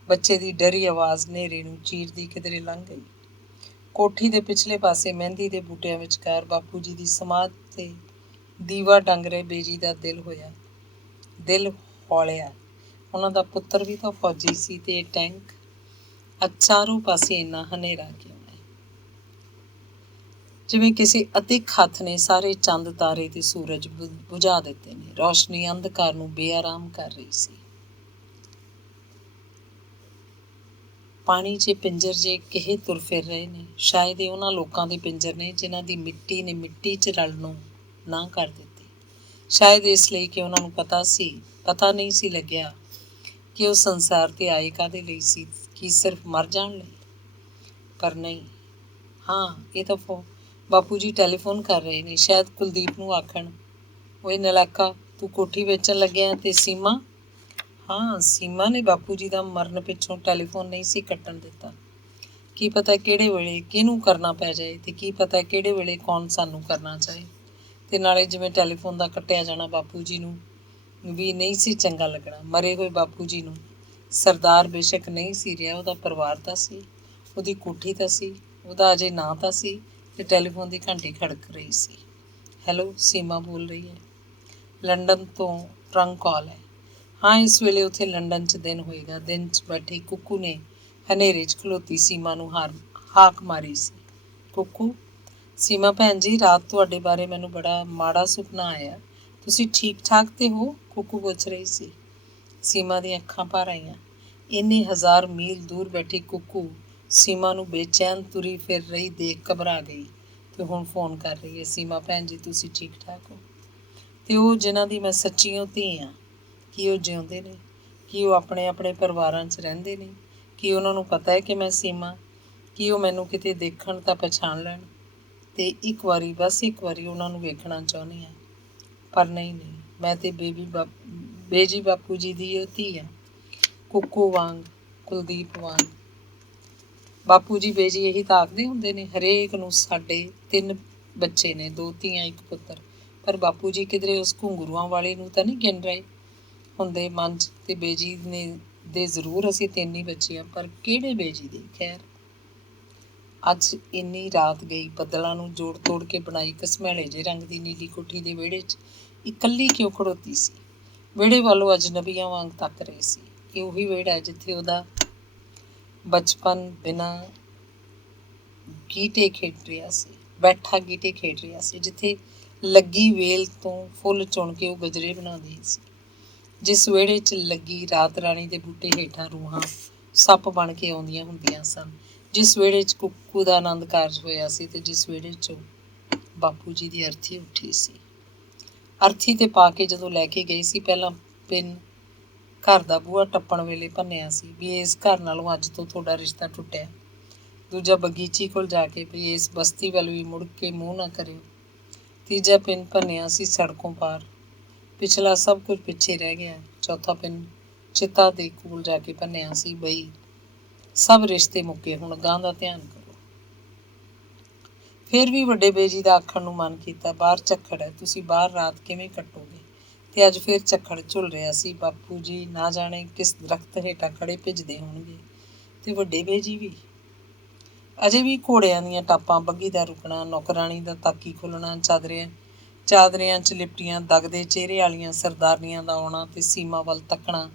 ਬੱਚੇ ਦੀ ਡਰੀ ਆਵਾਜ਼ ਹਨੇਰੇ ਨੂੰ ਚੀਰਦੀ ਕਿਧਰੇ ਲੰਘ ਗਈ। ਕੋਠੀ ਦੇ ਪਿਛਲੇ ਪਾਸੇ ਮਹਿੰਦੀ ਦੇ ਬੂਟਿਆਂ ਵਿਚਕਾਰ ਬਾਪੂ ਜੀ ਦੀ ਸਮਾਧ 'ਤੇ ਦੀਵਾ ਟੰਗ ਰਹੇ ਬੇਜੀ ਦਾ ਦਿਲ ਹੌਲਿਆ। ਉਹਨਾਂ ਦਾ ਪੁੱਤਰ ਵੀ ਤਾਂ ਫੌਜੀ ਸੀ ਤੇ ਇਹ ਟੈਂਕ। ਚਾਰੋਂ ਪਾਸੇ ਇੰਨਾ ਹਨੇਰਾ ਕਿਉਂ ਹੈ? ਜਿਵੇਂ ਕਿਸੇ ਅਤਿਕ ਹੱਥ ਨੇ ਸਾਰੇ ਚੰਦ, ਤਾਰੇ ਤੇ ਸੂਰਜ ਬੁਝਾ ਦਿੱਤੇ ਨੇ। ਰੌਸ਼ਨੀ ਅੰਧਕਾਰ ਨੂੰ ਬੇਆਰਾਮ ਕਰ ਰਹੀ ਸੀ। ਪਾਣੀ 'ਚ ਪਿੰਜਰ ਜੇ ਕਿਹੇ ਤੁਰ ਫਿਰ ਰਹੇ ਨੇ। ਸ਼ਾਇਦ ਇਹ ਉਹਨਾਂ ਲੋਕਾਂ ਦੇ ਪਿੰਜਰ ਨੇ ਜਿਨ੍ਹਾਂ ਦੀ ਮਿੱਟੀ ਨੇ ਮਿੱਟੀ 'ਚ ਰਲਣੋਂ ਨਾ ਕਰ ਦਿੱਤੀ। ਸ਼ਾਇਦ ਇਸ ਲਈ ਕਿ ਉਹਨਾਂ ਨੂੰ ਪਤਾ ਨਹੀਂ ਸੀ ਲੱਗਿਆ ਕਿ ਉਹ ਸੰਸਾਰ 'ਤੇ ਆਏ ਕਾਹਦੇ ਲਈ ਸੀ, ਕਿ ਸਿਰਫ ਮਰ ਜਾਣ ਲਈ? ਪਰ ਨਹੀਂ, ਹਾਂ, ਇਹ ਤਾਂ ਬਾਪੂ ਜੀ ਟੈਲੀਫੋਨ ਕਰ ਰਹੇ ਨੇ। ਸ਼ਾਇਦ ਕੁਲਦੀਪ ਨੂੰ ਆਖਣ, ਓਏ ਨਲਾਇਕਾ, ਤੂੰ ਕੋਠੀ ਵੇਚਣ ਲੱਗਿਆ ਤੇ ਸੀਮਾ ਹਾਂ, ਸੀਮਾ ਨੇ ਬਾਪੂ ਜੀ ਦਾ ਮਰਨ ਪਿੱਛੋਂ ਟੈਲੀਫੋਨ ਨਹੀਂ ਸੀ ਕੱਟਣ ਦਿੱਤਾ। ਕੀ ਪਤਾ ਕਿਹੜੇ ਵੇਲੇ ਕਿਹਨੂੰ ਕਰਨਾ ਪੈ ਜਾਏ ਅਤੇ ਕੀ ਪਤਾ ਕਿਹੜੇ ਵੇਲੇ ਕੌਣ ਸਾਨੂੰ ਕਰਨਾ ਚਾਹੇ। ਅਤੇ ਨਾਲੇ ਜਿਵੇਂ ਟੈਲੀਫੋਨ ਦਾ ਕੱਟਿਆ ਜਾਣਾ ਬਾਪੂ ਜੀ ਨੂੰ ਵੀ ਨਹੀਂ ਸੀ ਚੰਗਾ ਲੱਗਣਾ। ਮਰੇ ਹੋਏ ਬਾਪੂ ਜੀ ਨੂੰ ਸਰਦਾਰ ਬੇਸ਼ੱਕ ਨਹੀਂ ਸੀ ਰਿਹਾ, ਉਹਦਾ ਪਰਿਵਾਰ ਤਾਂ ਸੀ, ਉਹਦੀ ਕੋਠੀ ਤਾਂ ਸੀ, ਉਹਦਾ ਅਜੇ ਨਾਂ ਤਾਂ ਸੀ, ਅਤੇ ਟੈਲੀਫੋਨ ਦੀ ਘੰਟੀ ਖੜਕ ਰਹੀ ਸੀ। ਹੈਲੋ, ਸੀਮਾ ਬੋਲ ਰਹੀ ਹੈ। ਲੰਡਨ ਤੋਂ ਟਰੰਕ ਕਾਲ ਹੈ। ਹਾਂ, ਇਸ ਵੇਲੇ ਉੱਥੇ ਲੰਡਨ 'ਚ ਦਿਨ ਹੋਏਗਾ। ਦਿਨ 'ਚ ਬੈਠੀ ਕੁੱਕੂ ਨੇ ਹਨੇਰੇ 'ਚ ਖਲੋਤੀ ਸੀਮਾ ਨੂੰ ਹਾਕ ਮਾਰੀ ਸੀ। ਕੁੱਕੂ। ਸੀਮਾ ਭੈਣ ਜੀ, ਰਾਤ ਤੁਹਾਡੇ ਬਾਰੇ ਮੈਨੂੰ ਬੜਾ ਮਾੜਾ ਸੁਪਨਾ ਆਇਆ। ਤੁਸੀਂ ਠੀਕ ਠਾਕ 'ਤੇ ਹੋ? ਕੁੱਕੂ ਪੁੱਛ ਰਹੀ ਸੀ। ਸੀਮਾ ਦੀਆਂ ਅੱਖਾਂ ਭਰ ਆਈਆਂ। ਇੰਨੇ ਹਜ਼ਾਰ ਮੀਲ ਦੂਰ ਬੈਠੀ ਕੁੱਕੂ ਸੀਮਾ ਨੂੰ ਬੇਚੈਨ ਤੁਰੀ ਫਿਰ ਰਹੀ ਦੇਖ ਘਬਰਾ ਗਈ ਅਤੇ ਹੁਣ ਫੋਨ ਕਰ ਰਹੀ ਹੈ। ਸੀਮਾ ਭੈਣ ਜੀ, ਤੁਸੀਂ ਠੀਕ ਠਾਕ ਹੋ? ਅਤੇ ਉਹ ਜਿਨ੍ਹਾਂ ਦੀ ਮੈਂ ਸੱਚੀਓ ਧੀ ਹਾਂ, ਕੀ ਉਹ ਜਿਉਂਦੇ ਨੇ? ਕੀ ਉਹ ਆਪਣੇ ਆਪਣੇ ਪਰਿਵਾਰਾਂ 'ਚ ਰਹਿੰਦੇ ਨੇ? ਕੀ ਉਹਨਾਂ ਨੂੰ ਪਤਾ ਹੈ ਕਿ ਮੈਂ ਸੀਮਾ? ਕੀ ਉਹ ਮੈਨੂੰ ਕਿਤੇ ਦੇਖਣ ਤਾਂ ਪਛਾਣ ਲੈਣ? ਅਤੇ ਇੱਕ ਵਾਰੀ, ਬਸ ਇੱਕ ਵਾਰੀ ਉਹਨਾਂ ਨੂੰ ਵੇਖਣਾ ਚਾਹੁੰਦੀ ਹਾਂ। ਪਰ ਨਹੀਂ, ਮੈਂ ਤਾਂ ਬੇਜੀ ਬਾਪੂ ਜੀ ਦੀ ਉਹ ਧੀ ਹਾਂ, ਕੁੱਕੂ ਵਾਂਗ, ਕੁਲਦੀਪ ਵਾਂਗ। ਬਾਪੂ ਜੀ ਬੇਜੀ ਇਹੀ ਤਾਂ ਆਖਦੇ ਹੁੰਦੇ ਨੇ, ਹਰੇਕ ਨੂੰ। ਸਾਡੇ 3 ਬੱਚੇ ਨੇ, 2 ਧੀਆਂ 1 ਪੁੱਤਰ। ਪਰ ਬਾਪੂ ਜੀ ਕਿਧਰੇ ਉਸ ਘੁੰਗਰੂਆਂ ਵਾਲੇ ਨੂੰ ਤਾਂ ਨਹੀਂ ਗਿਣ ਰਹੇ ਹੁੰਦੇ ਮਨ 'ਚ। ਅਤੇ ਬੇਜੀ ਨੇ ਦੇ ਜ਼ਰੂਰ ਅਸੀਂ 3 ਹੀ ਬੱਚੇ ਹਾਂ, ਪਰ ਕਿਹੜੇ ਬੇਜੀ ਦੇ? ਖੈਰ, ਅੱਜ ਇੰਨੀ ਰਾਤ ਗਈ, ਬੱਦਲਾਂ ਨੂੰ ਜੋੜ ਤੋੜ ਕੇ ਬਣਾਈ ਘਸਮੈਲੇ ਜਿਹੇ ਰੰਗ ਦੀ ਨੀਲੀ ਕੋਠੀ ਦੇ ਵਿਹੜੇ 'ਚ ਇਕੱਲੀ ਕਿਉਂ ਖੜੋਤੀ ਸੀ? ਵਿਹੜੇ ਵੱਲੋਂ ਅਜਨਬੀਆਂ ਵਾਂਗ ਤੱਕ ਰਹੇ ਸੀ। ਇਹ ਉਹੀ ਵਿਹੜਾ ਹੈ ਜਿੱਥੇ ਉਹਦਾ ਬਚਪਨ ਬਿਨਾਂ ਗੀਟੇ ਖੇਡ ਰਿਹਾ ਸੀ, ਬੈਠਾ ਗੀਟੇ ਖੇਡ ਰਿਹਾ ਸੀ, ਜਿੱਥੇ ਲੱਗੀ ਵੇਲ ਤੋਂ ਫੁੱਲ ਚੁਣ ਕੇ ਉਹ ਗਜਰੇ ਬਣਾਉਂਦੀ ਸੀ, ਜਿਸ ਵਿਹੜੇ 'ਚ ਲੱਗੀ ਰਾਤ ਰਾਣੀ ਦੇ ਬੂਟੇ ਹੇਠਾਂ ਰੂਹਾਂ ਸੱਪ ਬਣ ਕੇ ਆਉਂਦੀਆਂ ਹੁੰਦੀਆਂ ਸਨ, ਜਿਸ ਵਿਹੜੇ 'ਚ ਕੁੱਕੂ ਦਾ ਆਨੰਦ ਕਾਰਜ ਹੋਇਆ ਸੀ ਅਤੇ ਜਿਸ ਵਿਹੜੇ 'ਚੋਂ ਬਾਪੂ ਜੀ ਦੀ ਅਰਥੀ ਉੱਠੀ ਸੀ। ਅਰਥੀ 'ਤੇ ਪਾ ਕੇ ਜਦੋਂ ਲੈ ਕੇ ਗਈ ਸੀ, ਪਹਿਲਾਂ ਪਿੰਨ ਘਰ ਦਾ ਬੂਹਾ ਟੱਪਣ ਵੇਲੇ ਭੰਨਿਆ ਸੀ ਵੀ ਇਸ ਘਰ ਨਾਲੋਂ ਅੱਜ ਤੋਂ ਤੁਹਾਡਾ ਰਿਸ਼ਤਾ ਟੁੱਟਿਆ। ਦੂਜਾ ਬਗੀਚੀ ਕੋਲ ਜਾ ਕੇ ਵੀ ਇਸ ਬਸਤੀ ਵੱਲ ਵੀ ਮੁੜ ਕੇ ਮੂੰਹ ਨਾ ਕਰਿਓ। ਤੀਜਾ ਪਿੰਨ ਭੰਨਿਆ ਸੀ ਸੜਕੋਂ ਪਾਰ। ਪਿਛਲਾ ਸਭ ਕੁਝ ਪਿੱਛੇ ਰਹਿ ਗਿਆ। ਚੌਥਾ ਪਿੰਨ ਚਿਤਾ ਦੇ ਕੋਲ ਜਾ ਕੇ ਭੰਨਿਆ ਸੀ ਬਈ ਸਭ ਰਿਸ਼ਤੇ ਮੁੱਕੇ, ਹੁਣ ਗਾਂ ਦਾ ਧਿਆਨ ਕਰੋ। ਫਿਰ ਵੀ ਵੱਡੇ ਬੇਜੀ ਦਾ ਆਖਣ ਨੂੰ ਮਨ ਕੀਤਾ, ਬਾਹਰ ਝੱਖੜ ਹੈ, ਤੁਸੀਂ ਬਾਹਰ ਰਾਤ ਕਿਵੇਂ ਕੱਟੋਗੇ? ਅਤੇ ਅੱਜ ਫਿਰ ਝੱਖੜ ਝੁੱਲ ਰਿਹਾ ਸੀ। ਬਾਪੂ ਜੀ ਨਾ ਜਾਣੇ ਕਿਸ ਦਰਖਤ ਹੇਠਾਂ ਖੜ੍ਹੇ ਭਿੱਜਦੇ ਹੋਣਗੇ, ਅਤੇ ਵੱਡੇ ਬੇਜੀ ਵੀ। ਅਜੇ ਵੀ ਘੋੜਿਆਂ ਦੀਆਂ ਟਾਪਾਂ, ਬੱਗੀ ਦਾ ਰੁਕਣਾ, ਨੌਕਰਾਣੀ ਦਾ ਤਾਕੀ ਖੁੱਲ੍ਹਣਾ, ਚਾਦਰਿਆਂ 'ਚ ਲਿਪਟੀਆਂ ਦਗਦੇ ਚਿਹਰੇ ਵਾਲੀਆਂ ਸਰਦਾਰਨੀਆਂ ਦਾ ਆਉਣਾ ਅਤੇ ਸੀਮਾ ਵੱਲ ਤੱਕਣਾ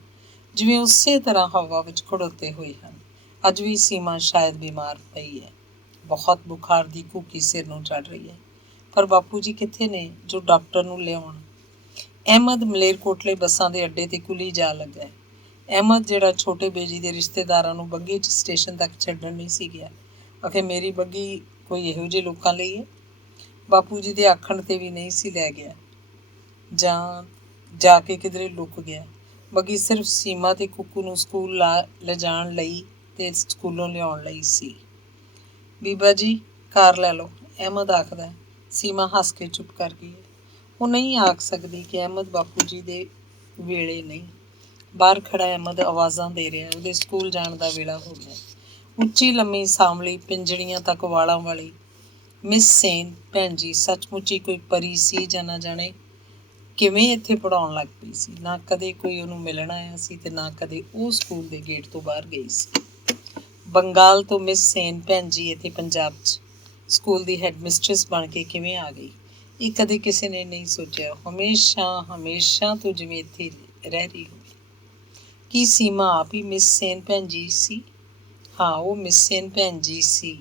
ਜਿਵੇਂ ਉਸੇ ਤਰ੍ਹਾਂ ਹਵਾ ਵਿੱਚ ਖੜੋਤੇ ਹੋਏ ਹਨ। ਅੱਜ ਵੀ ਸੀਮਾ ਸ਼ਾਇਦ ਬਿਮਾਰ ਪਈ ਹੈ, ਬਹੁਤ ਬੁਖਾਰ ਦੀ ਘੂਕੀ ਸਿਰ ਨੂੰ ਚੜ੍ਹ ਰਹੀ ਹੈ। ਪਰ ਬਾਪੂ ਜੀ ਕਿੱਥੇ ਨੇ ਜੋ ਡਾਕਟਰ ਨੂੰ ਲਿਆਉਣ? ਅਹਿਮਦ ਮਲੇਰਕੋਟਲੇ ਬੱਸਾਂ ਦੇ ਅੱਡੇ 'ਤੇ ਕੁਲੀ ਜਾ ਲੱਗਾ ਹੈ। ਅਹਿਮਦ ਜਿਹੜਾ ਛੋਟੇ ਬੇਜੀ ਦੇ ਰਿਸ਼ਤੇਦਾਰਾਂ ਨੂੰ ਬੱਗੀ 'ਚ ਸਟੇਸ਼ਨ ਤੱਕ ਛੱਡਣ ਨਹੀਂ ਸੀ ਗਿਆ। ਆਖੇ ਮੇਰੀ ਬੱਗੀ ਕੋਈ ਇਹੋ ਜਿਹੇ ਲੋਕਾਂ ਲਈ ਹੈ? ਬਾਪੂ ਜੀ ਦੇ ਆਖਣ 'ਤੇ ਵੀ ਨਹੀਂ ਸੀ ਲੈ ਗਿਆ, ਜਾਂ ਜਾ ਕੇ ਕਿਧਰੇ ਲੁੱਕ ਗਿਆ। ਬੱਗੀ ਸਿਰਫ ਸੀਮਾ ਅਤੇ ਕੁੱਕੂ ਨੂੰ ਸਕੂਲ ਲਿਜਾਣ ਲਈ ਅਤੇ ਸਕੂਲੋਂ ਲਿਆਉਣ ਲਈ ਸੀ। ਬੀਬਾ ਜੀ, ਕਾਰ ਲੈ ਲਓ, ਅਹਿਮਦ ਆਖਦਾ। ਸੀਮਾ ਹੱਸ ਕੇ ਚੁੱਪ ਕਰ ਗਈ। ਉਹ ਨਹੀਂ ਆਖ ਸਕਦੀ ਕਿ ਅਹਿਮਦ ਬਾਪੂ ਜੀ ਦੇ ਵੇਲੇ ਨਹੀਂ। ਬਾਹਰ ਖੜ੍ਹਾ ਅਹਿਮਦ ਆਵਾਜ਼ਾਂ ਦੇ ਰਿਹਾ, ਉਹਦੇ ਸਕੂਲ ਜਾਣ ਦਾ ਵੇਲਾ ਹੋ ਗਿਆ। ਉੱਚੀ ਲੰਮੀ ਸਾਂਵਲੀ ਪਿੰਜੜੀਆਂ ਤੱਕ ਵਾਲਾਂ ਵਾਲੀ ਮਿਸ ਸੇਨ ਭੈਣ ਜੀ ਸੱਚਮੁੱਚ ਹੀ ਕੋਈ ਪਰੀ ਸੀ, ਜਾਂ ਨਾ ਜਾਣੇ ਕਿਵੇਂ ਇੱਥੇ ਪੜ੍ਹਾਉਣ ਲੱਗ ਪਈ ਸੀ। ਨਾ ਕਦੇ ਕੋਈ ਉਹਨੂੰ ਮਿਲਣ ਆਇਆ ਸੀ ਅਤੇ ਨਾ ਕਦੇ ਉਹ ਸਕੂਲ ਦੇ ਗੇਟ ਤੋਂ ਬਾਹਰ ਗਈ ਸੀ। ਬੰਗਾਲ ਤੋਂ ਮਿਸ ਸੇਨ ਭੈਣ ਜੀ ਇੱਥੇ ਪੰਜਾਬ 'ਚ ਸਕੂਲ ਦੀ ਹੈਡ ਮਿਸਟਰਸ ਬਣ ਕੇ ਕਿਵੇਂ ਆ ਗਈ, ਇਹ ਕਦੇ ਕਿਸੇ ਨੇ ਨਹੀਂ ਸੋਚਿਆ। ਹਮੇਸ਼ਾ ਤੋਂ ਜਿਵੇਂ ਇੱਥੇ ਰਹਿ ਰਹੀ ਹੋਵੇ। ਕੀ ਸੀਮਾ ਆਪ ਹੀ ਮਿਸ ਸੇਨ ਭੈਣ ਜੀ ਸੀ? ਹਾਂ, ਉਹ ਮਿਸ ਸੇਨ ਭੈਣ ਜੀ ਸੀ।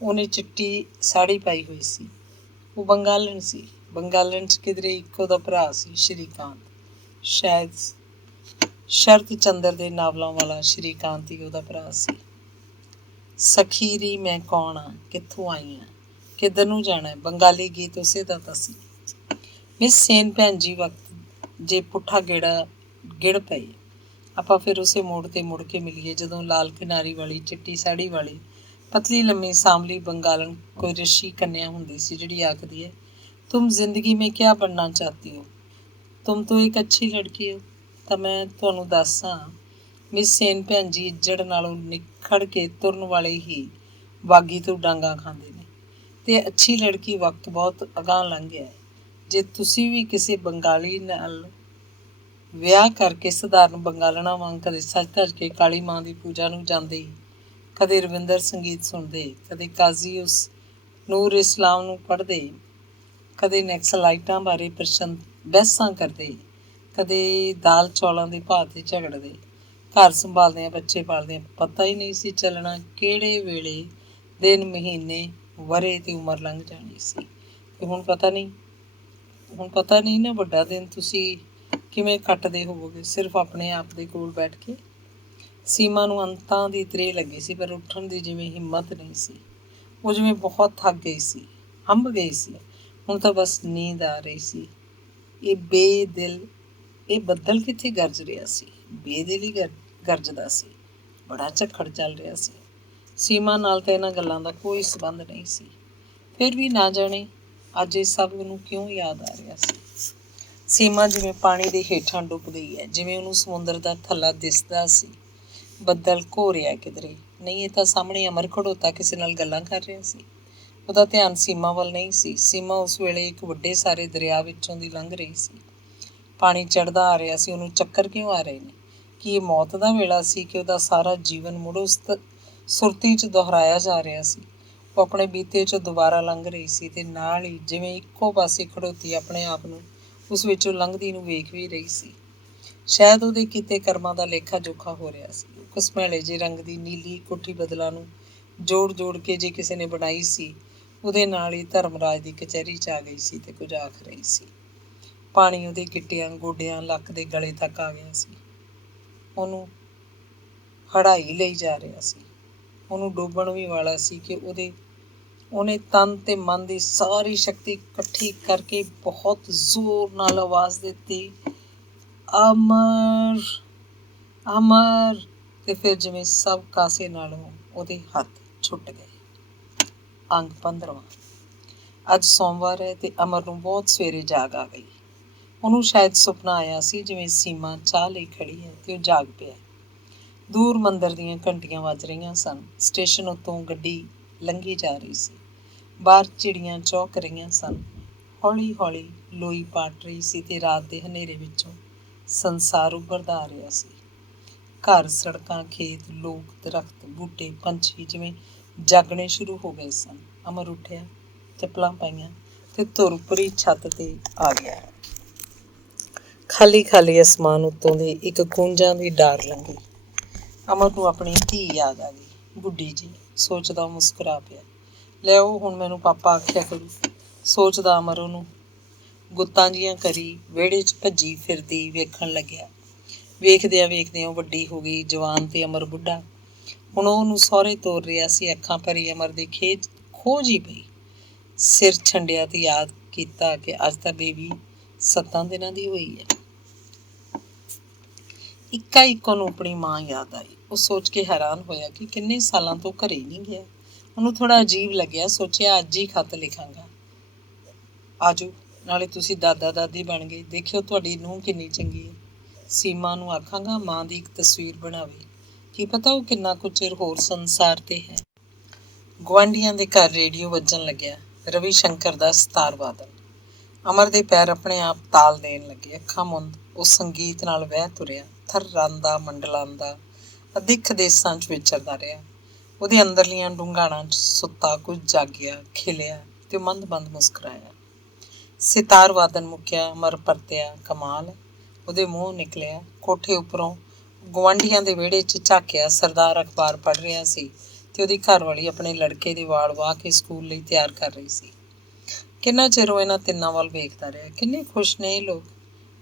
ਉਹਨੇ ਚਿੱਟੀ ਸਾੜੀ ਪਾਈ ਹੋਈ ਸੀ। ਉਹ ਬੰਗਾਲਨ ਸੀ। ਬੰਗਾਲਨ 'ਚ ਕਿਧਰੇ ਇੱਕੋ ਦਾ ਭਰਾ ਸੀ, ਸ਼੍ਰੀਕਾਂਤ। ਸ਼ਾਇਦ ਸ਼ਰਤ ਚੰਦਰ ਦੇ ਨਾਵਲਾਂ ਵਾਲਾ ਸ਼੍ਰੀਕਾਂਤ ਹੀ ਉਹਦਾ ਭਰਾ ਸੀ। ਸਖੀਰੀ ਮੈਂ ਕੌਣ ਹਾਂ, ਕਿੱਥੋਂ ਆਈ ਹਾਂ, ਕਿੱਧਰ ਨੂੰ ਜਾਣਾ? ਬੰਗਾਲੀ ਗੀਤ ਉਸੇ ਦਾ ਤਾਂ ਸੀ। ਮਿਸ ਸੇਨ ਭੈਣ ਜੀ ਵਕਤ ਜੇ ਪੁੱਠਾ ਗੇੜਾ ਗਿੜ ਪਏ, ਆਪਾਂ ਫਿਰ ਉਸੇ ਮੋੜ 'ਤੇ ਮੁੜ ਕੇ ਮਿਲੀਏ ਜਦੋਂ ਲਾਲ ਕਿਨਾਰੀ ਵਾਲੀ ਚਿੱਟੀ ਸਾੜੀ ਵਾਲੀ ਪਤਲੀ ਲੰਮੀ ਸਾਂਵਲੀ ਬੰਗਾਲਨ ਕੋਈ ਰਿਸ਼ੀ ਕੰਨਿਆ ਹੁੰਦੀ ਸੀ, ਜਿਹੜੀ ਆਖਦੀ ਹੈ, ਤੁਮ ਜ਼ਿੰਦਗੀ ਮੇਂ ਕਿਆ ਬਣਨਾ ਚਾਹਤੀ ਹੋ, ਤੁਮ ਤੋ ਇੱਕ ਅੱਛੀ ਲੜਕੀ ਹੋ। ਤਾਂ ਮੈਂ ਤੁਹਾਨੂੰ ਦੱਸਾਂ, ਮਿਸ ਸੇਨ ਭੈਣ ਜੀ ਇੱਜੜ ਨਾਲੋਂ ਨਿਖੜ ਕੇ ਤੁਰਨ ਵਾਲੇ ਹੀ ਬਾਗੀ ਤੋਂ ਡਾਂਗਾ ਖਾਂਦੇ ਨੇ। ਤੇ ਅੱਛੀ ਲੜਕੀ ਵਕਤ ਬਹੁਤ ਅਗਾਂਹ ਲੰਘ ਗਿਆ ਹੈ। ਜੇ ਤੁਸੀਂ ਵੀ ਕਿਸੇ ਬੰਗਾਲੀ ਨਾਲ ਵਿਆਹ ਕਰਕੇ ਸਧਾਰਨ ਬੰਗਾਲਣਾ ਵਾਂਗ ਕਦੇ ਸੱਜ ਧੱਜ ਕੇ ਕਾਲੀ ਮਾਂ ਦੀ ਪੂਜਾ ਨੂੰ ਜਾਂਦੇ, ਕਦੇ ਰਵਿੰਦਰ ਸੰਗੀਤ ਸੁਣਦੇ, ਕਦੇ ਕਾਜ਼ੀ ਉਸ ਨੂਰ ਇਸਲਾਮ ਨੂੰ ਪੜ੍ਹਦੇ, ਕਦੇ ਨੈਕਸਲਾਈਟਾਂ ਬਾਰੇ ਬਹਿਸਾਂ ਕਰਦੇ, ਕਦੇ ਦਾਲ ਚੌਲਾਂ ਦੇ ਭਾਅ 'ਤੇ ਝਗੜਦੇ, ਘਰ ਸੰਭਾਲਦਿਆਂ ਬੱਚੇ ਪਾਲਦਿਆਂ ਪਤਾ ਹੀ ਨਹੀਂ ਸੀ ਚੱਲਣਾ ਕਿਹੜੇ ਵੇਲੇ ਦਿਨ ਮਹੀਨੇ ਵਰ੍ਹੇ ਅਤੇ ਉਮਰ ਲੰਘ ਜਾਣੀ ਸੀ। ਅਤੇ ਹੁਣ ਪਤਾ ਨਹੀਂ ਨਾ ਵੱਡਾ ਦਿਨ ਤੁਸੀਂ ਕਿਵੇਂ ਕੱਟਦੇ ਹੋਵੋਗੇ ਸਿਰਫ ਆਪਣੇ ਆਪ ਦੇ ਕੋਲ ਬੈਠ ਕੇ। ਸੀਮਾ ਨੂੰ ਅੰਤਾਂ ਦੀ ਤ੍ਰੇਹ ਲੱਗੀ ਸੀ, ਪਰ ਉੱਠਣ ਦੀ ਜਿਵੇਂ ਹਿੰਮਤ ਨਹੀਂ ਸੀ। ਉਹ ਜਿਵੇਂ ਬਹੁਤ ਥੱਕ ਗਈ ਸੀ, ਹੰਭ ਗਈ ਸੀ। ਹੁਣ ਤਾਂ ਬਸ ਨੀਂਦ ਆ ਰਹੀ ਸੀ। ਇਹ ਬੱਦਲ ਕਿੱਥੇ ਗਰਜ ਰਿਹਾ ਸੀ? ਬੇਦਿਲ ਹੀ ਗਰਜਦਾ ਸੀ। ਬੜਾ ਝੱਖੜ ਚੱਲ ਰਿਹਾ ਸੀ। ਸੀਮਾ ਨਾਲ ਤਾਂ ਇਹਨਾਂ ਗੱਲਾਂ ਦਾ ਕੋਈ ਸੰਬੰਧ ਨਹੀਂ ਸੀ। ਫਿਰ ਵੀ ਨਾ ਜਾਣੇ ਅੱਜ ਇਹ ਸਭ ਨੂੰ ਕਿਉਂ ਯਾਦ ਆ ਰਿਹਾ ਸੀ। ਸੀਮਾ ਜਿਵੇਂ ਪਾਣੀ ਦੇ ਹੇਠਾਂ ਡੁੱਬ ਗਈ ਹੈ, ਜਿਵੇਂ ਉਹਨੂੰ ਸਮੁੰਦਰ ਦਾ ਥੱਲਾ ਦਿਸਦਾ ਸੀ। ਬੱਦਲ ਘੋ ਰਿਹਾ ਕਿਧਰੇ। ਨਹੀਂ, ਇਹ ਤਾਂ ਸਾਹਮਣੇ ਅਮਰ ਖੜੋਤਾ ਕਿਸੇ ਨਾਲ ਗੱਲਾਂ ਕਰ ਰਿਹਾ ਸੀ। ਉਹਦਾ ਧਿਆਨ ਸੀਮਾ ਵੱਲ ਨਹੀਂ ਸੀ। ਸੀਮਾ ਉਸ ਵੇਲੇ ਇੱਕ ਵੱਡੇ ਸਾਰੇ ਦਰਿਆ ਵਿੱਚੋਂ ਦੀ ਲੰਘ ਰਹੀ ਸੀ। ਪਾਣੀ ਚੜ੍ਹਦਾ ਆ ਰਿਹਾ ਸੀ। ਉਹਨੂੰ ਚੱਕਰ ਕਿਉਂ ਆ ਰਹੇ ਨੇ? ਕੀ ਇਹ ਮੌਤ ਦਾ ਵੇਲਾ ਸੀ ਕਿ ਉਹਦਾ ਸਾਰਾ ਜੀਵਨ ਮੁੜ ਉਸ ਸੁਰਤੀ 'ਚ ਦੁਹਰਾਇਆ ਜਾ ਰਿਹਾ ਸੀ? ਉਹ ਆਪਣੇ ਬੀਤੇ 'ਚੋਂ ਦੁਬਾਰਾ ਲੰਘ ਰਹੀ ਸੀ ਅਤੇ ਨਾਲ ਹੀ ਜਿਵੇਂ ਇੱਕੋ ਪਾਸੇ ਖੜੋਤੀ ਆਪਣੇ ਆਪ ਨੂੰ ਉਸ ਵਿੱਚੋਂ ਲੰਘਦੀ ਨੂੰ ਵੇਖ ਵੀ ਰਹੀ ਸੀ। ਸ਼ਾਇਦ ਉਹਦੇ ਕੀਤੇ ਕਰਮਾਂ ਦਾ ਲੇਖਾ ਜੋਖਾ ਹੋ ਰਿਹਾ ਸੀ। ਉਹ ਘਸਮੈਲੇ ਜਿਹੇ ਰੰਗ ਦੀ ਨੀਲੀ ਕੋਠੀ ਬਦਲਾਂ ਨੂੰ ਜੋੜ ਕੇ ਜੇ ਕਿਸੇ ਨੇ ਬਣਾਈ ਸੀ, ਉਹਦੇ ਨਾਲ ਹੀ ਧਰਮਰਾਜ ਦੀ ਕਚਹਿਰੀ 'ਚ ਆ ਗਈ ਸੀ ਅਤੇ ਕੁਝ ਆਖ ਰਹੀ ਸੀ। ਪਾਣੀ ਉਹਦੇ ਗਿੱਟਿਆਂ, ਗੋਡਿਆਂ, ਲੱਕ ਦੇ ਗਲੇ ਤੱਕ ਆ ਗਿਆ ਸੀ। ਉਹਨੂੰ ਹੜਾਈ ਲਈ ਜਾ ਰਿਹਾ ਸੀ। ਉਹਨੂੰ ਡੋਬਣ ਵੀ ਵਾਲਾ ਸੀ ਕਿ ਉਹਨੇ ਤਨ ਤੇ ਮਨ ਦੀ ਸਾਰੀ ਸ਼ਕਤੀ ਇਕੱਠੀ ਕਰਕੇ ਬਹੁਤ ਜ਼ੋਰ ਨਾਲ ਆਵਾਜ਼ ਦਿੱਤੀ, ਅਮਰ ਅਮਰ। ਤੇ ਫਿਰ ਜਿਵੇਂ ਸਭ ਕਾਸੇ ਨਾਲੋਂ ਉਹਦੇ ਹੱਥ ਛੁੱਟ ਗਏ। ਅੰਗ 15। ਅੱਜ ਸੋਮਵਾਰ ਹੈ ਤੇ ਅਮਰ ਨੂੰ ਬਹੁਤ ਸਵੇਰੇ ਜਾਗ ਆ ਗਈ। ਉਹਨੂੰ ਸ਼ਾਇਦ ਸੁਪਨਾ ਆਇਆ ਸੀ ਜਿਵੇਂ ਸੀਮਾ ਚਾਹ ਲਈ ਖੜੀ ਹੈ ਤੇ ਉਹ ਜਾਗ ਪਿਆ। ਦੂਰ ਮੰਦਰ ਦੀਆਂ ਘੰਟੀਆਂ ਵੱਜ ਰਹੀਆਂ ਸਨ। ਸਟੇਸ਼ਨ ਉੱਤੋਂ ਗੱਡੀ ਲੰਘੀ ਜਾ ਰਹੀ ਸੀ। ਬਾਹਰ ਚਿੜੀਆਂ ਚੌਕ ਰਹੀਆਂ ਸਨ। ਹੌਲੀ ਹੌਲੀ ਲੋਈ ਪਾਟ ਰਹੀ ਸੀ ਤੇ ਰਾਤ ਦੇ ਹਨੇਰੇ ਵਿੱਚੋਂ ਸੰਸਾਰ ਉੱਭਰਦਾ ਆ ਰਿਹਾ ਸੀ। ਘਰ, ਸੜਕਾਂ, ਖੇਤ, ਲੋਕ, ਦਰਖਤ, ਬੂਟੇ, ਪੰਛੀ ਜਿਵੇਂ ਜਾਗਣੇ ਸ਼ੁਰੂ ਹੋ ਗਏ ਸਨ। ਅਮਰ ਉੱਠਿਆ, ਚੱਪਲਾਂ ਪਾਈਆਂ ਤੇ ਧੁਰ ਭਰੀ ਛੱਤ 'ਤੇ ਆ ਗਿਆ। ਖਾਲੀ ਖਾਲੀ ਅਸਮਾਨ ਉੱਤੋਂ ਦੀ ਇੱਕ ਕੂੰਜਾਂ ਦੀ ਡਾਰ ਲੰਘੀ। ਅਮਰ ਨੂੰ ਆਪਣੀ ਧੀ ਯਾਦ ਆ ਗਈ, ਗੁੱਡੀ ਜੀ। ਸੋਚਦਾ ਮੁਸਕਰਾ ਪਿਆ। ਲੈ ਉਹ ਹੁਣ ਮੈਨੂੰ ਪਾਪਾ ਆਖਿਆ ਕਰੂ। ਸੋਚਦਾ ਅਮਰ ਉਹਨੂੰ ਗੁੱਤਾਂ ਜਿਹੀਆਂ ਕਰੀ ਵਿਹੜੇ 'ਚ ਭੱਜੀ ਫਿਰਦੀ ਵੇਖਣ ਲੱਗਿਆ। ਵੇਖਦਿਆਂ ਉਹ ਵੱਡੀ ਹੋ ਗਈ, ਜਵਾਨ ਤੇ ਅਮਰ ਬੁੱਢਾ। ਹੁਣ ਉਹ ਉਹਨੂੰ ਸਹੁਰੇ ਤੋਰ ਰਿਹਾ ਸੀ। ਅੱਖਾਂ ਭਰੀ ਅਮਰ ਦੇ ਖੋਜ ਹੀ ਪਈ। ਸਿਰ ਛੰਡਿਆ ਤੇ ਯਾਦ ਕੀਤਾ ਕਿ ਅੱਜ ਤਾਂ ਬੇਬੀ 7 ਦਿਨਾਂ ਦੀ ਹੋਈ ਹੈ। ਇੱਕ ਉਹਨੂੰ ਆਪਣੀ ਮਾਂ ਯਾਦ ਆਈ। ਉਹ ਸੋਚ ਕੇ ਹੈਰਾਨ ਹੋਇਆ ਕਿ ਕਿੰਨੇ ਸਾਲਾਂ ਤੋਂ ਘਰੇ ਨਹੀਂ ਗਿਆ। ਉਹਨੂੰ ਥੋੜ੍ਹਾ ਅਜੀਬ ਲੱਗਿਆ। ਸੋਚਿਆ ਅੱਜ ਹੀ ਖੱਤ ਲਿਖਾਂਗਾ। ਆਜੋ, ਨਾਲੇ ਤੁਸੀਂ ਦਾਦਾ ਦਾਦੀ ਬਣ ਗਏ। ਦੇਖਿਓ ਤੁਹਾਡੀ ਨੂੰਹ ਕਿੰਨੀ ਚੰਗੀ ਹੈ। ਸੀਮਾ ਨੂੰ ਆਖਾਂਗਾ ਮਾਂ ਦੀ ਇੱਕ ਤਸਵੀਰ ਬਣਾਵੇ। ਕੀ ਪਤਾ ਉਹ ਕਿੰਨਾ ਕੁ ਚਿਰ ਹੋਰ ਸੰਸਾਰ 'ਤੇ ਹੈ। ਗੁਆਂਢੀਆਂ ਦੇ ਘਰ ਰੇਡੀਓ ਵੱਜਣ ਲੱਗਿਆ। ਰਵੀ ਸ਼ੰਕਰ ਦਾ ਸਿਤਾਰ ਵਾਦਨ। ਅਮਰ ਦੇ ਪੈਰ ਆਪਣੇ ਆਪ ਤਾਲ ਦੇਣ ਲੱਗੇ। ਅੱਖਾਂ ਮੁੰਦ ਉਹ ਸੰਗੀਤ ਨਾਲ ਵਹਿ ਤੁਰਿਆ। ਥਰਾਂਦਾ ਮੰਡਲਾਂਦਾ ਅਦਿੱਖ ਦੇਸਾਂ 'ਚ ਵਿਚਰਦਾ ਰਿਹਾ। ਉਹਦੇ ਅੰਦਰਲੀਆਂ ਡੂੰਘਾਣਾਂ 'ਚ ਸੁੱਤਾ ਕੁਝ ਜਾਗਿਆ, ਖਿਲਿਆ ਤੇ ਮੰਦ ਮੁਸਕਰਾਇਆ। ਸਿਤਾਰ ਵਾਦਨ ਮੁੱਕਿਆ। ਅਮਰ ਪਰਤਿਆ। ਕਮਾਲ ਹੈ, ਉਹਦੇ ਮੂੰਹ ਨਿਕਲਿਆ। ਕੋਠੇ ਉੱਪਰੋਂ ਗੁਆਂਢੀਆਂ ਦੇ ਵਿਹੜੇ 'ਚ ਝਾਕਿਆ। ਸਰਦਾਰ ਅਖਬਾਰ ਪੜ੍ਹ ਰਿਹਾ ਸੀ ਤੇ ਉਹਦੀ ਘਰਵਾਲੀ ਆਪਣੇ ਲੜਕੇ ਦੇ ਵਾਲ ਵਾਹ ਕੇ ਸਕੂਲ ਲਈ ਤਿਆਰ ਕਰ ਰਹੀ ਸੀ। ਕਿੰਨਾ ਚਿਰ ਉਹ ਇਹਨਾਂ ਤਿੰਨਾਂ ਵੱਲ ਵੇਖਦਾ ਰਿਹਾ। ਕਿੰਨੇ ਖੁਸ਼ ਨੇ ਇਹ ਲੋਕ।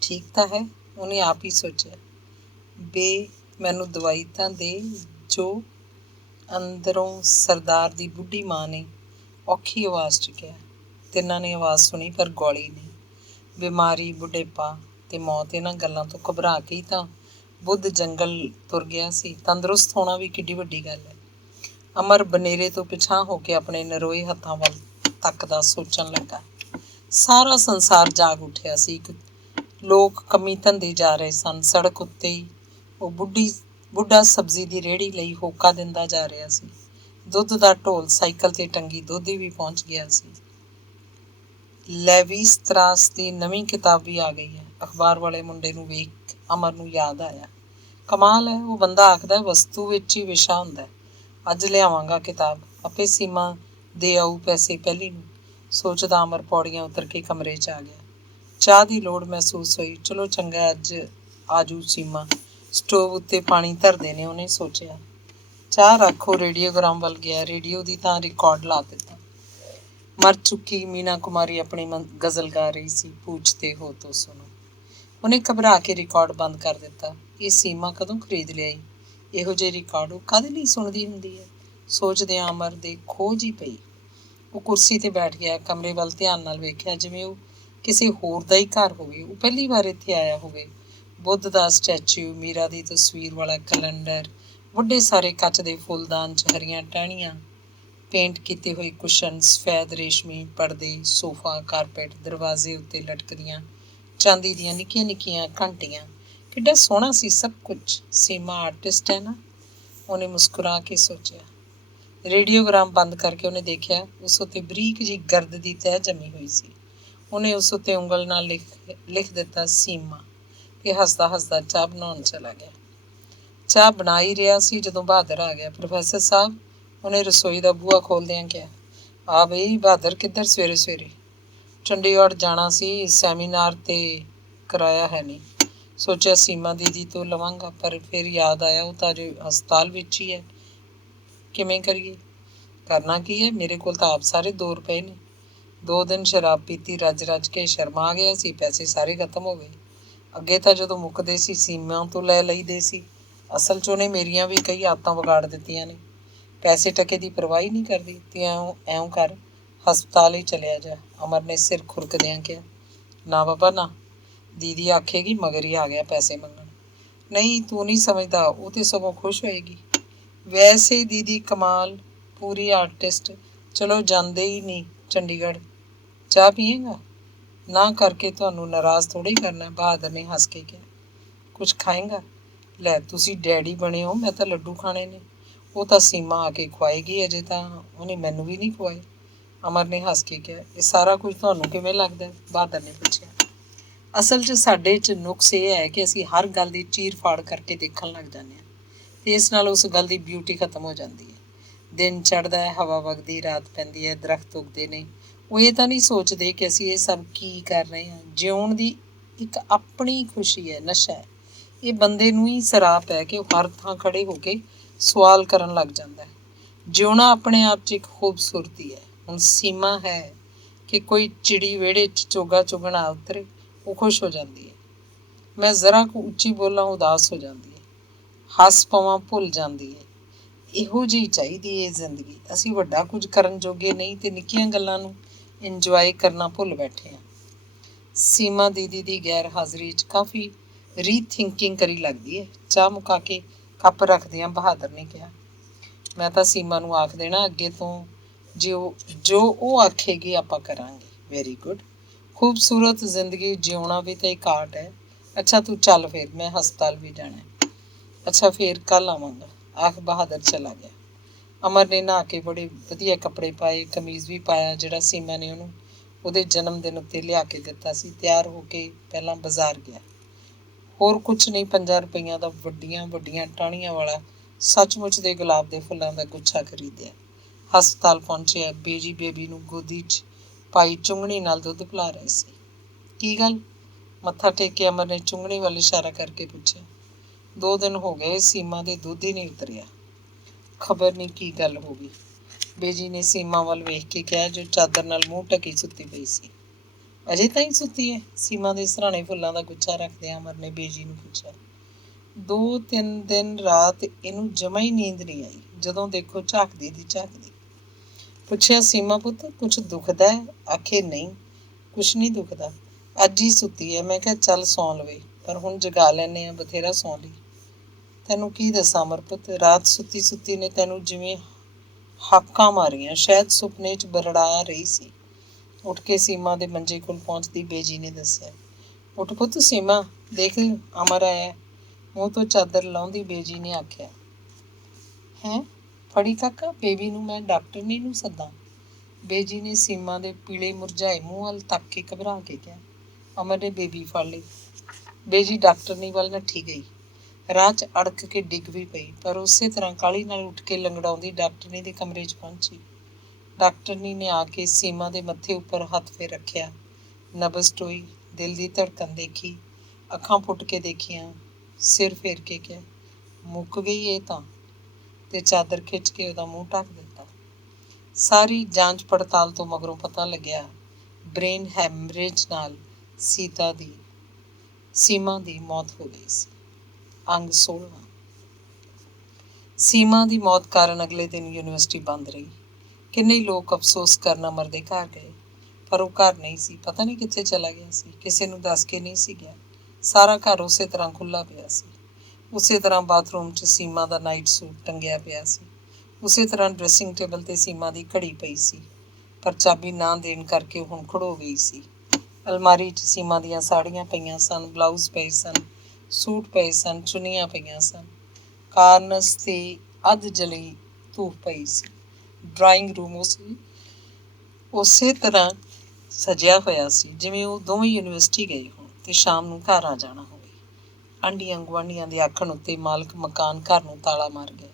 ਠੀਕ ਤਾਂ ਹੈ, ਉਹਨੇ ਆਪ ਹੀ ਸੋਚਿਆ। ਮੈਨੂੰ ਦਵਾਈ ਤਾਂ ਦੇ। ਜੋ ਅੰਦਰੋਂ ਸਰਦਾਰ ਦੀ ਬੁੱਢੀ ਮਾਂ ਨੇ ਔਖੀ ਆਵਾਜ਼ 'ਚ ਕਿਹਾ। ਤਿੰਨਾਂ ਨੇ ਆਵਾਜ਼ ਸੁਣੀ ਪਰ ਗੌਲੀ ਨਹੀਂ। ਬਿਮਾਰੀ, ਬੁਢੇਪਾ ਤੇ ਮੌਤ, ਇਹਨਾਂ ਗੱਲਾਂ ਤੋਂ ਘਬਰਾ ਕੇ ਹੀ ਤਾਂ ਬੁੱਧ ਜੰਗਲ ਤੁਰ ਗਿਆ ਸੀ। ਤੰਦਰੁਸਤ ਹੋਣਾ ਵੀ ਕਿੱਡੀ ਵੱਡੀ ਗੱਲ ਹੈ। ਅਮਰ ਬਨੇਰੇ ਤੋਂ ਪਿਛਾਂਹ ਹੋ ਕੇ ਆਪਣੇ ਨਰੋਏ ਹੱਥਾਂ ਵੱਲ ਤੱਕਦਾ ਸੋਚਣ ਲੱਗਾ। ਸਾਰਾ ਸੰਸਾਰ ਜਾਗ ਉੱਠਿਆ ਸੀ। ਇੱਕ ਲੋਕ ਕੰਮੀ ਧੰਦੇ ਜਾ ਰਹੇ ਸਨ। ਸੜਕ ਉੱਤੇ ਹੀ ਉਹ ਬੁੱਢਾ ਸਬਜ਼ੀ ਦੀ ਰੇਹੜੀ ਲਈ ਹੋਕਾ ਦਿੰਦਾ ਜਾ ਰਿਹਾ ਸੀ। ਦੁੱਧ ਦਾ ਢੋਲ ਸਾਈਕਲ 'ਤੇ ਟੰਗੀ ਦੋਧੀ ਵੀ ਪਹੁੰਚ ਗਿਆ ਸੀ। ਲੈਵੀ ਸਤਰਾਸ ਦੀ ਨਵੀਂ ਕਿਤਾਬ ਵੀ ਆ ਗਈ ਹੈ। ਅਖਬਾਰ ਵਾਲੇ ਮੁੰਡੇ ਨੂੰ ਵੇਖ ਅਮਰ ਨੂੰ ਯਾਦ ਆਇਆ। ਕਮਾਲ ਹੈ, ਉਹ ਬੰਦਾ ਆਖਦਾ ਵਸਤੂ ਵਿੱਚ ਹੀ ਵਿਸ਼ਾ ਹੁੰਦਾ। ਅੱਜ ਲਿਆਵਾਂਗਾ ਕਿਤਾਬ, ਆਪੇ ਸੀਮਾ ਦੇ ਆਊ ਪੈਸੇ ਪਹਿਲੀ ਨੂੰ। ਸੋਚਦਾ ਅਮਰ ਪੌੜੀਆਂ ਉਤਰ ਕੇ ਕਮਰੇ 'ਚ ਆ ਗਿਆ। ਚਾਹ ਦੀ ਲੋੜ ਮਹਿਸੂਸ ਹੋਈ। ਚਲੋ ਚੰਗਾ, ਅੱਜ ਆਜੂ ਸੀਮਾ। ਸਟੋਵ ਉੱਤੇ ਪਾਣੀ ਧਰਦੇ ਨੇ ਉਹਨੇ ਸੋਚਿਆ। ਚਾਹ ਰੱਖੋ, ਰੇਡੀਓਗ੍ਰਾਮ ਵੱਲ ਗਿਆ। ਰੇਡੀਓ ਦੀ ਤਾਂ ਰਿਕਾਰਡ ਲਾ ਦਿੱਤਾ। ਮਰ ਚੁੱਕੀ ਮੀਨਾ ਕੁਮਾਰੀ ਆਪਣੀ ਗਜ਼ਲ ਗਾ ਰਹੀ ਸੀ, ਪੂਛਤੇ ਹੋ ਤੋ ਸੁਣੋ। ਉਹਨੇ ਘਬਰਾ ਕੇ ਰਿਕਾਰਡ ਬੰਦ ਕਰ ਦਿੱਤਾ। ਇਹ ਸੀਮਾ ਕਦੋਂ ਖਰੀਦ ਲਿਆਈ? ਇਹੋ ਜਿਹੇ ਰਿਕਾਰਡ ਉਹ ਕਾਹਦੇ ਲਈ ਸੁਣਦੀ ਹੁੰਦੀ ਹੈ? ਸੋਚਦਿਆਂ ਅਮਰ ਦੇ ਖੋਜ ਹੀ ਪਈ। ਉਹ ਕੁਰਸੀ 'ਤੇ ਬੈਠ ਗਿਆ। ਕਮਰੇ ਵੱਲ ਧਿਆਨ ਨਾਲ ਵੇਖਿਆ, ਜਿਵੇਂ ਉਹ ਕਿਸੇ ਹੋਰ ਦਾ ਹੀ ਘਰ ਹੋਵੇ। ਉਹ ਪਹਿਲੀ ਵਾਰ ਇੱਥੇ ਆਇਆ ਹੋਵੇ। ਬੁੱਧ ਦਾ ਸਟੈਚੂ, ਮੀਰਾ ਦੀ ਤਸਵੀਰ ਵਾਲਾ ਕੈਲੰਡਰ, ਵੱਡੇ ਸਾਰੇ ਕੱਚ ਦੇ ਫੁੱਲਦਾਨ 'ਚ ਹਰੀਆਂ ਟਹਿਣੀਆਂ, ਪੇਂਟ ਕੀਤੇ ਹੋਏ ਕੁਸ਼ਨ, ਸਫੈਦ ਰੇਸ਼ਮੀ ਪਰਦੇ, ਸੋਫਾ, ਕਾਰਪੈਟ, ਦਰਵਾਜ਼ੇ ਉੱਤੇ ਲਟਕਦੀਆਂ ਚਾਂਦੀ ਦੀਆਂ ਨਿੱਕੀਆਂ ਨਿੱਕੀਆਂ ਘੰਟੀਆਂ। ਕਿੱਡਾ ਸੋਹਣਾ ਸੀ ਸਭ ਕੁਝ। ਸੀਮਾ ਆਰਟਿਸਟ ਹੈ ਨਾ, ਉਹਨੇ ਮੁਸਕਰਾ ਕੇ ਸੋਚਿਆ। ਰੇਡੀਓਗ੍ਰਾਮ ਬੰਦ ਕਰਕੇ ਉਹਨੇ ਦੇਖਿਆ, ਉਸ ਉੱਤੇ ਬਰੀਕ ਜਿਹੀ ਗਰਦ ਦੀ ਤਹਿ ਜੰਮੀ ਹੋਈ ਸੀ। ਉਹਨੇ ਉਸ ਉੱਤੇ ਉਂਗਲ ਨਾਲ ਲਿਖ ਦਿੱਤਾ ਸੀਮਾ, ਤੇ ਹੱਸਦਾ ਹੱਸਦਾ ਚਾਹ ਬਣਾਉਣ ਚਲਾ ਗਿਆ। ਚਾਹ ਬਣਾ ਹੀ ਰਿਹਾ ਸੀ ਜਦੋਂ ਬਹਾਦਰ ਆ ਗਿਆ। ਪ੍ਰੋਫੈਸਰ ਸਾਹਿਬ, ਉਹਨੇ ਰਸੋਈ ਦਾ ਬੂਹਾ ਖੋਲ੍ਹਦਿਆਂ ਕਿਹਾ। ਆ ਬਈ ਬਹਾਦਰ, ਕਿੱਧਰ ਸਵੇਰੇ ਸਵੇਰੇ? ਚੰਡੀਗੜ੍ਹ ਜਾਣਾ ਸੀ, ਸੈਮੀਨਾਰ 'ਤੇ ਕਿਰਾਇਆ ਹੈ ਨਹੀਂ। ਸੋਚਿਆ ਸੀਮਾ ਦੀਦੀ ਤੋਂ ਲਵਾਂਗਾ, ਪਰ ਫਿਰ ਯਾਦ ਆਇਆ ਉਹ ਤਾਂ ਅਜੇ ਹਸਪਤਾਲ ਵਿੱਚ ਹੀ ਹੈ। ਕਿਵੇਂ ਕਰੀਏ? ਕਰਨਾ ਕੀ ਹੈ, ਮੇਰੇ ਕੋਲ ਤਾਂ ਆਪ ਸਾਰੇ 2 ਰੁਪਏ ਨੇ। 2 ਦਿਨ ਸ਼ਰਾਬ ਪੀਤੀ, ਰੱਜ ਰੱਜ ਕੇ ਸ਼ਰਮਾ ਆ ਗਿਆ ਸੀ, ਪੈਸੇ ਸਾਰੇ ਖਤਮ ਹੋ ਗਏ। ਅੱਗੇ ਤਾਂ ਜਦੋਂ ਮੁੱਕਦੇ ਸੀ ਸੀਮਾ ਤੋਂ ਲੈ ਲਈਦੇ ਸੀ। ਅਸਲ 'ਚ ਉਹਨੇ ਮੇਰੀਆਂ ਵੀ ਕਈ ਆਦਤਾਂ ਵਿਗਾੜ ਦਿੱਤੀਆਂ ਨੇ। ਪੈਸੇ ਟਕੇ ਦੀ ਪਰਵਾਹ ਹੀ ਨਹੀਂ ਕਰਦੀ। ਤੇ ਐਂ ਕਰ, ਹਸਪਤਾਲ ਹੀ ਚਲਿਆ ਜਾ। ਅਮਰ ਨੇ ਸਿਰ ਖੁਰਕਦਿਆਂ ਕਿਹਾ। ਨਾ ਬਾਬਾ ਨਾ, ਦੀਦੀ ਆਖੇਗੀ ਮਗਰ ਹੀ ਆ ਗਿਆ ਪੈਸੇ ਮੰਗਣ। ਨਹੀਂ, ਤੂੰ ਨਹੀਂ ਸਮਝਦਾ, ਉਹ ਤਾਂ ਸਗੋਂ ਖੁਸ਼ ਹੋਏਗੀ। ਵੈਸੇ ਦੀਦੀ ਕਮਾਲ, ਪੂਰੀ ਆਰਟਿਸਟ। ਚਲੋ ਜਾਂਦੇ ਹੀ ਨਹੀਂ ਚੰਡੀਗੜ੍ਹ। ਚਾਹ ਪੀਏਗਾ? ਨਾ ਕਰਕੇ ਤੁਹਾਨੂੰ ਨਾਰਾਜ਼ ਥੋੜ੍ਹੀ ਕਰਨਾ, ਬਹਾਦਰ ਨੇ ਹੱਸ ਕੇ ਕਿਹਾ। ਕੁਛ ਖਾਏਗਾ? ਲੈ, ਤੁਸੀਂ ਡੈਡੀ ਬਣੇ ਹੋ, ਮੈਂ ਤਾਂ ਲੱਡੂ ਖਾਣੇ ਨੇ। ਉਹ ਤਾਂ ਸੀਮਾ ਆ ਕੇ ਖਵਾਏਗੀ, ਅਜੇ ਤਾਂ ਉਹਨੇ ਮੈਨੂੰ ਵੀ ਨਹੀਂ ਖਵਾਏ। ਅਮਰ ਨੇ ਹੱਸ ਕੇ ਕਿਹਾ। ਇਹ ਸਾਰਾ ਕੁਝ ਤੁਹਾਨੂੰ ਕਿਵੇਂ ਲੱਗਦਾ? ਬਹਾਦਰ ਨੇ ਪੁੱਛਿਆ। ਅਸਲ 'ਚ ਸਾਡੇ 'ਚ ਨੁਕਸ ਇਹ ਹੈ ਕਿ ਅਸੀਂ ਹਰ ਗੱਲ ਦੀ ਚੀਰ ਫਾੜ ਕਰਕੇ ਦੇਖਣ ਲੱਗ ਜਾਂਦੇ ਹਾਂ, ਅਤੇ ਇਸ ਨਾਲ ਉਸ ਗੱਲ ਦੀ ਬਿਊਟੀ ਖਤਮ ਹੋ ਜਾਂਦੀ ਹੈ। ਦਿਨ ਚੜ੍ਹਦਾ ਹੈ, ਹਵਾ ਵਗਦੀ, ਰਾਤ ਪੈਂਦੀ ਹੈ, ਦਰਖਤ ਉੱਗਦੇ ਨੇ। ਉਹ ਇਹ ਤਾਂ ਨਹੀਂ ਸੋਚਦੇ ਕਿ ਅਸੀਂ ਇਹ ਸਭ ਕੀ ਕਰ ਰਹੇ ਹਾਂ। ਜਿਉਣ ਦੀ ਇੱਕ ਆਪਣੀ ਖੁਸ਼ੀ ਹੈ, ਨਸ਼ਾ ਹੈ। ਇਹ ਬੰਦੇ ਨੂੰ ਹੀ ਸਰਾਪ ਹੈ ਕਿ ਉਹ ਹਰ ਥਾਂ ਖੜ੍ਹੇ ਹੋ ਕੇ ਸਵਾਲ ਕਰਨ ਲੱਗ ਜਾਂਦਾ ਹੈ। ਜਿਉਣਾ ਆਪਣੇ ਆਪ 'ਚ ਇੱਕ ਖੂਬਸੂਰਤੀ ਹੈ। ਹੁਣ ਸੀਮਾ ਹੈ ਕਿ ਕੋਈ ਚਿੜੀ ਵਿਹੜੇ 'ਚ ਚੋਗਾ ਚੁਗਣ ਆ ਉਤਰੇ, ਉਹ ਖੁਸ਼ ਹੋ ਜਾਂਦੀ ਹੈ। ਮੈਂ ਜ਼ਰਾ ਕੁ ਉੱਚੀ ਬੋਲਾਂ, ਉਦਾਸ ਹੋ ਜਾਂਦੀ ਹੈ। ਹੱਸ ਪਵਾਂ, ਭੁੱਲ ਜਾਂਦੀ ਹੈ। ਇਹੋ ਜਿਹੀ ਚਾਹੀਦੀ ਹੈ ਜ਼ਿੰਦਗੀ। ਅਸੀਂ ਵੱਡਾ ਕੁਝ ਕਰਨ ਜੋਗੇ ਨਹੀਂ, ਅਤੇ ਨਿੱਕੀਆਂ ਗੱਲਾਂ ਨੂੰ ਇੰਜੋਏ ਕਰਨਾ ਭੁੱਲ ਬੈਠੇ ਹਾਂ। ਸੀਮਾ ਦੀਦੀ ਦੀ ਗੈਰ ਹਾਜ਼ਰੀ 'ਚ ਕਾਫੀ ਰੀਥਿੰਕਿੰਗ ਕਰੀ ਲੱਗਦੀ ਹੈ। ਚਾਹ ਮੁਕਾ ਕੇ ਕੱਪ ਰੱਖਦਿਆਂ ਬਹਾਦਰ ਨੇ ਕਿਹਾ। ਮੈਂ ਤਾਂ ਸੀਮਾ ਨੂੰ ਆਖ ਦੇਣਾ, ਅੱਗੇ ਤੋਂ ਜੋ ਉਹ ਆਖੇਗੀ ਆਪਾਂ ਕਰਾਂਗੇ। Very good. ਖੂਬਸੂਰਤ ਜ਼ਿੰਦਗੀ ਜਿਉਣਾ ਵੀ ਤਾਂ ਇੱਕ ਆਰਟ ਹੈ। ਅੱਛਾ ਤੂੰ ਚੱਲ, ਫਿਰ ਮੈਂ ਹਸਪਤਾਲ ਵੀ ਜਾਣਾ। ਅੱਛਾ ਫਿਰ ਕੱਲ੍ਹ ਆਵਾਂਗਾ, ਆਖ ਬਹਾਦਰ ਚਲਾ ਗਿਆ। ਅਮਰ ਨੇ ਨਹਾ ਕੇ ਬੜੇ ਵਧੀਆ ਕੱਪੜੇ ਪਾਏ, ਕਮੀਜ਼ ਵੀ ਪਾਇਆ ਜਿਹੜਾ ਸੀਮਾ ਨੇ ਉਹਨੂੰ ਉਹਦੇ ਜਨਮ ਦਿਨ ਉੱਤੇ ਲਿਆ ਕੇ ਦਿੱਤਾ ਸੀ। ਤਿਆਰ ਹੋ ਕੇ ਪਹਿਲਾਂ ਬਾਜ਼ਾਰ ਗਿਆ। ਹੋਰ ਕੁਛ ਨਹੀਂ, 50 ਰੁਪਈਆਂ ਦਾ ਵੱਡੀਆਂ ਵੱਡੀਆਂ ਟਾਹਣੀਆਂ ਵਾਲਾ ਸੱਚਮੁੱਚ ਦੇ ਗੁਲਾਬ ਦੇ ਫੁੱਲਾਂ ਦਾ ਗੁੱਛਾ ਖਰੀਦਿਆ। ਹਸਪਤਾਲ ਪਹੁੰਚਿਆ। ਬੇਜੀ ਬੇਬੀ ਨੂੰ ਗੋਦੀ 'ਚ ਪਾਈ ਚੁੰਘਣੀ ਨਾਲ ਦੁੱਧ ਪਿਲਾ ਰਹੇ ਸੀ। ਕੀ ਗੱਲ? ਮੱਥਾ ਟੇਕ ਕੇ ਅਮਰ ਨੇ ਚੁੰਘਣੀ ਵੱਲ ਇਸ਼ਾਰਾ ਕਰਕੇ ਪੁੱਛਿਆ। 2 ਦਿਨ ਹੋ ਗਏ, ਸੀਮਾ ਦੇ ਦੁੱਧ ਹੀ ਨਹੀਂ ਉਤਰਿਆ। ਖਬਰ ਨਹੀਂ ਕੀ ਗੱਲ ਹੋ ਗਈ, ਬੇਜੀ ਨੇ ਸੀਮਾ ਵੱਲ ਵੇਖ ਕੇ ਕਿਹਾ, ਜੋ ਚਾਦਰ ਨਾਲ ਮੂੰਹ ਢਕੀ ਸੁੱਤੀ ਪਈ ਸੀ। ਅਜੇ ਤਾਈਂ ਸੁੱਤੀ ਹੈ? ਸੀਮਾ ਦੇ ਸਿਰਹਾਣੇ ਫੁੱਲਾਂ ਦਾ ਗੁੱਛਾ ਰੱਖਦਿਆਂ ਅਮਰ ਨੇ ਬੇਜੀ ਨੂੰ ਪੁੱਛਿਆ। 2-3 ਦਿਨ ਰਾਤ ਇਹਨੂੰ ਜਮਾ ਹੀ ਨੀਂਦ ਨਹੀਂ ਆਈ। ਜਦੋਂ ਦੇਖੋ ਝਾਕਦੀ ਦੀ ਝਾਕਦੀ। ਪੁੱਛਿਆ, ਸੀਮਾ ਪੁੱਤ ਕੁਛ ਦੁਖਦਾ ਹੈ? ਆਖੇ ਨਹੀਂ, ਕੁਛ ਨਹੀਂ ਦੁਖਦਾ, ਅੱਜ ਹੀ ਸੁੱਤੀ ਹੈ। ਮੈਂ ਕਿਹਾ ਚੱਲ ਸੌਂ ਲਵੇ, ਪਰ ਹੁਣ ਜਗਾ ਲੈਂਦੇ ਹਾਂ, ਬਥੇਰਾ ਸੌਂ ਲਈ। ਤੈਨੂੰ ਕੀ ਦੱਸਾਂ ਅਮਰ ਪੁੱਤ, ਰਾਤ ਸੁੱਤੀ ਸੁੱਤੀ ਨੇ ਤੈਨੂੰ ਜਿਵੇਂ ਹਾਕਾਂ ਮਾਰੀਆਂ, ਸ਼ਾਇਦ ਸੁਪਨੇ 'ਚ ਬਰੜਾ ਰਹੀ ਸੀ। ਉੱਠ ਕੇ ਸੀਮਾ ਦੇ ਮੰਜੇ ਕੋਲ ਪਹੁੰਚਦੀ ਬੇਜੀ ਨੇ ਦੱਸਿਆ। ਉੱਠ ਪੁੱਤ ਸੀਮਾ, ਦੇਖ ਅਮਰ ਆਇਆ। ਮੂੰਹ ਤੋਂ ਚਾਦਰ ਲਾਉਂਦੀ ਬੇਜੀ ਨੇ ਆਖਿਆ। ਹੈਂ, ਫੜੀ ਕਾਕਾ, ਬੇਬੀ ਨੂੰ ਮੈਂ ਡਾਕਟਰਨੀ ਨੂੰ ਸੱਦਾਂ? ਬੇਜੀ ਨੇ ਸੀਮਾ ਦੇ ਪੀਲੇ ਮੁਰਝਾਏ ਮੂੰਹ ਵੱਲ ਤੱਕ ਕੇ ਘਬਰਾ ਕੇ ਕਿਹਾ। ਅਮਰ ਨੇ ਬੇਬੀ ਫੜ ਲਈ। ਬੇਜੀ ਡਾਕਟਰਨੀ ਵੱਲ ਨੱਠੀ ਗਈ। ਰਾਹ 'ਚ ਅੜਕ ਕੇ ਡਿੱਗ ਵੀ ਪਈ, ਪਰ ਉਸੇ ਤਰ੍ਹਾਂ ਕਾਹਲੀ ਨਾਲ ਉੱਠ ਕੇ ਲੰਗੜਾਉਂਦੀ ਡਾਕਟਰਨੀ ਦੇ ਕਮਰੇ 'ਚ ਪਹੁੰਚੀ। ਡਾਕਟਰਨੀ ਨੇ ਆ ਕੇ ਸੀਮਾ ਦੇ ਮੱਥੇ ਉੱਪਰ ਹੱਥ ਫੇਰ ਰੱਖਿਆ। ਨਬਜ਼ ਟੋਈ, ਦਿਲ ਦੀ ਧੜਕਣ ਦੇਖੀ, ਅੱਖਾਂ ਪੁੱਟ ਕੇ ਦੇਖੀਆਂ, ਸਿਰ ਫੇਰ ਕੇ ਕਿਹਾ, ਮੁੱਕ ਗਈ ਇਹ ਤਾਂ, ਤੇ ਚਾਦਰ ਖਿੱਚ ਕੇ ਉਹਦਾ ਮੂੰਹ ਢੱਕ ਦਿੱਤਾ। ਸਾਰੀ ਜਾਂਚ ਪੜਤਾਲ ਤੋਂ ਮਗਰੋਂ ਪਤਾ ਲੱਗਿਆ ਬ੍ਰੇਨ ਹੈਮਰੇਜ ਨਾਲ ਸੀਮਾ ਦੀ ਮੌਤ ਹੋ ਗਈ ਸੀ। ਅੰਗ 16। ਸੀਮਾ ਦੀ ਮੌਤ ਕਾਰਨ ਅਗਲੇ ਦਿਨ ਯੂਨੀਵਰਸਿਟੀ ਬੰਦ ਰਹੀ। ਕਿੰਨੇ ਲੋਕ ਅਫਸੋਸ ਕਰਨ ਅਮਰ ਦੇ ਘਰ ਗਏ, ਪਰ ਉਹ ਘਰ ਨਹੀਂ ਸੀ। ਪਤਾ ਨਹੀਂ ਕਿੱਥੇ ਚਲਾ ਗਿਆ ਸੀ। ਕਿਸੇ ਨੂੰ ਦੱਸ ਕੇ ਨਹੀਂ ਸੀ ਗਿਆ। ਸਾਰਾ ਘਰ ਉਸੇ ਤਰ੍ਹਾਂ ਖੁੱਲ੍ਹਾ ਪਿਆ ਸੀ। ਉਸੇ ਤਰ੍ਹਾਂ ਬਾਥਰੂਮ 'ਚ ਸੀਮਾ ਦਾ ਨਾਈਟ ਸੂਟ ਟੰਗਿਆ ਪਿਆ ਸੀ। ਉਸੇ ਤਰ੍ਹਾਂ ਡਰੈਸਿੰਗ ਟੇਬਲ 'ਤੇ ਸੀਮਾ ਦੀ ਘੜੀ ਪਈ ਸੀ, ਪਰ ਚਾਬੀ ਨਾ ਦੇਣ ਕਰਕੇ ਹੁਣ ਖੜੋ ਗਈ ਸੀ। ਅਲਮਾਰੀ 'ਚ ਸੀਮਾ ਦੀਆਂ ਸਾੜੀਆਂ ਪਈਆਂ ਸਨ, ਬਲਾਊਜ਼ ਪਏ ਸਨ, ਸੂਟ ਪਏ ਸਨ, ਚੁੰਨੀਆਂ ਪਈਆਂ ਸਨ। ਕਾਰਨਸ 'ਤੇ ਅੱਧ ਜਲੀ ਧੂਫ ਪਈ ਸੀ। ਡਰਾਇੰਗ ਰੂਮ ਉਸੇ ਤਰ੍ਹਾਂ ਸਜਿਆ ਹੋਇਆ ਸੀ ਜਿਵੇਂ ਉਹ ਦੋਵੇਂ ਯੂਨੀਵਰਸਿਟੀ ਗਏ ਹੋਣ ਅਤੇ ਸ਼ਾਮ ਨੂੰ ਘਰ ਆ ਜਾਣਾ ਹੋਵੇ। ਆਂਢੀਆਂ ਗੁਆਂਢੀਆਂ ਦੇ ਆਖਣ ਉੱਤੇ ਮਾਲਕ ਮਕਾਨ ਘਰ ਨੂੰ ਤਾਲਾ ਮਾਰ ਗਿਆ।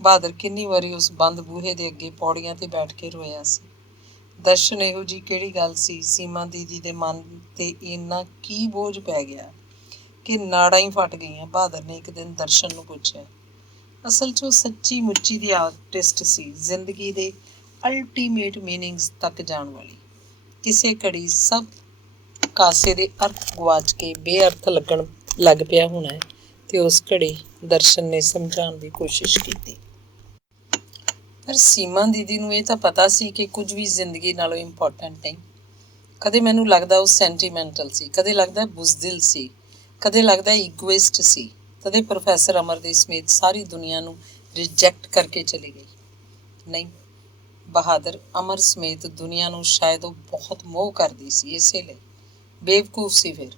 ਬਹਾਦਰ ਕਿੰਨੀ ਵਾਰੀ ਉਸ ਬੰਦ ਬੂਹੇ ਦੇ ਅੱਗੇ ਪੌੜੀਆਂ 'ਤੇ ਬੈਠ ਕੇ ਰੋਇਆ ਸੀ। ਦਰਸ਼ਨ, ਇਹੋ ਜਿਹੀ ਕਿਹੜੀ ਗੱਲ ਸੀ? ਸੀਮਾ ਦੀਦੀ ਦੇ ਮਨ 'ਤੇ ਇੰਨਾ ਕੀ ਬੋਝ ਪੈ ਗਿਆ ਕਿ ਨਾੜਾਂ ਹੀ ਫਟ ਗਈਆਂ। ਬਹਾਦਰ ਨੇ ਇੱਕ ਦਿਨ ਦਰਸ਼ਨ ਨੂੰ ਪੁੱਛਿਆ। ਅਸਲ 'ਚ ਉਹ ਸੱਚੀ ਮੁੱਚੀ ਦੀ ਆਰਟਿਸਟ ਸੀ, ਜ਼ਿੰਦਗੀ ਦੇ ਅਲਟੀਮੇਟ ਮੀਨਿੰਗਸ ਤੱਕ ਜਾਣ ਵਾਲੀ। ਕਿਸੇ ਘੜੀ ਸਭ ਕਾਸੇ ਦੇ ਅਰਥ ਗੁਆਚ ਕੇ ਬੇਅਰਥ ਲੱਗਣ ਲੱਗ ਪਿਆ ਹੋਣਾ ਹੈ, ਅਤੇ ਉਸ ਘੜੀ ਦਰਸ਼ਨ ਨੇ ਸਮਝਾਉਣ ਦੀ ਕੋਸ਼ਿਸ਼ ਕੀਤੀ। ਪਰ ਸੀਮਾ ਦੀਦੀ ਨੂੰ ਇਹ ਤਾਂ ਪਤਾ ਸੀ ਕਿ ਕੁਝ ਵੀ ਜ਼ਿੰਦਗੀ ਨਾਲੋਂ ਇੰਪੋਰਟੈਂਟ ਨਹੀਂ। ਕਦੇ ਮੈਨੂੰ ਲੱਗਦਾ ਉਹ ਸੈਂਟੀਮੈਂਟਲ ਸੀ, ਕਦੇ ਲੱਗਦਾ ਬੁਜ਼ਦਿਲ ਸੀ, ਕਦੇ ਲੱਗਦਾ ਈਗੋਇਸਟ ਸੀ। ਕਦੇ ਪ੍ਰੋਫੈਸਰ ਅਮਰ ਦੇ ਸਮੇਤ ਸਾਰੀ ਦੁਨੀਆ ਨੂੰ ਰਿਜੈਕਟ ਕਰਕੇ ਚਲੀ ਗਈ। ਨਹੀਂ, ਬਹਾਦਰ ਅਮਰ ਸਮੇਤ ਦੁਨੀਆ ਨੂੰ ਸ਼ਾਇਦ ਉਹ ਬਹੁਤ ਮੋਹ ਕਰਦੀ ਸੀ, ਇਸੇ ਲਈ ਬੇਵਕੂਫ ਸੀ। ਫਿਰ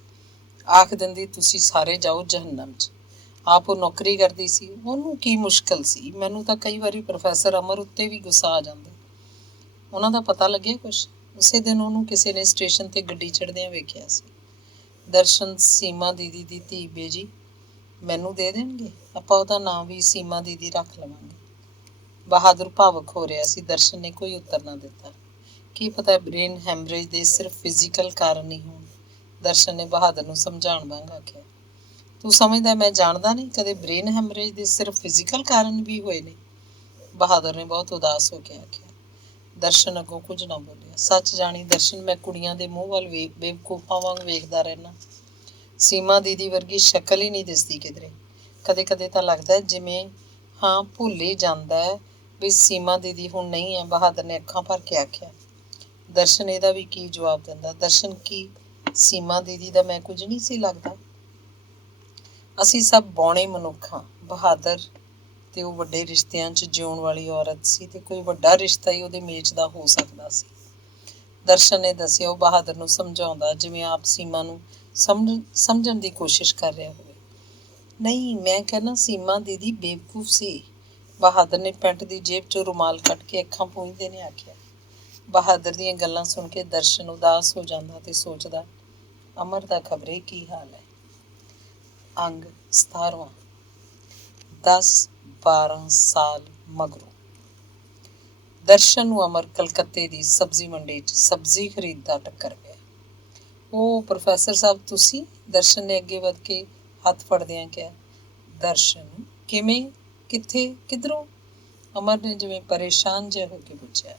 ਆਖ ਦਿੰਦੀ, ਤੁਸੀਂ ਸਾਰੇ ਜਾਓ ਜਹੰਨਮ 'ਚ। ਆਪ ਉਹ ਨੌਕਰੀ ਕਰਦੀ ਸੀ, ਉਹਨੂੰ ਕੀ ਮੁਸ਼ਕਿਲ ਸੀ? ਮੈਨੂੰ ਤਾਂ ਕਈ ਵਾਰੀ ਪ੍ਰੋਫੈਸਰ ਅਮਰ ਉੱਤੇ ਵੀ ਗੁੱਸਾ ਆ ਜਾਂਦਾ। ਉਹਨਾਂ ਦਾ ਪਤਾ ਲੱਗਿਆ ਕੁਛ? ਉਸੇ ਦਿਨ ਉਹਨੂੰ ਕਿਸੇ ਨੇ ਸਟੇਸ਼ਨ 'ਤੇ ਗੱਡੀ ਚੜ੍ਹਦਿਆਂ ਵੇਖਿਆ ਸੀ। ਦਰਸ਼ਨ, ਸੀਮਾ ਦੀਦੀ ਦੀ ਧੀ ਬੇਜੀ ਮੈਨੂੰ ਦੇ ਦੇਣਗੇ? ਆਪਾਂ ਉਹਦਾ ਨਾਂ ਵੀ ਸੀਮਾ ਦੀਦੀ ਰੱਖ ਲਵਾਂਗੇ। ਬਹਾਦਰ ਭਾਵੁਕ ਹੋ ਰਿਹਾ ਸੀ। ਦਰਸ਼ਨ ਨੇ ਕੋਈ ਉੱਤਰ ਨਾ ਦਿੱਤਾ। ਕੀ ਪਤਾ ਬ੍ਰੇਨ ਹੈਮਰੇਜ ਦੇ ਸਿਰਫ ਫਿਜ਼ੀਕਲ ਕਾਰਨ ਨਹੀਂ ਹੋਣ। ਦਰਸ਼ਨ ਨੇ ਬਹਾਦਰ ਨੂੰ ਸਮਝਾਉਣ ਵਾਂਗ ਆਖਿਆ, ਤੂੰ ਸਮਝਦਾ ਮੈਂ ਜਾਣਦਾ ਨਹੀਂ? ਕਦੇ ਬ੍ਰੇਨ ਹੈਮਰੇਜ ਦੇ ਸਿਰਫ ਫਿਜ਼ੀਕਲ ਕਾਰਨ ਵੀ ਹੋਏ ਨੇ? ਬਹਾਦਰ ਨੇ ਬਹੁਤ ਉਦਾਸ ਹੋ ਕੇ ਆਖਿਆ। ਦਰਸ਼ਨ ਅੱਗੋਂ ਕੁਝ ਨਾ ਬੋਲਿਆ। ਸੱਚ ਜਾਣੀ ਦਰਸ਼ਨ, ਮੈਂ ਕੁੜੀਆਂ ਦੇ ਮੂੰਹ ਵੱਲ ਬੇਵਕੂਫਾਂ ਵਾਂਗ ਵੇਖਦਾ ਰਹਿਣਾ। ਸੀਮਾ ਦੀਦੀ ਵਰਗੀ ਸ਼ਕਲ ਹੀ ਨਹੀਂ ਦਿਸਦੀ ਕਿਧਰੇ। ਕਦੇ ਕਦੇ ਤਾਂ ਲੱਗਦਾ ਜਿਵੇਂ ਹਾਂ ਭੁੱਲ ਹੀ ਜਾਂਦਾ ਹੈ ਵੀ ਸੀਮਾ ਦੀਦੀ ਹੁਣ ਨਹੀਂ ਹੈ। ਬਹਾਦਰ ਨੇ ਅੱਖਾਂ ਭਰ ਕੇ ਆਖਿਆ। ਦਰਸ਼ਨ ਇਹਦਾ ਵੀ ਕੀ ਜਵਾਬ ਦਿੰਦਾ? ਦਰਸ਼ਨ, ਕੀ ਸੀਮਾ ਦੀਦੀ ਦਾ ਮੈਂ ਕੁਝ ਨਹੀਂ ਸੀ ਲੱਗਦਾ? ਅਸੀਂ ਸਭ ਬੌਣੇ ਮਨੁੱਖ ਹਾਂ। ਬਹਾਦਰ ਤੇ ਉਹ ਵੱਡੇ ਰਿਸ਼ਤਿਆਂ 'ਚ ਜਿਉਣ ਵਾਲੀ ਔਰਤ ਸੀ, ਤੇ ਕੋਈ ਵੱਡਾ ਰਿਸ਼ਤਾ ਹੀ ਉਹਦੇ ਮੇਚ ਦਾ ਹੋ ਸਕਦਾ ਸੀ। ਦਰਸ਼ਨ ਨੇ ਦੱਸਿਆ। ਉਹ ਬਹਾਦਰ ਨੂੰ ਸਮਝਾਉਂਦਾ ਜਿਵੇਂ ਆਪ ਸੀਮਾ ਨੂੰ ਸਮਝਣ ਦੀ ਕੋਸ਼ਿਸ਼ ਕਰ ਰਿਹਾ ਹੋਵੇ। ਨਹੀਂ, ਮੈਂ ਕਹਿੰਦਾ ਸੀਮਾ ਦੀਦੀ ਬੇਵਕੂਫ ਸੀ। ਬਹਾਦਰ ਨੇ ਪੈਂਟ ਦੀ ਜੇਬ 'ਚੋਂ ਰੁਮਾਲ ਕੱਢ ਕੇ ਅੱਖਾਂ ਪੂੰਝਦੇ ਨੇ ਆਖਿਆ। ਬਹਾਦਰ ਦੀਆਂ ਗੱਲਾਂ ਸੁਣ ਕੇ ਦਰਸ਼ਨ ਉਦਾਸ ਹੋ ਜਾਂਦਾ ਤੇ ਸੋਚਦਾ, ਅਮਰ ਦਾ ਖਬਰੇ ਕੀ ਹਾਲ ਹੈ। ਅੰਗ 17। 10-12 ਸਾਲ ਮਗਰੋਂ ਦਰਸ਼ਨ ਨੂੰ ਅਮਰ ਕਲਕੱਤੇ ਦੀ ਸਬਜ਼ੀ ਮੰਡੀ 'ਚ ਸਬਜ਼ੀ ਖਰੀਦਦਾ ਟੱਕਰ ਪਿਆ। ਉਹ ਪ੍ਰੋਫੈਸਰ ਸਾਹਿਬ ਤੁਸੀਂ? ਦਰਸ਼ਨ ਨੇ ਅੱਗੇ ਵੱਧ ਕੇ ਹੱਥ ਫੜਦਿਆਂ ਕਿਹਾ। ਦਰਸ਼ਨ, ਕਿਵੇਂ, ਕਿੱਥੇ, ਕਿੱਧਰੋਂ? ਅਮਰ ਨੇ ਜਿਵੇਂ ਪਰੇਸ਼ਾਨ ਜਿਹਾ ਹੋ ਕੇ ਪੁੱਛਿਆ।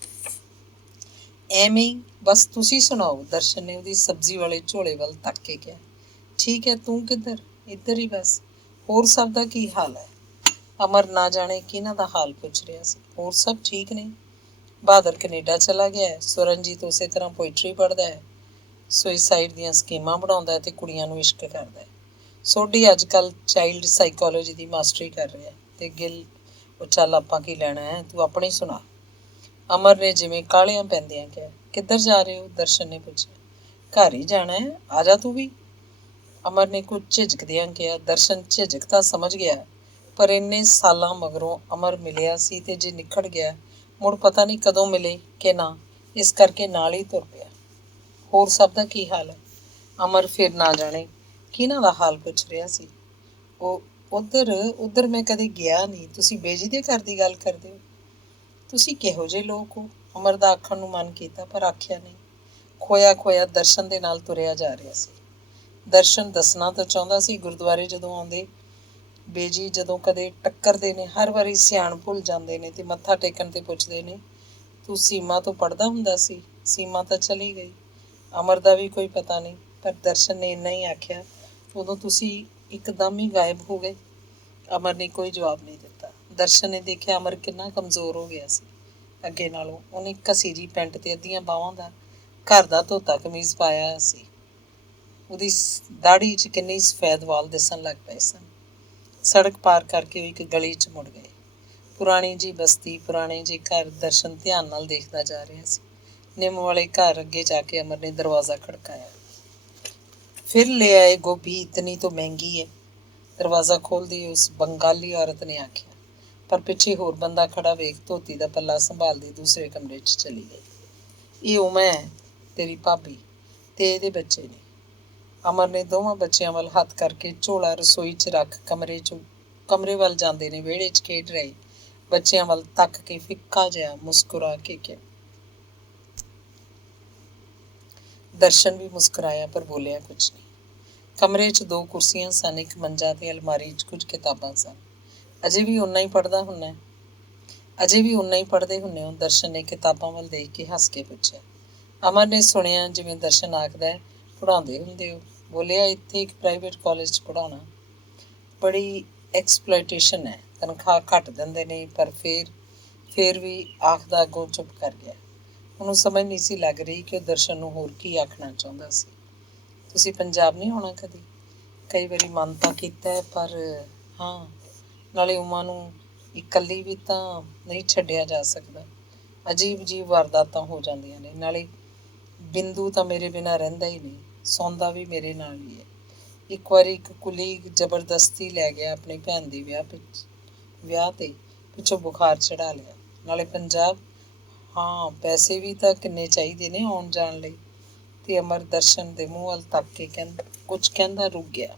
ਐਵੇਂ ਹੀ, ਬਸ ਤੁਸੀਂ ਸੁਣਾਓ? ਦਰਸ਼ਨ ਨੇ ਉਹਦੀ ਸਬਜ਼ੀ ਵਾਲੇ ਝੋਲੇ ਵੱਲ ਤੱਕ ਕੇ ਕਿਹਾ। ਠੀਕ ਹੈ, ਤੂੰ ਕਿੱਧਰ? ਇੱਧਰ ਹੀ ਬਸ। ਹੋਰ ਸਭ ਦਾ ਕੀ ਹਾਲ ਹੈ? ਅਮਰ ਨਾ ਜਾਣੇ ਕਿਹਨਾਂ ਦਾ ਹਾਲ ਪੁੱਛ ਰਿਹਾ ਸੀ। ਹੋਰ ਸਭ ਠੀਕ ਨੇ। ਬਹਾਦਰ ਕੈਨੇਡਾ ਚਲਾ ਗਿਆ ਹੈ। ਸੁਰਨਜੀਤ ਉਸੇ ਤਰ੍ਹਾਂ ਪੋਇਟਰੀ ਪੜ੍ਹਦਾ ਹੈ, ਸੁਇਸਾਈਡ ਦੀਆਂ ਸਕੀਮਾਂ ਬਣਾਉਂਦਾ ਅਤੇ ਕੁੜੀਆਂ ਨੂੰ ਇਸ਼ਕ ਕਰਦਾ ਹੈ। ਸੋਢੀ ਅੱਜ ਕੱਲ੍ਹ ਚਾਈਲਡ ਸਾਈਕੋਲੋਜੀ ਦੀ ਮਾਸਟਰੀ ਕਰ ਰਿਹਾ, ਅਤੇ ਗਿੱਲ ਉਹ ਚੱਲ ਆਪਾਂ ਕੀ ਲੈਣਾ ਹੈ, ਤੂੰ ਆਪਣੀ ਸੁਣਾ। ਅਮਰ ਨੇ ਜਿਵੇਂ ਕਾਹਲਿਆਂ ਪੈਂਦਿਆਂ ਕਿਹਾ। ਕਿੱਧਰ ਜਾ ਰਹੇ ਹੋ? ਦਰਸ਼ਨ ਨੇ ਪੁੱਛਿਆ। ਘਰ ਹੀ ਜਾਣਾ ਹੈ, ਆ ਜਾ ਤੂੰ ਵੀ। ਅਮਰ ਨੇ ਕੁਝ ਝਿਜਕਦਿਆਂ ਕਿਹਾ। ਦਰਸ਼ਨ ਝਿਜਕ ਤਾਂ ਸਮਝ ਗਿਆ, ਪਰ ਇੰਨੇ ਸਾਲਾਂ ਮਗਰੋਂ ਅਮਰ ਮਿਲਿਆ ਸੀ ਤੇ ਜੇ ਨਿਖੜ ਗਿਆ ਮੁੜ ਪਤਾ ਨਹੀਂ ਕਦੋਂ ਮਿਲੇ ਕਿ ਨਾ, ਇਸ ਕਰਕੇ ਨਾਲ ਹੀ ਤੁਰ ਪਿਆ। ਹੋਰ ਸਭ ਦਾ ਕੀ ਹਾਲ ਹੈ? ਅਮਰ ਫਿਰ ਨਾ ਜਾਣੇ ਕਿਹਨਾਂ ਦਾ ਹਾਲ ਪੁੱਛ ਰਿਹਾ ਸੀ। ਉਹ ਉੱਧਰ ਮੈਂ ਕਦੇ ਗਿਆ ਨਹੀਂ। ਤੁਸੀਂ ਬੇਜੀ ਦੇ ਘਰ ਦੀ ਗੱਲ ਕਰਦੇ ਹੋ? ਤੁਸੀਂ ਕਿਹੋ ਜਿਹੇ ਲੋਕ ਹੋ? ਅਮਰ ਦਾ ਆਖਣ ਨੂੰ ਮਨ ਕੀਤਾ ਪਰ ਆਖਿਆ ਨਹੀਂ। ਖੋਇਆ ਖੋਇਆ ਦਰਸ਼ਨ ਦੇ ਨਾਲ ਤੁਰਿਆ ਜਾ ਰਿਹਾ ਸੀ। ਦਰਸ਼ਨ ਦੱਸਣਾ ਤਾਂ ਚਾਹੁੰਦਾ ਸੀ, ਗੁਰਦੁਆਰੇ ਜਦੋਂ ਆਉਂਦੇ ਬੇਜੀ ਜਦੋਂ ਕਦੇ ਟੱਕਰਦੇ ਨੇ ਹਰ ਵਾਰੀ ਸਿਆਣ ਭੁੱਲ ਜਾਂਦੇ ਨੇ ਤੇ ਮੱਥਾ ਟੇਕਣ ਤੇ ਪੁੱਛਦੇ ਨੇ, ਤੂੰ ਸੀਮਾ ਤੋਂ ਪੜ੍ਹਦਾ ਹੁੰਦਾ ਸੀ? ਸੀਮਾ ਤਾਂ ਚਲੀ ਗਈ। ਅਮਰ ਦਾ ਵੀ ਕੋਈ ਪਤਾ ਨਹੀਂ, ਪਰ ਦਰਸ਼ਨ ਨੇ ਇੰਨਾ ਹੀ ਆਖਿਆ, ਉਦੋਂ ਤੁਸੀਂ ਇੱਕਦਮ ਹੀ ਗਾਇਬ ਹੋ ਗਏ। ਅਮਰ ਨੇ ਕੋਈ ਜਵਾਬ ਨਹੀਂ ਦਿੱਤਾ। ਦਰਸ਼ਨ ਨੇ ਦੇਖਿਆ ਅਮਰ ਕਿੰਨਾ ਕਮਜ਼ੋਰ ਹੋ ਗਿਆ ਸੀ ਅੱਗੇ ਨਾਲੋਂ। ਉਹਨੇ ਘਸੀ ਜਿਹੀ ਪੈਂਟ ਤੇ ਅੱਧੀਆਂ ਬਾਹਾਂ ਦਾ ਘਰ ਦਾ ਧੋਤਾ ਕਮੀਜ਼ ਪਾਇਆ ਸੀ। ਉਹਦੀ ਦਾੜੀ 'ਚ ਕਿੰਨੇ ਸਫੈਦ ਵਾਲ ਦਿਸਣ ਲੱਗ ਪਏ ਸਨ। ਸੜਕ ਪਾਰ ਕਰਕੇ ਉਹ ਇੱਕ ਗਲੀ 'ਚ ਮੁੜ ਗਏ। ਪੁਰਾਣੀ ਜਿਹੀ ਬਸਤੀ, ਪੁਰਾਣੇ ਜਿਹੇ ਘਰ। ਦਰਸ਼ਨ ਧਿਆਨ ਨਾਲ ਦੇਖਦਾ ਜਾ ਰਿਹਾ ਸੀ। ਨਿੰਮ ਵਾਲੇ ਘਰ ਅੱਗੇ ਜਾ ਕੇ ਅਮਰ ਨੇ ਦਰਵਾਜ਼ਾ ਖੜਕਾਇਆ। ਫਿਰ ਲੈ ਆਏ ਗੋਭੀ, ਇਤਨੀ ਤੋਂ ਮਹਿੰਗੀ ਹੈ, ਦਰਵਾਜ਼ਾ ਖੋਲ੍ਹਦੀ ਉਸ ਬੰਗਾਲੀ ਔਰਤ ਨੇ ਆਖਿਆ। ਪਰ ਪਿੱਛੇ ਹੋਰ ਬੰਦਾ ਖੜਾ ਵੇਖ ਧੋਤੀ ਦਾ ਪੱਲਾ ਸੰਭਾਲਦੀ ਦੂਸਰੇ ਕਮਰੇ 'ਚ ਚਲੀ ਗਈ। ਇਹ ਉਹ ਮੈਂ ਤੇਰੀ ਭਾਬੀ ਤੇ ਇਹਦੇ ਬੱਚੇ ਨੇ। ਅਮਰ ਨੇ ਦੋਵਾਂ ਬੱਚਿਆਂ ਵੱਲ ਹੱਥ ਕਰਕੇ ਝੋਲਾ ਰਸੋਈ 'ਚ ਰੱਖ ਕਮਰੇ ਵੱਲ ਜਾਂਦੇ ਨੇ ਵਿਹੜੇ 'ਚ ਖੇਡ ਰਹੇ ਬੱਚਿਆਂ ਵੱਲ ਤੱਕ ਕੇ ਫਿੱਕਾ ਜਿਹਾ ਮੁਸਕਰਾ ਕੇ ਕਿਹਾ। ਦਰਸ਼ਨ ਵੀ ਮੁਸਕਰਾਇਆ ਪਰ ਬੋਲਿਆ ਕੁਛ ਨਹੀਂ। ਕਮਰੇ 'ਚ ਦੋ ਕੁਰਸੀਆਂ ਸਨ, ਇੱਕ ਮੰਜਾ ਤੇ ਅਲਮਾਰੀ 'ਚ ਕੁਝ ਕਿਤਾਬਾਂ ਸਨ। ਅਜੇ ਵੀ ਓਨਾ ਹੀ ਪੜ੍ਹਦਾ ਹੁੰਨਾ? ਅਜੇ ਵੀ ਓਨਾ ਹੀ ਪੜ੍ਹਦੇ ਹੁੰਨੇ ਹੋ? ਦਰਸ਼ਨ ਨੇ ਕਿਤਾਬਾਂ ਵੱਲ ਦੇਖ ਕੇ ਹੱਸ ਕੇ ਪੁੱਛਿਆ। ਅਮਰ ਨੇ ਸੁਣਿਆ ਜਿਵੇਂ ਦਰਸ਼ਨ ਆਖਦਾ, ਪੜ੍ਹਾਉਂਦੇ ਹੁੰਦੇ ਹੋ? ਬੋਲਿਆ, ਇੱਥੇ ਇੱਕ ਪ੍ਰਾਈਵੇਟ ਕਾਲਜ 'ਚ ਪੜ੍ਹਾਉਣਾ। ਬੜੀ ਐਕਸਪਲੋਇਟੇਸ਼ਨ ਹੈ, ਤਨਖਾਹ ਘੱਟ ਦਿੰਦੇ ਨੇ। ਪਰ ਫਿਰ ਵੀ ਆਖਦਾ ਅੱਗੋਂ ਚੁੱਪ ਕਰ ਗਿਆ। ਉਹਨੂੰ ਸਮਝ ਨਹੀਂ ਸੀ ਲੱਗ ਰਹੀ ਕਿ ਉਹ ਦਰਸ਼ਨ ਨੂੰ ਹੋਰ ਕੀ ਆਖਣਾ ਚਾਹੁੰਦਾ ਸੀ। ਤੁਸੀਂ ਪੰਜਾਬ ਨਹੀਂ ਆਉਣਾ ਕਦੀ? ਕਈ ਵਾਰੀ ਮਨ ਤਾਂ ਕੀਤਾ ਪਰ ਹਾਂ, ਨਾਲੇ ਉਮਾ ਨੂੰ ਇਕੱਲੀ ਵੀ ਤਾਂ ਨਹੀਂ ਛੱਡਿਆ ਜਾ ਸਕਦਾ। ਅਜੀਬ ਅਜੀਬ ਵਾਰਦਾਤਾਂ ਹੋ ਜਾਂਦੀਆਂ ਨੇ। ਨਾਲੇ ਬਿੰਦੂ ਤਾਂ ਮੇਰੇ ਬਿਨਾਂ ਰਹਿੰਦਾ ਹੀ ਨਹੀਂ, ਸੌਂਦਾ ਵੀ ਮੇਰੇ ਨਾਲ ਹੀ ਹੈ। ਇੱਕ ਵਾਰੀ ਇੱਕ ਕੁਲੀਗ ਜ਼ਬਰਦਸਤੀ ਲੈ ਗਿਆ ਆਪਣੀ ਭੈਣ ਦੇ ਵਿਆਹ ਤੇ ਪਿੱਛੋਂ ਬੁਖਾਰ ਚੜ੍ਹਾ ਲਿਆ। ਨਾਲੇ ਪੰਜਾਬ, ਹਾਂ ਪੈਸੇ ਵੀ ਤਾਂ ਕਿੰਨੇ ਚਾਹੀਦੇ ਨੇ ਆਉਣ ਜਾਣ ਲਈ। ਤੇ ਅਮਰ ਦਰਸ਼ਨ ਦੇ ਮੂੰਹ ਵੱਲ ਤੱਕ ਕੇ ਕੁਝ ਕਹਿੰਦਾ ਰੁਕ ਗਿਆ।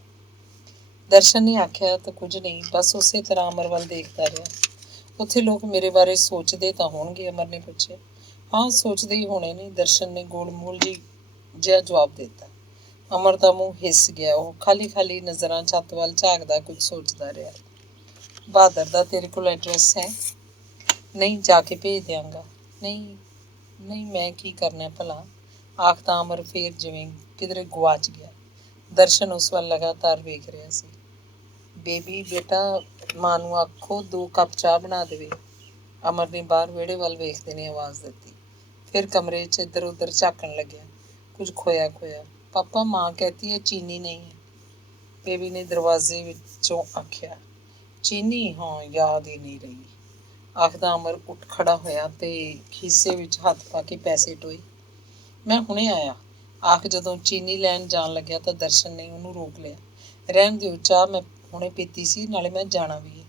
ਦਰਸ਼ਨ ਨੇ ਆਖਿਆ ਤਾਂ ਕੁਝ ਨਹੀਂ, ਬਸ ਉਸੇ ਤਰ੍ਹਾਂ ਅਮਰ ਵੱਲ ਦੇਖਦਾ ਰਿਹਾ। ਉੱਥੇ ਲੋਕ ਮੇਰੇ ਬਾਰੇ ਸੋਚਦੇ ਤਾਂ ਹੋਣਗੇ? ਅਮਰ ਨੇ ਪੁੱਛਿਆ। ਹਾਂ ਸੋਚਦੇ ਹੀ ਹੋਣੇ ਨੇ, ਦਰਸ਼ਨ ਨੇ ਗੋਲ ਮੋਲ ਜਿਹਾ ਜਵਾਬ ਦਿੱਤਾ। ਅਮਰ ਦਾ ਮੂੰਹ ਹਿੱਸ ਗਿਆ। ਉਹ ਖਾਲੀ ਖਾਲੀ ਨਜ਼ਰਾਂ ਛੱਤ ਵੱਲ ਝਾਕਦਾ ਕੁਝ ਸੋਚਦਾ ਰਿਹਾ। ਬਹਾਦਰ ਦਾ ਤੇਰੇ ਕੋਲ ਐਡਰੈਸ ਹੈ? ਨਹੀਂ, ਜਾ ਕੇ ਭੇਜ ਦਿਆਂਗਾ। ਨਹੀਂ ਨਹੀਂ, ਮੈਂ ਕੀ ਕਰਨਾ ਭਲਾ? ਆਖਦਾ ਅਮਰ ਫੇਰ ਜਿਵੇਂ ਕਿਧਰੇ ਗੁਆਚ ਗਿਆ। ਦਰਸ਼ਨ ਉਸ ਵੱਲ ਲਗਾਤਾਰ ਵੇਖ ਰਿਹਾ ਸੀ। ਬੇਬੀ ਬੇਟਾ, ਮਾਂ ਨੂੰ ਆਖੋ 2 ਕੱਪ ਚਾਹ ਬਣਾ ਦੇਵੇ। ਅਮਰ ਨੇ ਬਾਹਰ ਵਿਹੜੇ ਵੱਲ ਵੇਖਦੇ ਨੇ ਆਵਾਜ਼ ਦਿੱਤੀ। ਫਿਰ ਕਮਰੇ 'ਚ ਇੱਧਰ ਉੱਧਰ ਝਾਕਣ ਲੱਗਿਆ, ਕੁਝ ਖੋਇਆ ਖੋਇਆ। ਪਾਪਾ, ਮਾਂ ਕਹਤੀ ਹੈ ਚੀਨੀ ਨਹੀਂ ਹੈ, ਬੇਬੀ ਨੇ ਦਰਵਾਜ਼ੇ ਵਿੱਚੋਂ ਆਖਿਆ। ਚੀਨੀ? ਹਾਂ, ਯਾਦ ਹੀ ਨਹੀਂ ਰਹੀ, ਆਖਦਾ ਅਮਰ ਉੱਠ ਖੜਾ ਹੋਇਆ ਤੇ ਖੀਸੇ ਵਿੱਚ ਹੱਥ ਪਾ ਕੇ ਪੈਸੇ ਟੋਏ। ਮੈਂ ਹੁਣੇ ਆਇਆ, ਆਖ ਜਦੋਂ ਚੀਨੀ ਲੈਣ ਜਾਣ ਲੱਗਿਆ ਤਾਂ ਦਰਸ਼ਨ ਨੇ ਉਹਨੂੰ ਰੋਕ ਲਿਆ। ਰਹਿਣ ਦਿਓ, ਚਾਹ ਮੈਂ ਹੁਣੇ ਪੀਤੀ ਸੀ, ਨਾਲੇ ਮੈਂ ਜਾਣਾ ਵੀ ਹੈ।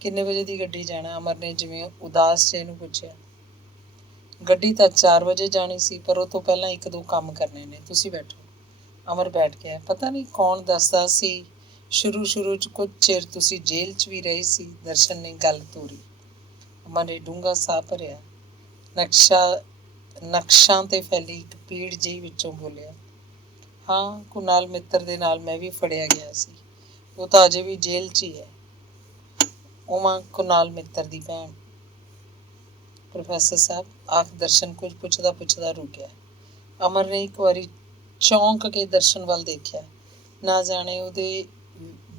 ਕਿੰਨੇ ਵਜੇ ਦੀ ਗੱਡੀ ਜਾਣਾ? ਅਮਰ ਨੇ ਜਿਵੇਂ ਉਦਾਸ ਜਿਹੇ ਨੂੰ ਪੁੱਛਿਆ। ਗੱਡੀ ਤਾਂ 4 ਵਜੇ ਜਾਣੀ ਸੀ, ਪਰ ਉਹ ਤੋਂ ਪਹਿਲਾਂ 1-2 ਕੰਮ ਕਰਨੇ ਨੇ। ਤੁਸੀਂ ਬੈਠੋ। ਅਮਰ ਬੈਠ ਗਿਆ। ਪਤਾ ਨਹੀਂ ਕੌਣ ਦੱਸਦਾ ਸੀ, ਸ਼ੁਰੂ 'ਚ ਕੁਝ ਚਿਰ ਤੁਸੀਂ ਜੇਲ੍ਹ 'ਚ ਵੀ ਰਹੇ ਸੀ। ਦਰਸ਼ਨ ਨੇ ਗੱਲ ਤੋਰੀ। ਅਮਰ ਨੇ ਡੂੰਘਾ ਸਾਹ ਭਰਿਆ। ਨਕਸ਼ਾਂ ਤੇ ਫੈਲੀ ਇੱਕ ਪੀੜ ਜਿਹੀ ਵਿੱਚੋਂ ਬੋਲਿਆ। ਹਾਂ, ਕੁਨਾਲ ਮਿੱਤਰ ਦੇ ਨਾਲ ਮੈਂ ਵੀ ਫੜਿਆ ਗਿਆ ਸੀ। ਉਹ ਤਾਂ ਅਜੇ ਵੀ ਜੇਲ੍ਹ 'ਚ ਹੀ ਹੈ। ਉਮਾ ਕੁਨਾਲ ਮਿੱਤਰ ਦੀ ਭੈਣ। ਪ੍ਰੋਫੈਸਰ ਸਾਹਿਬ, ਆਖ ਦਰਸ਼ਨ ਕੁਝ ਪੁੱਛਦਾ ਰੁਕ ਗਿਆ। ਅਮਰ ਨੇ ਇੱਕ ਵਾਰੀ ਚੌਂਕ ਕੇ ਦਰਸ਼ਨ ਵੱਲ ਦੇਖਿਆ। ਨਾ ਜਾਣੇ ਉਹਦੇ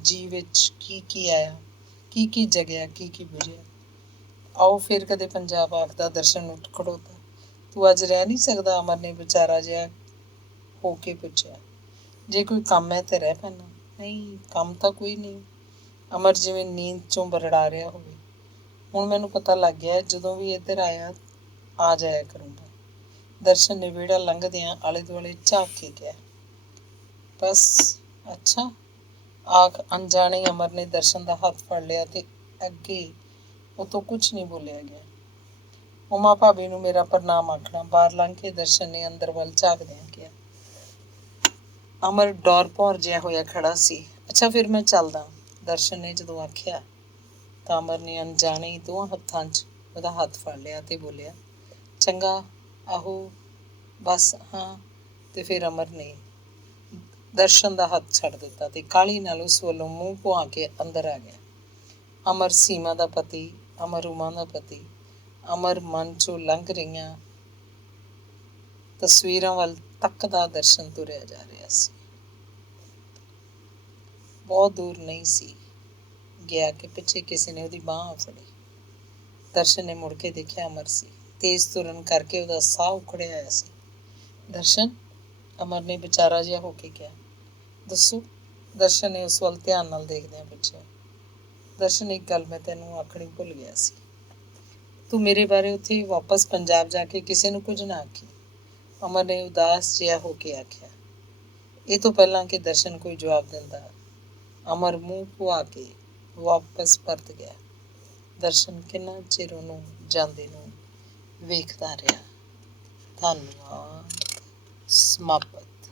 ਜੀ ਵਿੱਚ ਕੀ ਆਇਆ, ਕੀ ਜਗਿਆ, ਕੀ ਬੁਝਿਆ। ਆਓ ਫਿਰ ਕਦੇ ਪੰਜਾਬ, ਆਖਦਾ ਦਰਸ਼ਨ ਉੱਠ ਖੜੋਤਾ। ਤੂੰ ਅੱਜ ਰਹਿ ਨਹੀਂ ਸਕਦਾ? ਅਮਰ ਨੇ ਵਿਚਾਰਾ ਜਿਹਾ ਹੋ ਕੇ ਪੁੱਛਿਆ। ਜੇ ਕੋਈ ਕੰਮ ਹੈ ਤਾਂ ਰਹਿ ਪੈਣਾ। ਨਹੀਂ, ਕੰਮ ਤਾਂ ਕੋਈ ਨਹੀਂ। ਅਮਰ ਜਿਵੇਂ ਨੀਂਦ 'ਚੋਂ ਬਰੜਾ ਰਿਹਾ ਹੋਵੇ। ਹੁਣ ਮੈਨੂੰ ਪਤਾ ਲੱਗ ਗਿਆ, ਜਦੋਂ ਵੀ ਇੱਧਰ ਆ ਜਾਇਆ ਕਰੂੰਗਾ। ਦਰਸ਼ਨ ਨੇ ਵਿਹੜਾ ਲੰਘਦਿਆਂ ਆਲੇ ਦੁਆਲੇ ਝਾਕ ਕੇ ਕਿਹਾ। ਬਸ ਅੱਛਾ, ਆਖ ਅਣਜਾਣੇ ਅਮਰ ਨੇ ਦਰਸ਼ਨ ਦਾ ਹੱਥ ਫੜ ਲਿਆ ਤੇ ਅੱਗੇ ਉਹ ਤੋਂ ਕੁਝ ਨਹੀਂ ਬੋਲਿਆ ਗਿਆ। ਉਮਾ ਭਾਬੀ ਨੂੰ ਮੇਰਾ ਪ੍ਰਣਾਮ ਆਖਣਾ। ਬਾਹਰ ਲੰਘ ਕੇ ਦਰਸ਼ਨ ਨੇ ਅੰਦਰ ਵੱਲ ਝਾਕਦਿਆਂ ਕਿਹਾ। ਅਮਰ ਡੌਰ ਭੌਰ ਜਿਹਾ ਹੋਇਆ ਖੜਾ ਸੀ। ਅੱਛਾ ਫਿਰ ਮੈਂ ਚੱਲਦਾ, ਦਰਸ਼ਨ ਨੇ ਜਦੋਂ ਆਖਿਆ ਤਾਂ ਅਮਰ ਨੇ ਅਣਜਾਣੇ ਹੀ ਦੋਹਾਂ ਹੱਥਾਂ 'ਚ ਉਹਦਾ ਹੱਥ ਫੜ ਲਿਆ ਤੇ ਬੋਲਿਆ, ਚੰਗਾ, ਆਹੋ, ਬਸ ਹਾਂ। ਤੇ ਫਿਰ ਅਮਰ ਨੇ ਦਰਸ਼ਨ ਦਾ ਹੱਥ ਛੱਡ ਦਿੱਤਾ ਤੇ ਕਾਹਲੀ ਨਾਲ ਉਸ ਵੱਲੋਂ ਮੂੰਹ ਭੁਆ ਕੇ ਅੰਦਰ ਆ ਗਿਆ। ਅਮਰ ਸੀਮਾ ਦਾ ਪਤੀ, ਅਮਰ ਉਮਾ ਦਾ ਪਤੀ, ਅਮਰ ਮਨ 'ਚੋਂ ਲੰਘ ਰਹੀਆਂ ਤਸਵੀਰਾਂ ਵੱਲ ਤੱਕਦਾ ਦਰਸ਼ਨ ਤੁਰਿਆ ਜਾ ਰਿਹਾ ਸੀ। ਬਹੁਤ ਦੂਰ ਨਹੀਂ ਸੀ ਗਿਆ ਕਿ ਪਿੱਛੇ ਕਿਸੇ ਨੇ ਉਹਦੀ ਬਾਂਹ ਫੜੀ। ਦਰਸ਼ਨ ਨੇ ਮੁੜ ਕੇ ਦੇਖਿਆ, ਅਮਰ ਸੀ। ਤੇਜ਼ ਤੁਰਨ ਕਰਕੇ ਉਹਦਾ ਸਾਹ ਉਖੜਿਆ ਆਇਆ ਸੀ। ਦਰਸ਼ਨ, ਅਮਰ ਨੇ ਵਿਚਾਰਾ ਜਿਹਾ ਹੋ ਕੇ ਕਿਹਾ। ਦੱਸੋ, ਦਰਸ਼ਨ ਨੇ ਉਸ ਵੱਲ ਧਿਆਨ ਨਾਲ ਦੇਖਦਿਆਂ ਪੁੱਛਿਆ। ਦਰਸ਼ਨ, ਇੱਕ ਗੱਲ ਮੈਂ ਤੈਨੂੰ ਆਖਣੀ ਭੁੱਲ ਗਿਆ ਸੀ। ਤੂੰ ਮੇਰੇ ਬਾਰੇ ਉੱਥੇ ਵਾਪਸ ਪੰਜਾਬ ਜਾ ਕੇ ਕਿਸੇ ਨੂੰ ਕੁਝ ਨਾ ਆਖੀ, ਅਮਰ ਨੇ ਉਦਾਸ ਜਿਹਾ ਹੋ ਕੇ ਆਖਿਆ। ਇਹ ਤੋਂ ਪਹਿਲਾਂ ਕਿ ਦਰਸ਼ਨ ਕੋਈ ਜਵਾਬ ਦਿੰਦਾ, ਅਮਰ ਮੂੰਹ ਭੁਆ ਕੇ ਵਾਪਸ ਪਰਤ ਗਿਆ। ਦਰਸ਼ਨ ਕਿੰਨਾ ਚਿਰ ਉਹਨੂੰ ਜਾਂਦੇ ਨੂੰ ਵੇਖਦਾ ਰਿਹਾ। ਧੰਨਵਾਦ। ਸਮਾਪਤ।